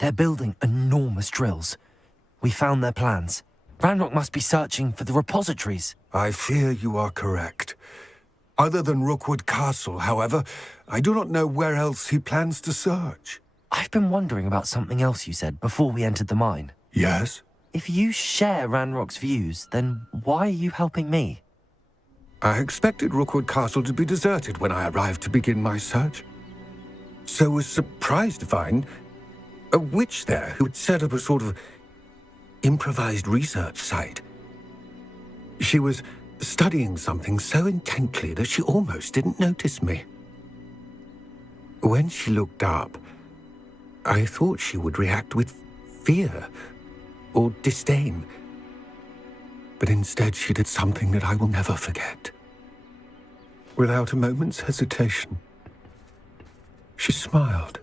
They're building enormous drills. We found their plans. Ranrock must be searching for the repositories. I fear you are correct. Other than Rookwood Castle, however, I do not know where else he plans to search. I've been wondering about something else you said before we entered the mine. Yes? If you share Ranrock's views, then why are you helping me? I expected Rookwood Castle to be deserted when I arrived to begin my search. So was surprised to find a witch there who had set up a sort of improvised research site. She was studying something so intently that she almost didn't notice me. When she looked up, I thought she would react with fear or disdain. But instead she did something that I will never forget. Without a moment's hesitation, she smiled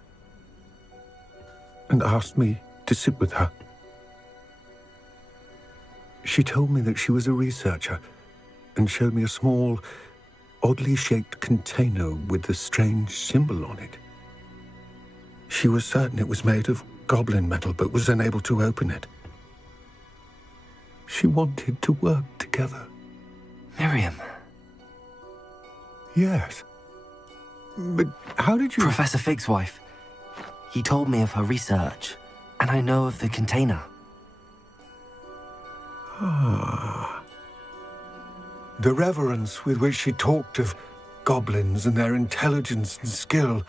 and asked me to sit with her. She told me that she was a researcher and showed me a small, oddly shaped container with a strange symbol on it. She was certain it was made of goblin metal, but was unable to open it. She wanted to work together. Miriam. Yes. But how did you... Professor Fig's wife. He told me of her research, and I know of the container. Ah. The reverence with which she talked of goblins and their intelligence and skill,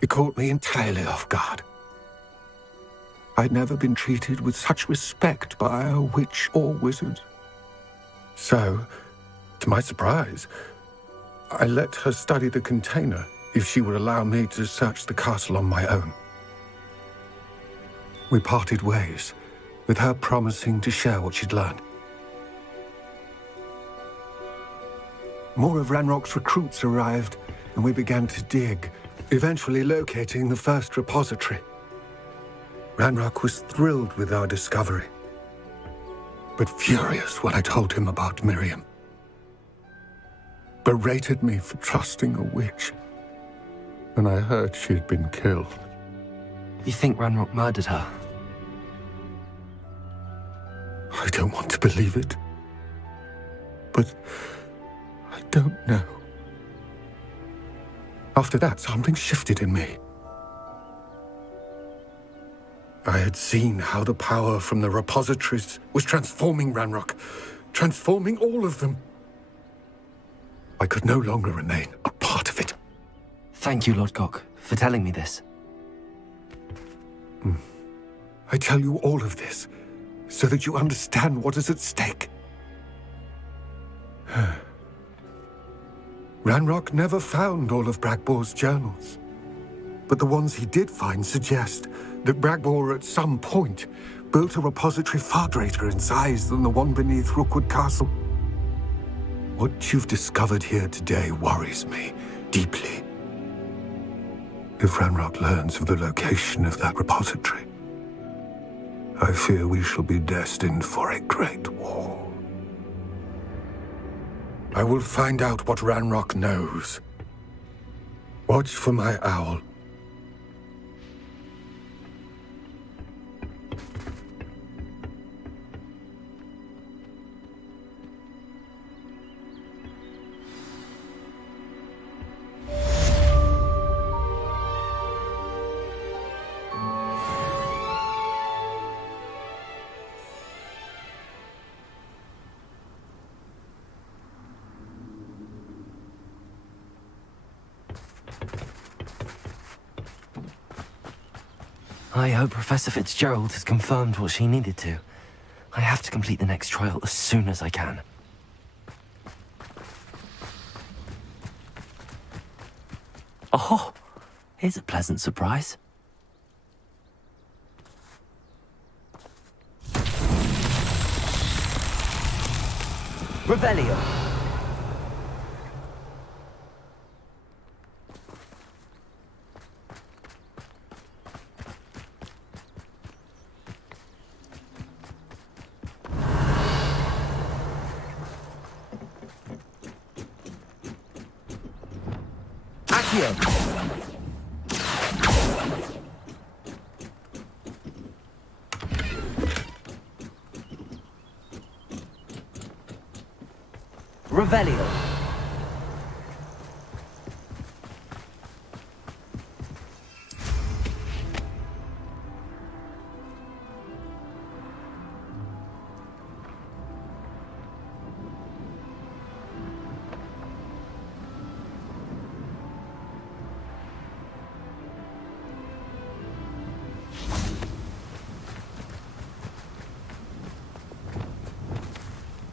it caught me entirely off guard. I'd never been treated with such respect by a witch or wizard. So, to my surprise, I let her study the container if she would allow me to search the castle on my own. We parted ways, with her promising to share what she'd learned. More of Ranrock's recruits arrived, and we began to dig, eventually locating the first repository. Ranrock was thrilled with our discovery, but furious when I told him about Miriam. Berated me for trusting a witch, and I heard she had been killed. You think Ranrock murdered her? I don't want to believe it, but I don't know. After that, something shifted in me. I had seen how the power from the repositories was transforming Ranrock, transforming all of them. I could no longer remain a part of it. Thank you, Lord Gok, for telling me this. I tell you all of this so that you understand what is at stake. Ranrock never found all of Bragbor's journals, but the ones he did find suggest that Bragbor at some point built a repository far greater in size than the one beneath Rookwood Castle. What you've discovered here today worries me deeply. If Ranrock learns of the location of that repository, I fear we shall be destined for a great war. I will find out what Ranrock knows. Watch for my owl. I hope Professor Fitzgerald has confirmed what she needed to. I have to complete the next trial as soon as I can. Oh, here's a pleasant surprise. Revelio. Revelio.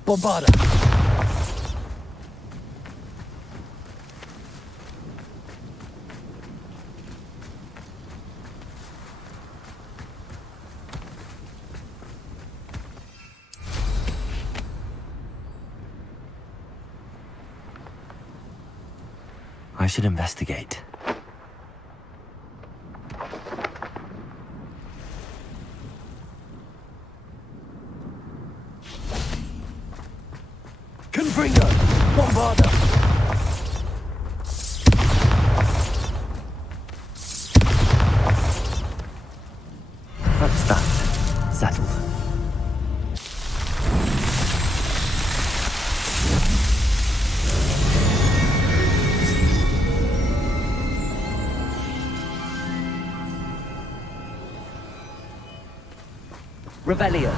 Bombarda. I should investigate. Confringo! Bombarda! That's that. Settled. Revelio.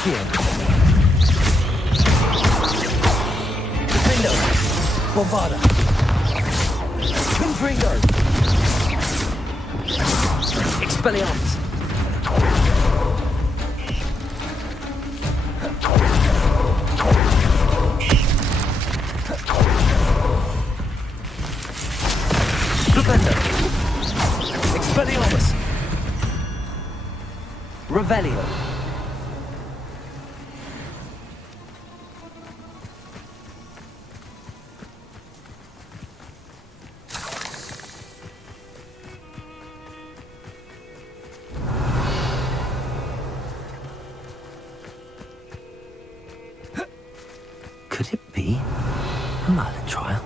Accio. Defendo. Bombada. Confringo. Expelliarmus. Stupendo. Expelliarmus. Revelio. Could it be a Merlin trial?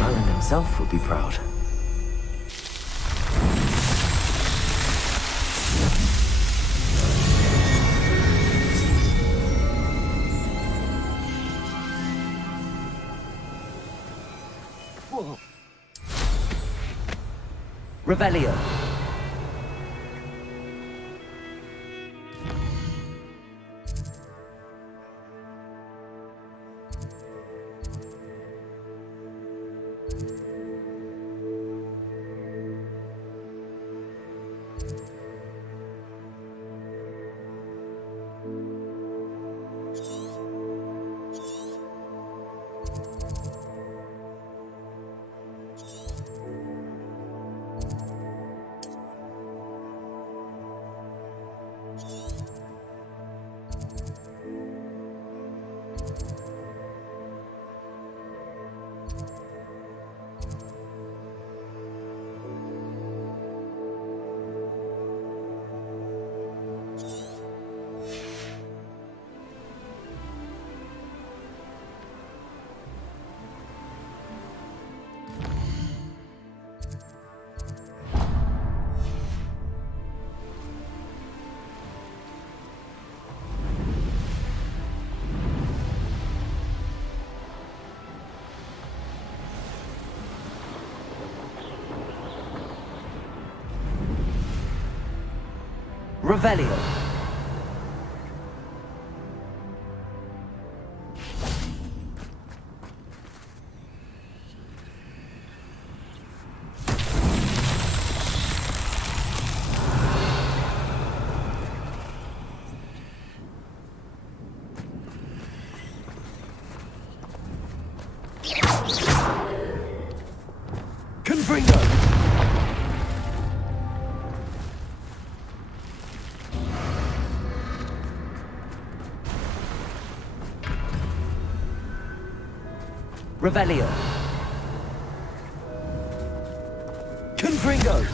Merlin himself would be proud. Whoa. Revelio. Revelio. Confringo. Revelio. Confringo.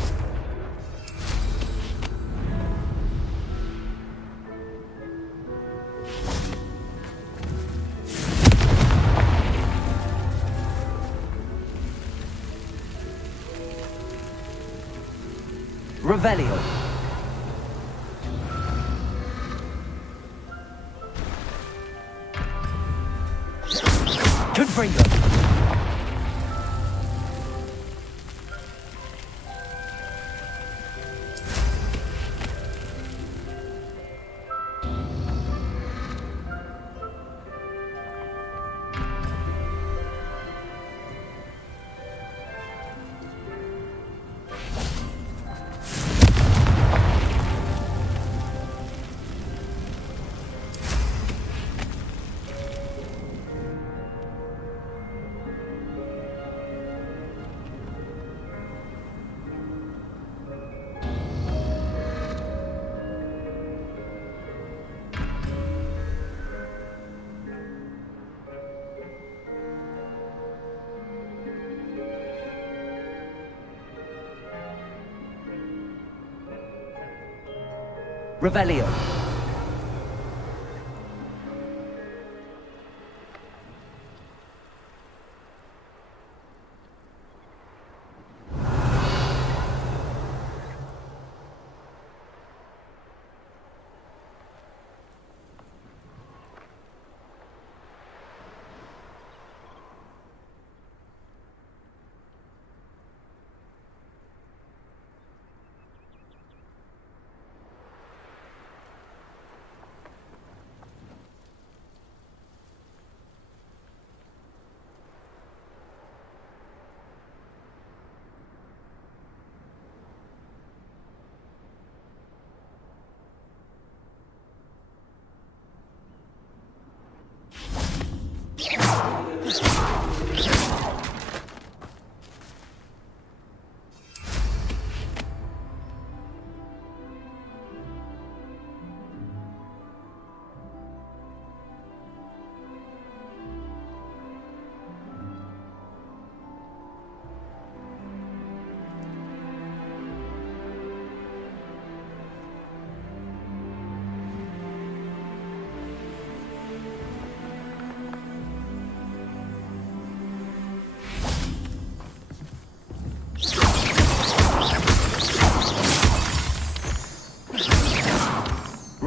Revelio. Confringo. Revelio.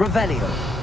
Revelio.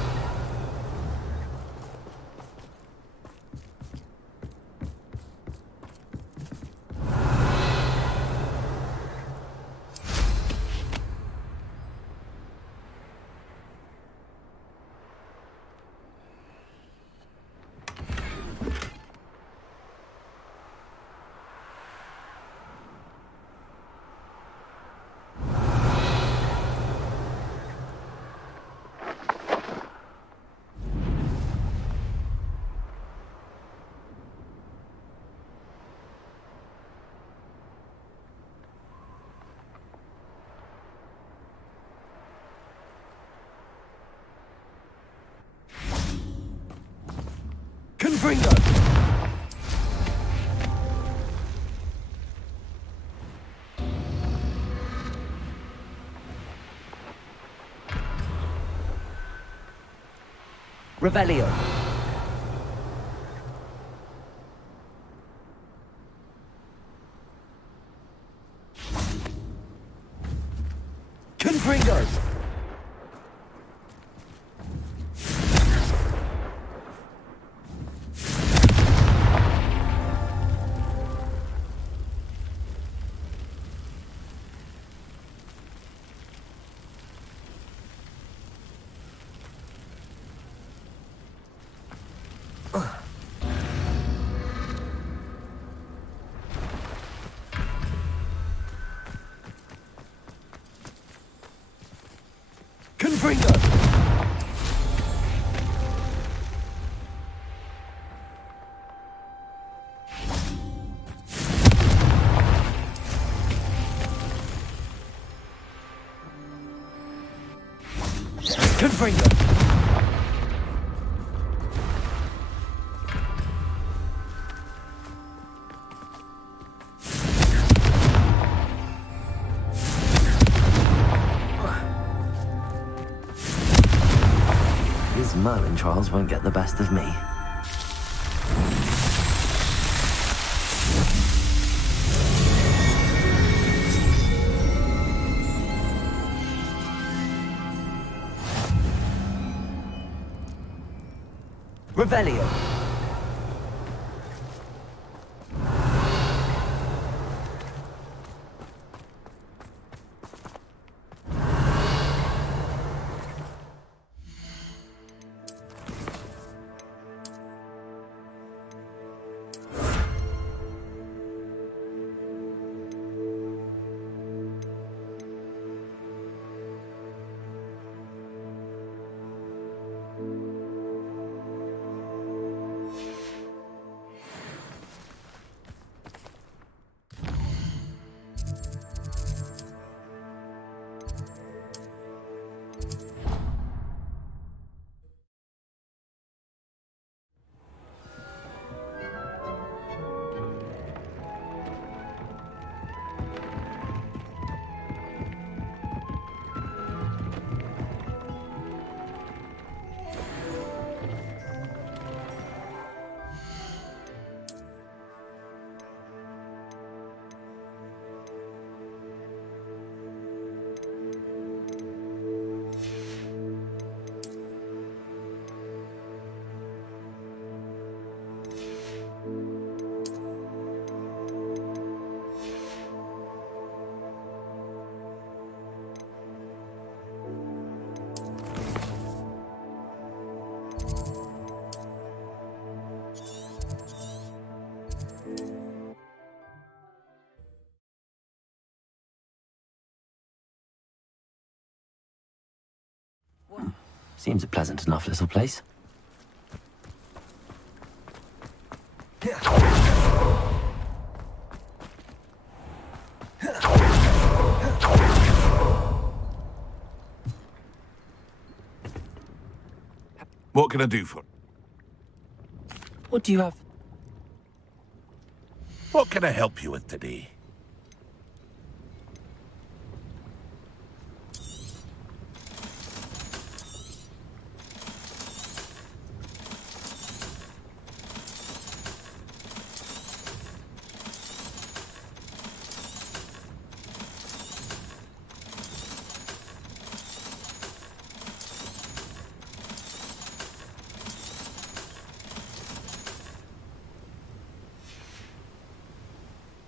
Confringo! Revelio. Confringo! Confringo! Confringo! These Merlin trials won't get the best of me. Revelio. Seems a pleasant enough little place. What can I do for? What do you have? What can I help you with today?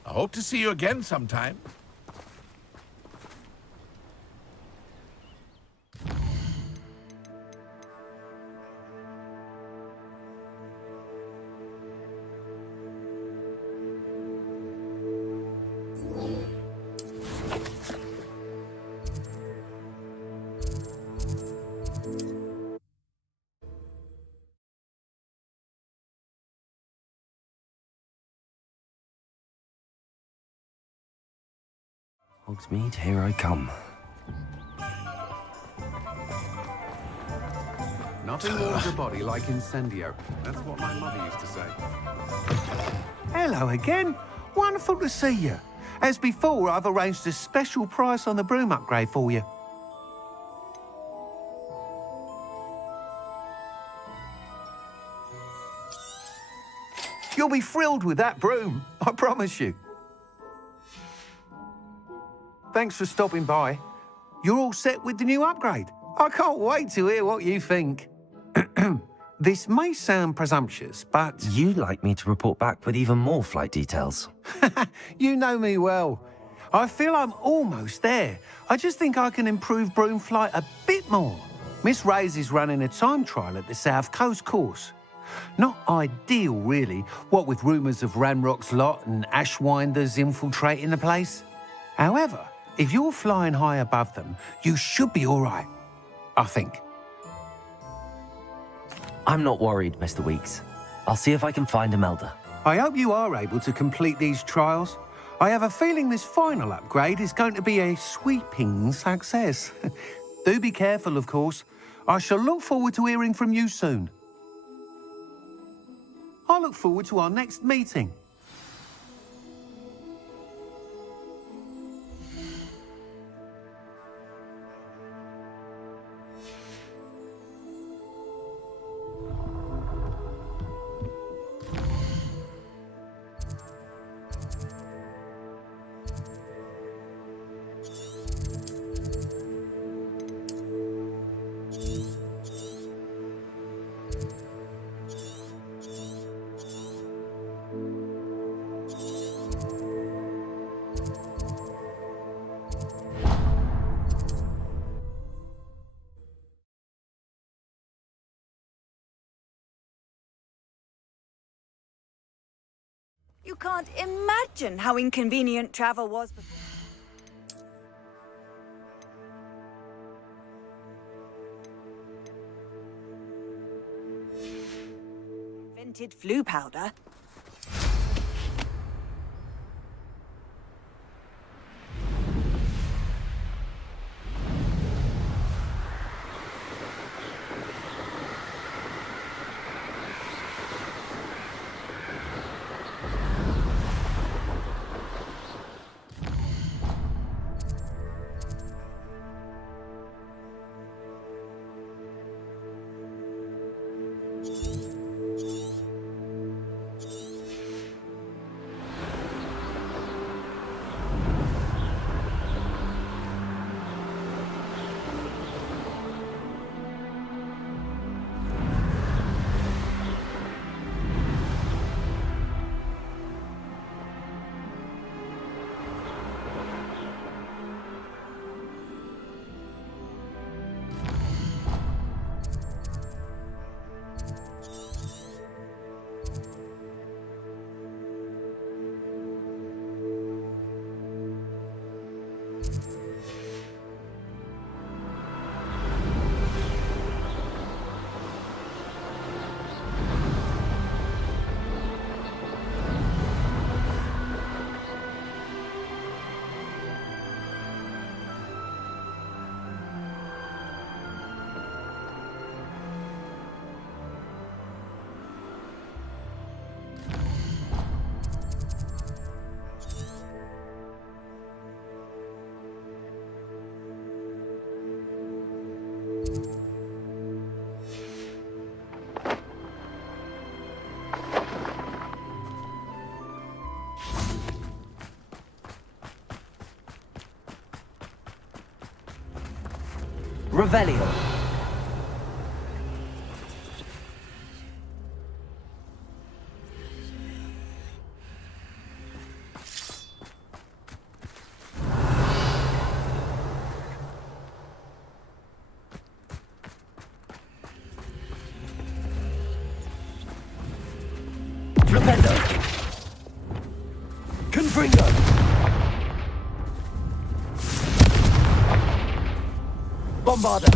I hope to see you again sometime. Hogsmeade, here I come. Nothing warms a body like incendio. That's what my mother used to say. Hello again. Wonderful to see you. As before, I've arranged a special price on the broom upgrade for you. You'll be thrilled with that broom, I promise you. Thanks for stopping by. You're all set with the new upgrade. I can't wait to hear what you think. This may sound presumptuous, but... You'd like me to report back with even more flight details. You know me well. I feel I'm almost there. I just think I can improve broom flight a bit more. Miss Ray's is running a time trial at the South Coast course. Not ideal, really, what with rumours of Ranrock's lot and Ashwinders infiltrating the place. However, if you're flying high above them, you should be all right, I think. I'm not worried, Mr. Weeks. I'll see if I can find Imelda. I hope you are able to complete these trials. I have a feeling this final upgrade is going to be a sweeping success. Do be careful, of course. I shall look forward to hearing from you soon. I look forward to our next meeting. You can't imagine how inconvenient travel was before. Invented flu powder. Revelio. Flipendo. Confringo. Bombarda.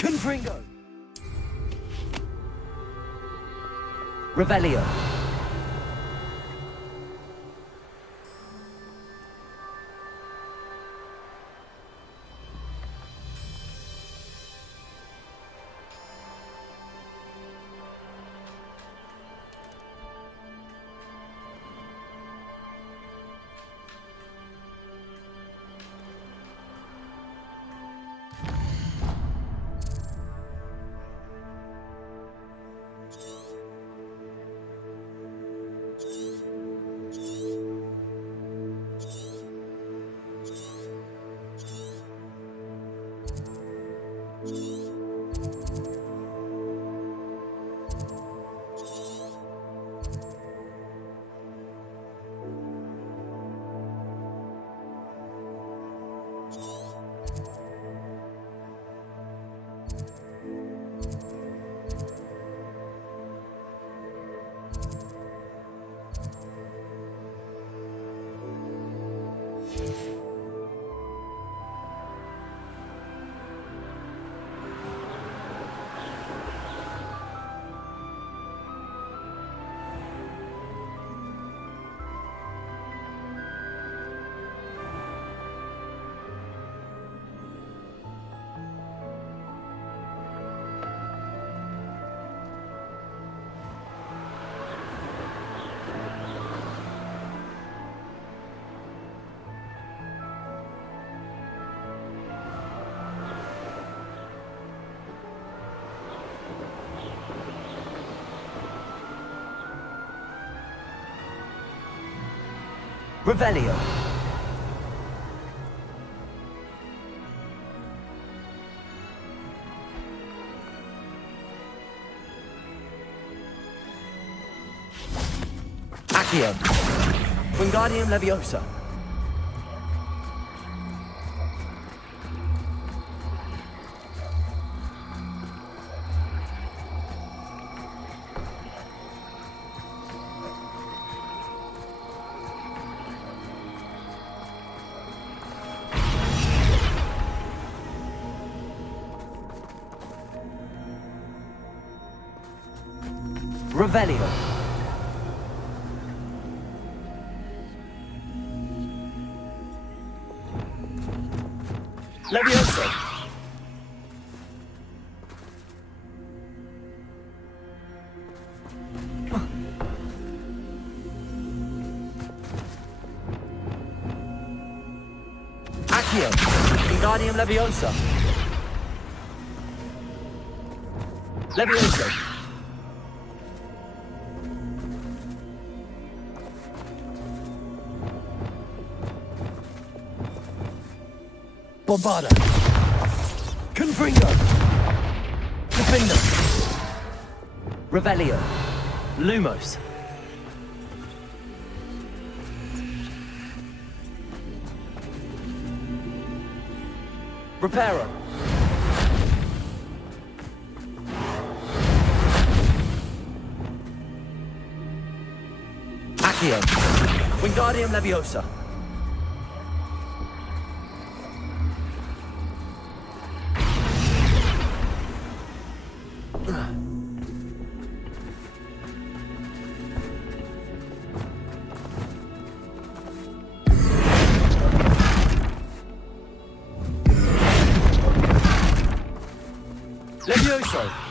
Confringo. Revelio. Revelio. Accio. Wingardium Leviosa. Revelio. Leviosa. Accio. Wingardium Leviosa. Leviosa. Bombarda. Confringo. Defender. Revelio. Lumos. Reparo. Accio. Wingardium Leviosa. Levioso.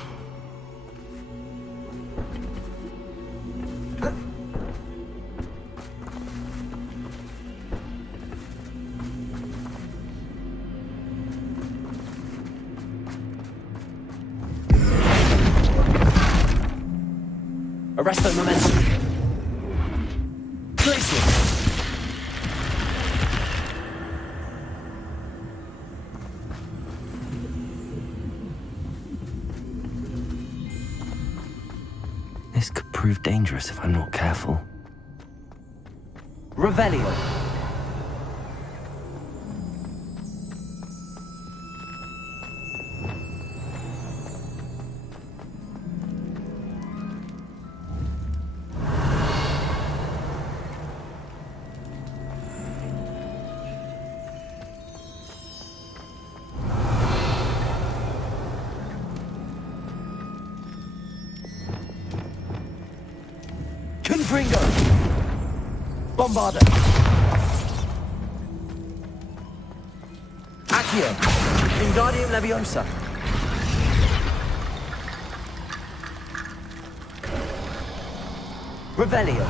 Arresto momentum. Glacial. This could prove dangerous if I'm not careful. Revelio. Confringo. Bombarda. Accio. Wingardium Leviosa. Revelio.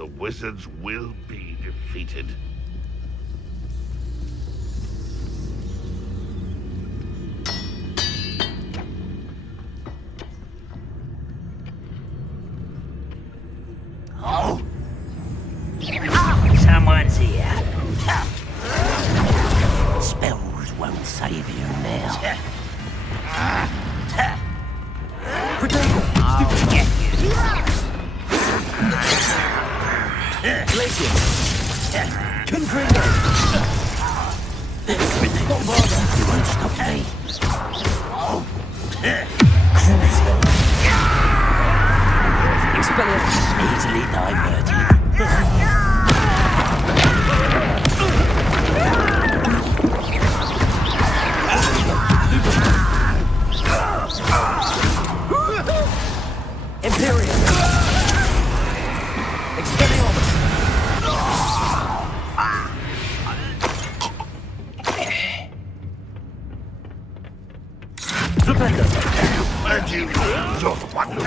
the wizards will be defeated. Oh? Someone's here. Spells won't save you now. I'll get you. Confringo! You won't stop me. Expelliarmus. Easily diverted. Imperium. Expelliarmus. Flipendo. And you don't wonder?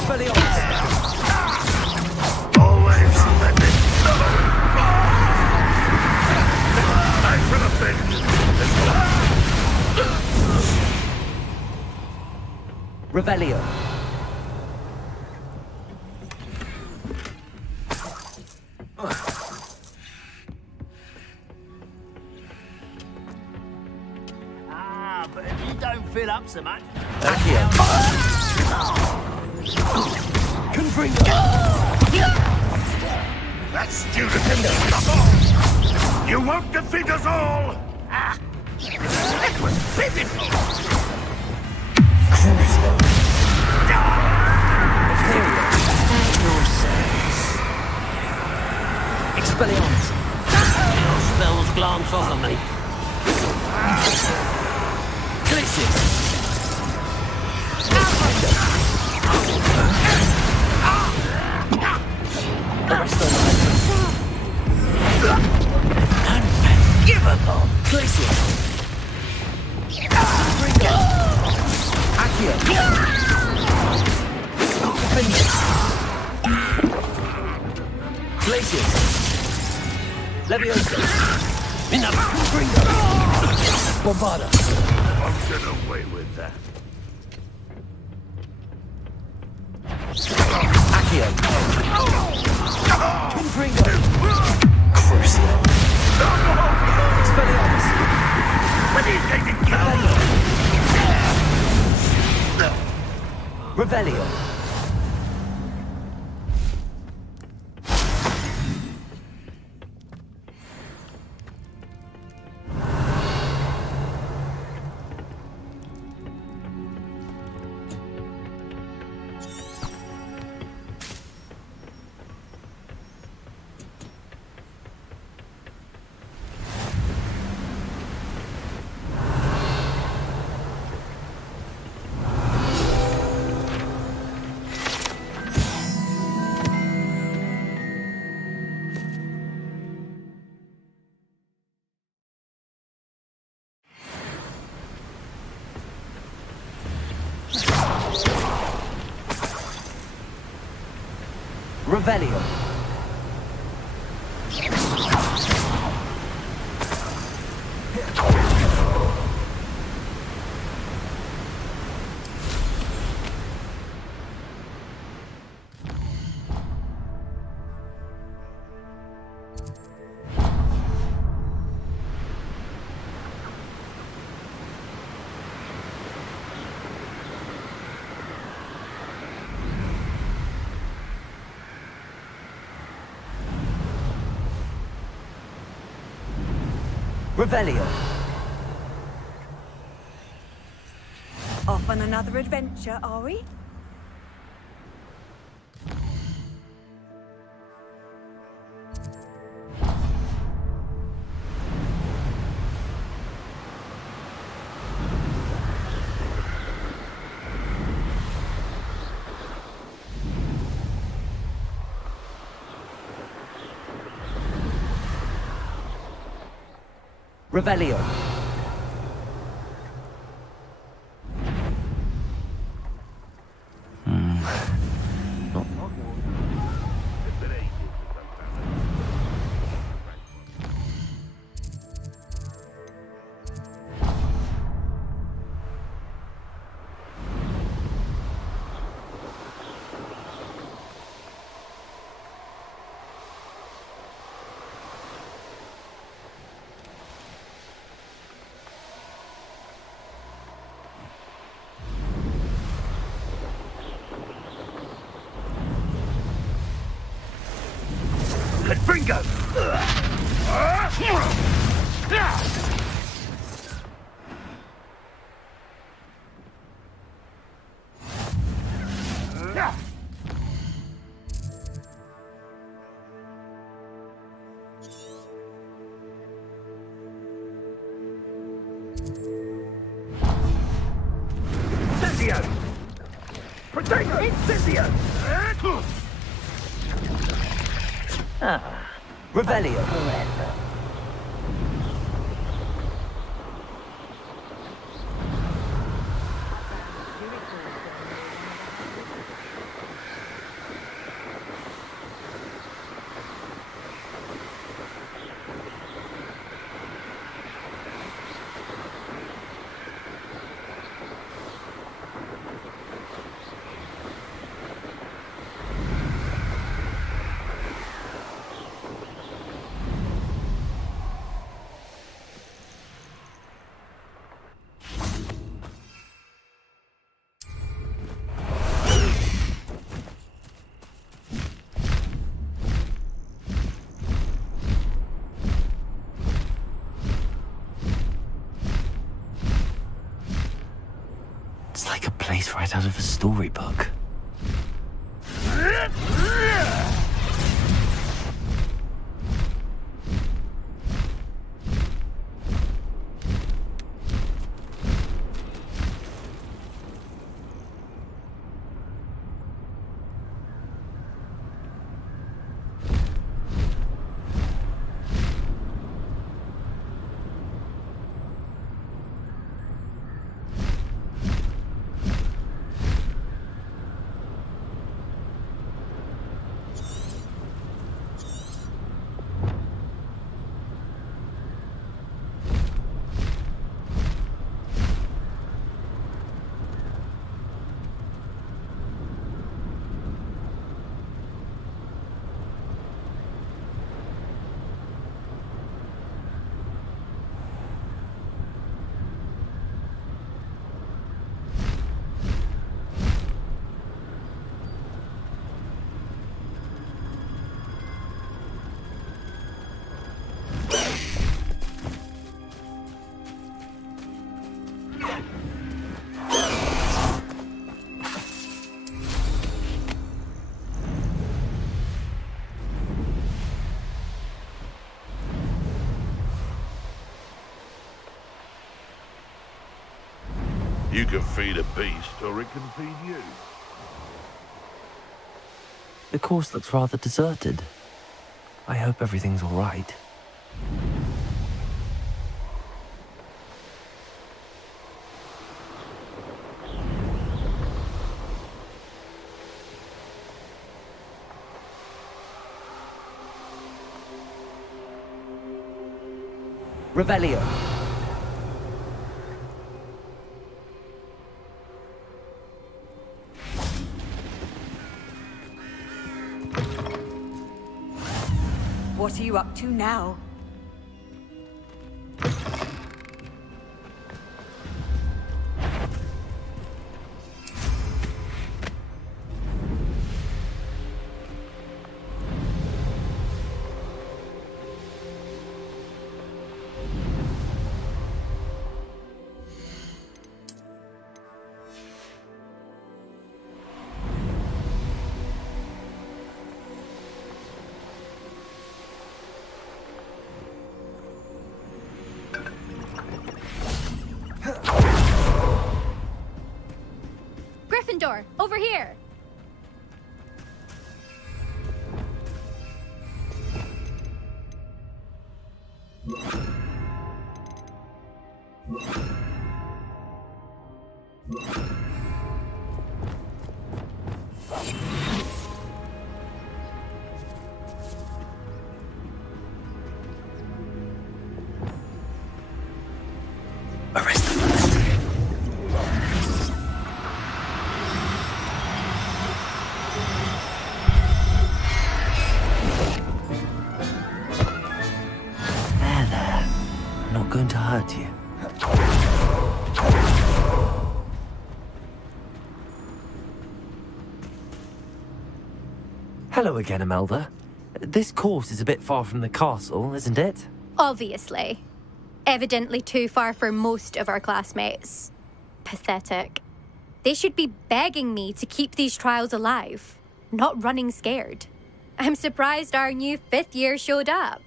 Expelliarmus. Always splendid. I should have been. Revelio. But if you don't fill up so much... Accio. Confringo. That student is stop. You won't defeat us all! It was pitiful! Expelliarmus. Your spells glance off of me. Glitches. Unforgivable! Glacier. Accio. Glacier. Leviosa. Bombarda. Won't get away with that. Accio. Confringo. Crucio. Expelliarmus. What are you going to kill? Revelio. Revelio. Revelio. Off on another adventure, are we? Revelio. Bingo! Incendio! Protego! Incendio! Revelio. It's like a place right out of a storybook. You can feed a beast, or it can feed you. The course looks rather deserted. I hope everything's all right. Revelio. What are you up to now? Gryffindor, over here! Arrest them. There. I'm not going to hurt you. Hello again, Imelda. This course is a bit far from the castle, isn't it? Obviously. Evidently too far for most of our classmates. Pathetic. They should be begging me to keep these trials alive, not running scared. I'm surprised our new 5th year showed up.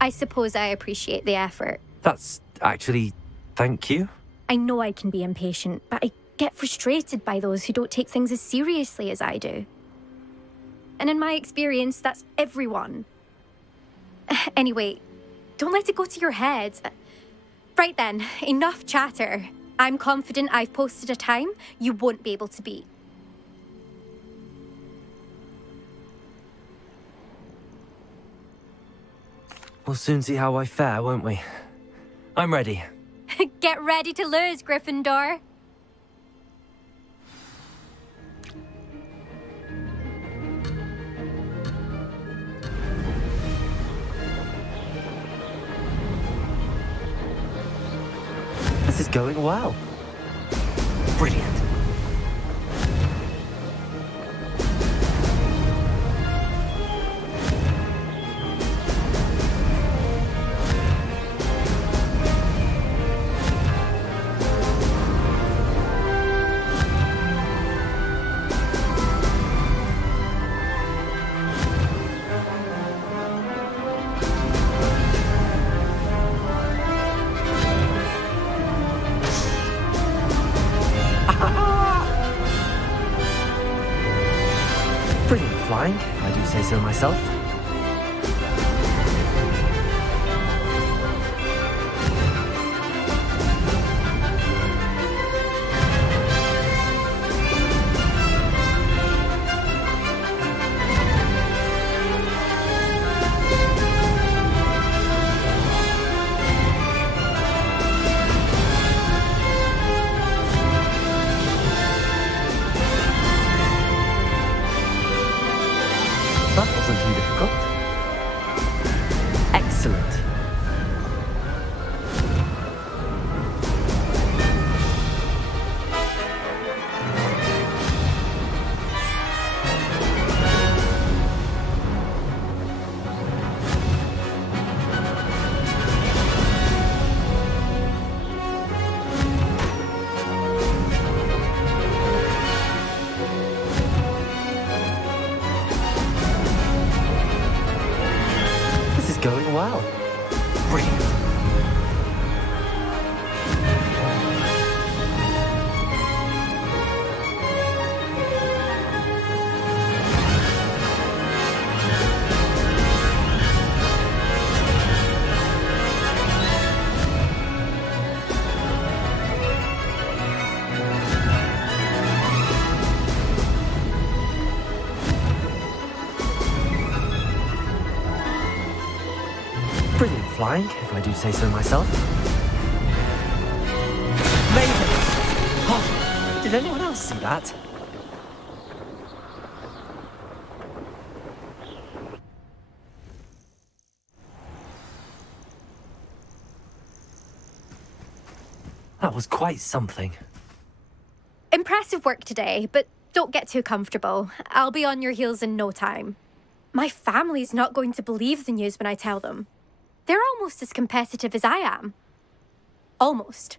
I suppose I appreciate the effort. That's actually... thank you. I know I can be impatient, but I get frustrated by those who don't take things as seriously as I do. And in my experience, that's everyone. Anyway, don't let it go to your head. Right then, enough chatter. I'm confident I've posted a time you won't be able to beat. We'll soon see how I fare, won't we? I'm ready. Get ready to lose, Gryffindor. This is going well. Brilliant. Brilliant flying, if I do say so myself. That wasn't too difficult. Excellent. This is going well. Brilliant. Brilliant flying, if I do say so myself. Amazing! Oh, did anyone else see that? That was quite something. Impressive work today, but don't get too comfortable. I'll be on your heels in no time. My family's not going to believe the news when I tell them. They're almost as competitive as I am. Almost.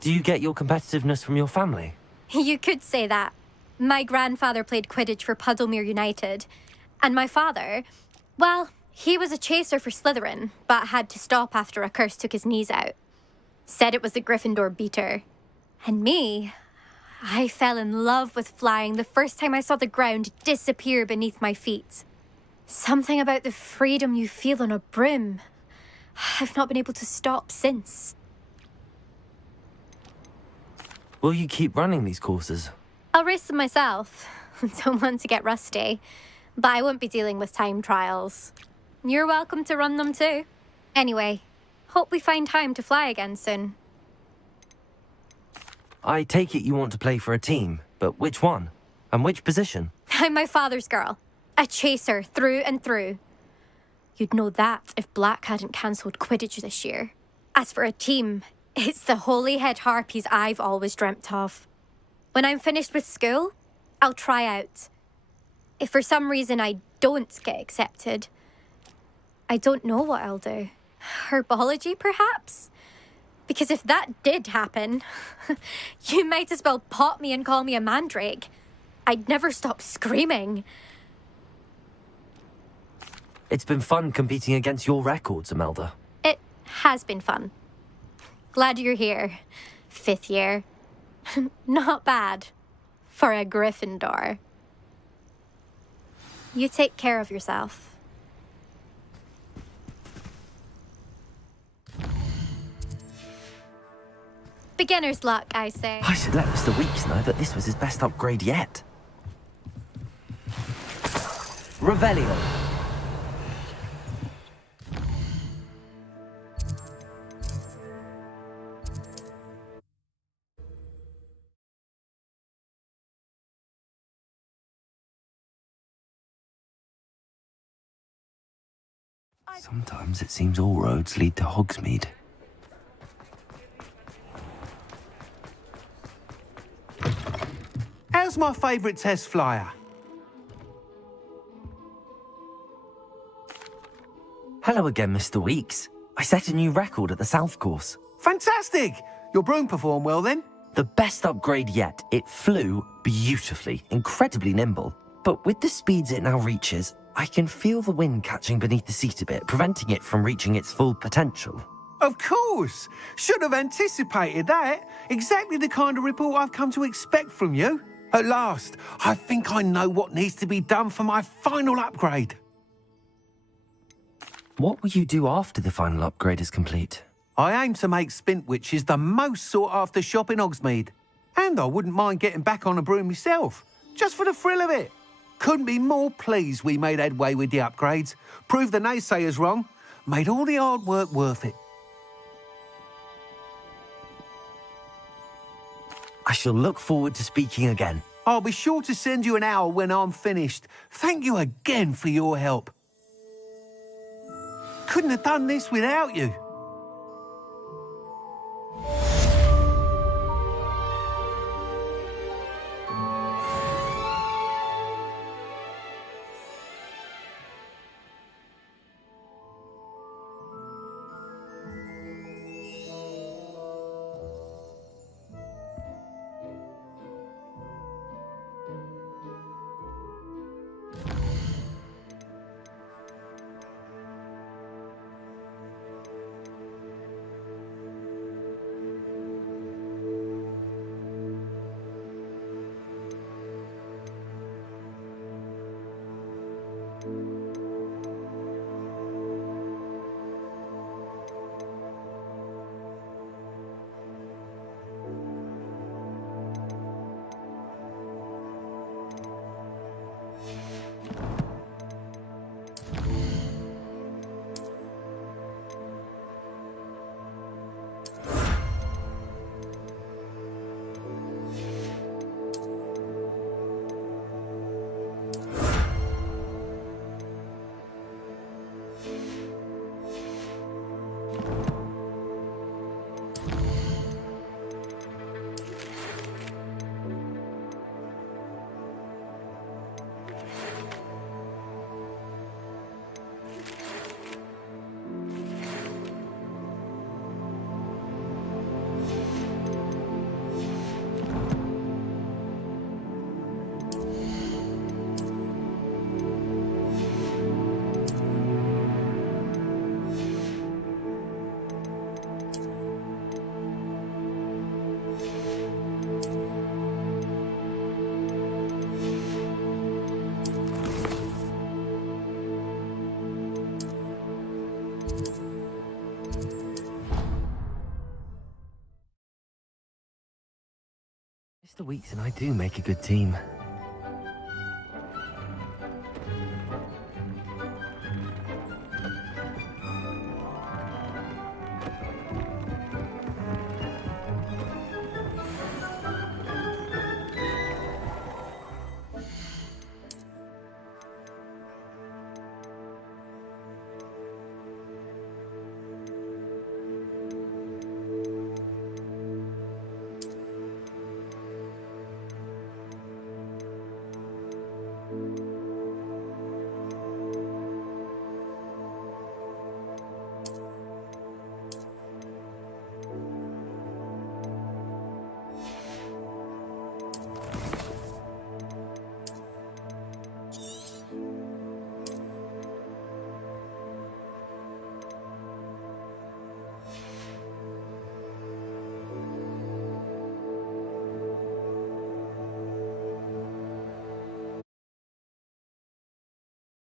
Do you get your competitiveness from your family? You could say that. My grandfather played Quidditch for Puddlemere United. And my father, well, he was a chaser for Slytherin, but had to stop after a curse took his knees out. Said it was the Gryffindor beater. And me, I fell in love with flying the first time I saw the ground disappear beneath my feet. Something about the freedom you feel on a broom. I've not been able to stop since. Will you keep running these courses? I'll race them myself. Don't want to get rusty. But I won't be dealing with time trials. You're welcome to run them too. Anyway, hope we find time to fly again soon. I take it you want to play for a team, but which one? And which position? I'm my father's girl. A chaser through and through. You'd know that if Black hadn't cancelled Quidditch this year. As for a team, It's the holy-head harpies I've always dreamt of. When I'm finished with school, I'll try out. If for some reason I don't get accepted, I don't know what I'll do. Herbology, perhaps? Because if that did happen, you might as well pop me and call me a mandrake. I'd never stop screaming. It's been fun competing against your records, Imelda. It has been fun. Glad you're here. 5th year. Not bad. For a Gryffindor. You take care of yourself. Beginner's luck, I say. I should let Mr. Weeks know that this was his best upgrade yet. Revelio. Sometimes it seems all roads lead to Hogsmeade. How's my favourite test flyer? Hello again, Mr. Weeks. I set a new record at the South Course. Fantastic! Your broom performed well then? The best upgrade yet. It flew beautifully, incredibly nimble. But with the speeds it now reaches, I can feel the wind catching beneath the seat a bit, preventing it from reaching its full potential. Of course! Should have anticipated that. Exactly the kind of report I've come to expect from you. At last, I think I know what needs to be done for my final upgrade. What will you do after the final upgrade is complete? I aim to make Spintwitches the most sought-after shop in Hogsmeade. And I wouldn't mind getting back on a broom myself, just for the thrill of it. Couldn't be more pleased we made headway with the upgrades, proved the naysayers wrong, made all the hard work worth it. I shall look forward to speaking again. I'll be sure to send you an hour when I'm finished. Thank you again for your help. Couldn't have done this without you. Mr. Weeks and I do make a good team.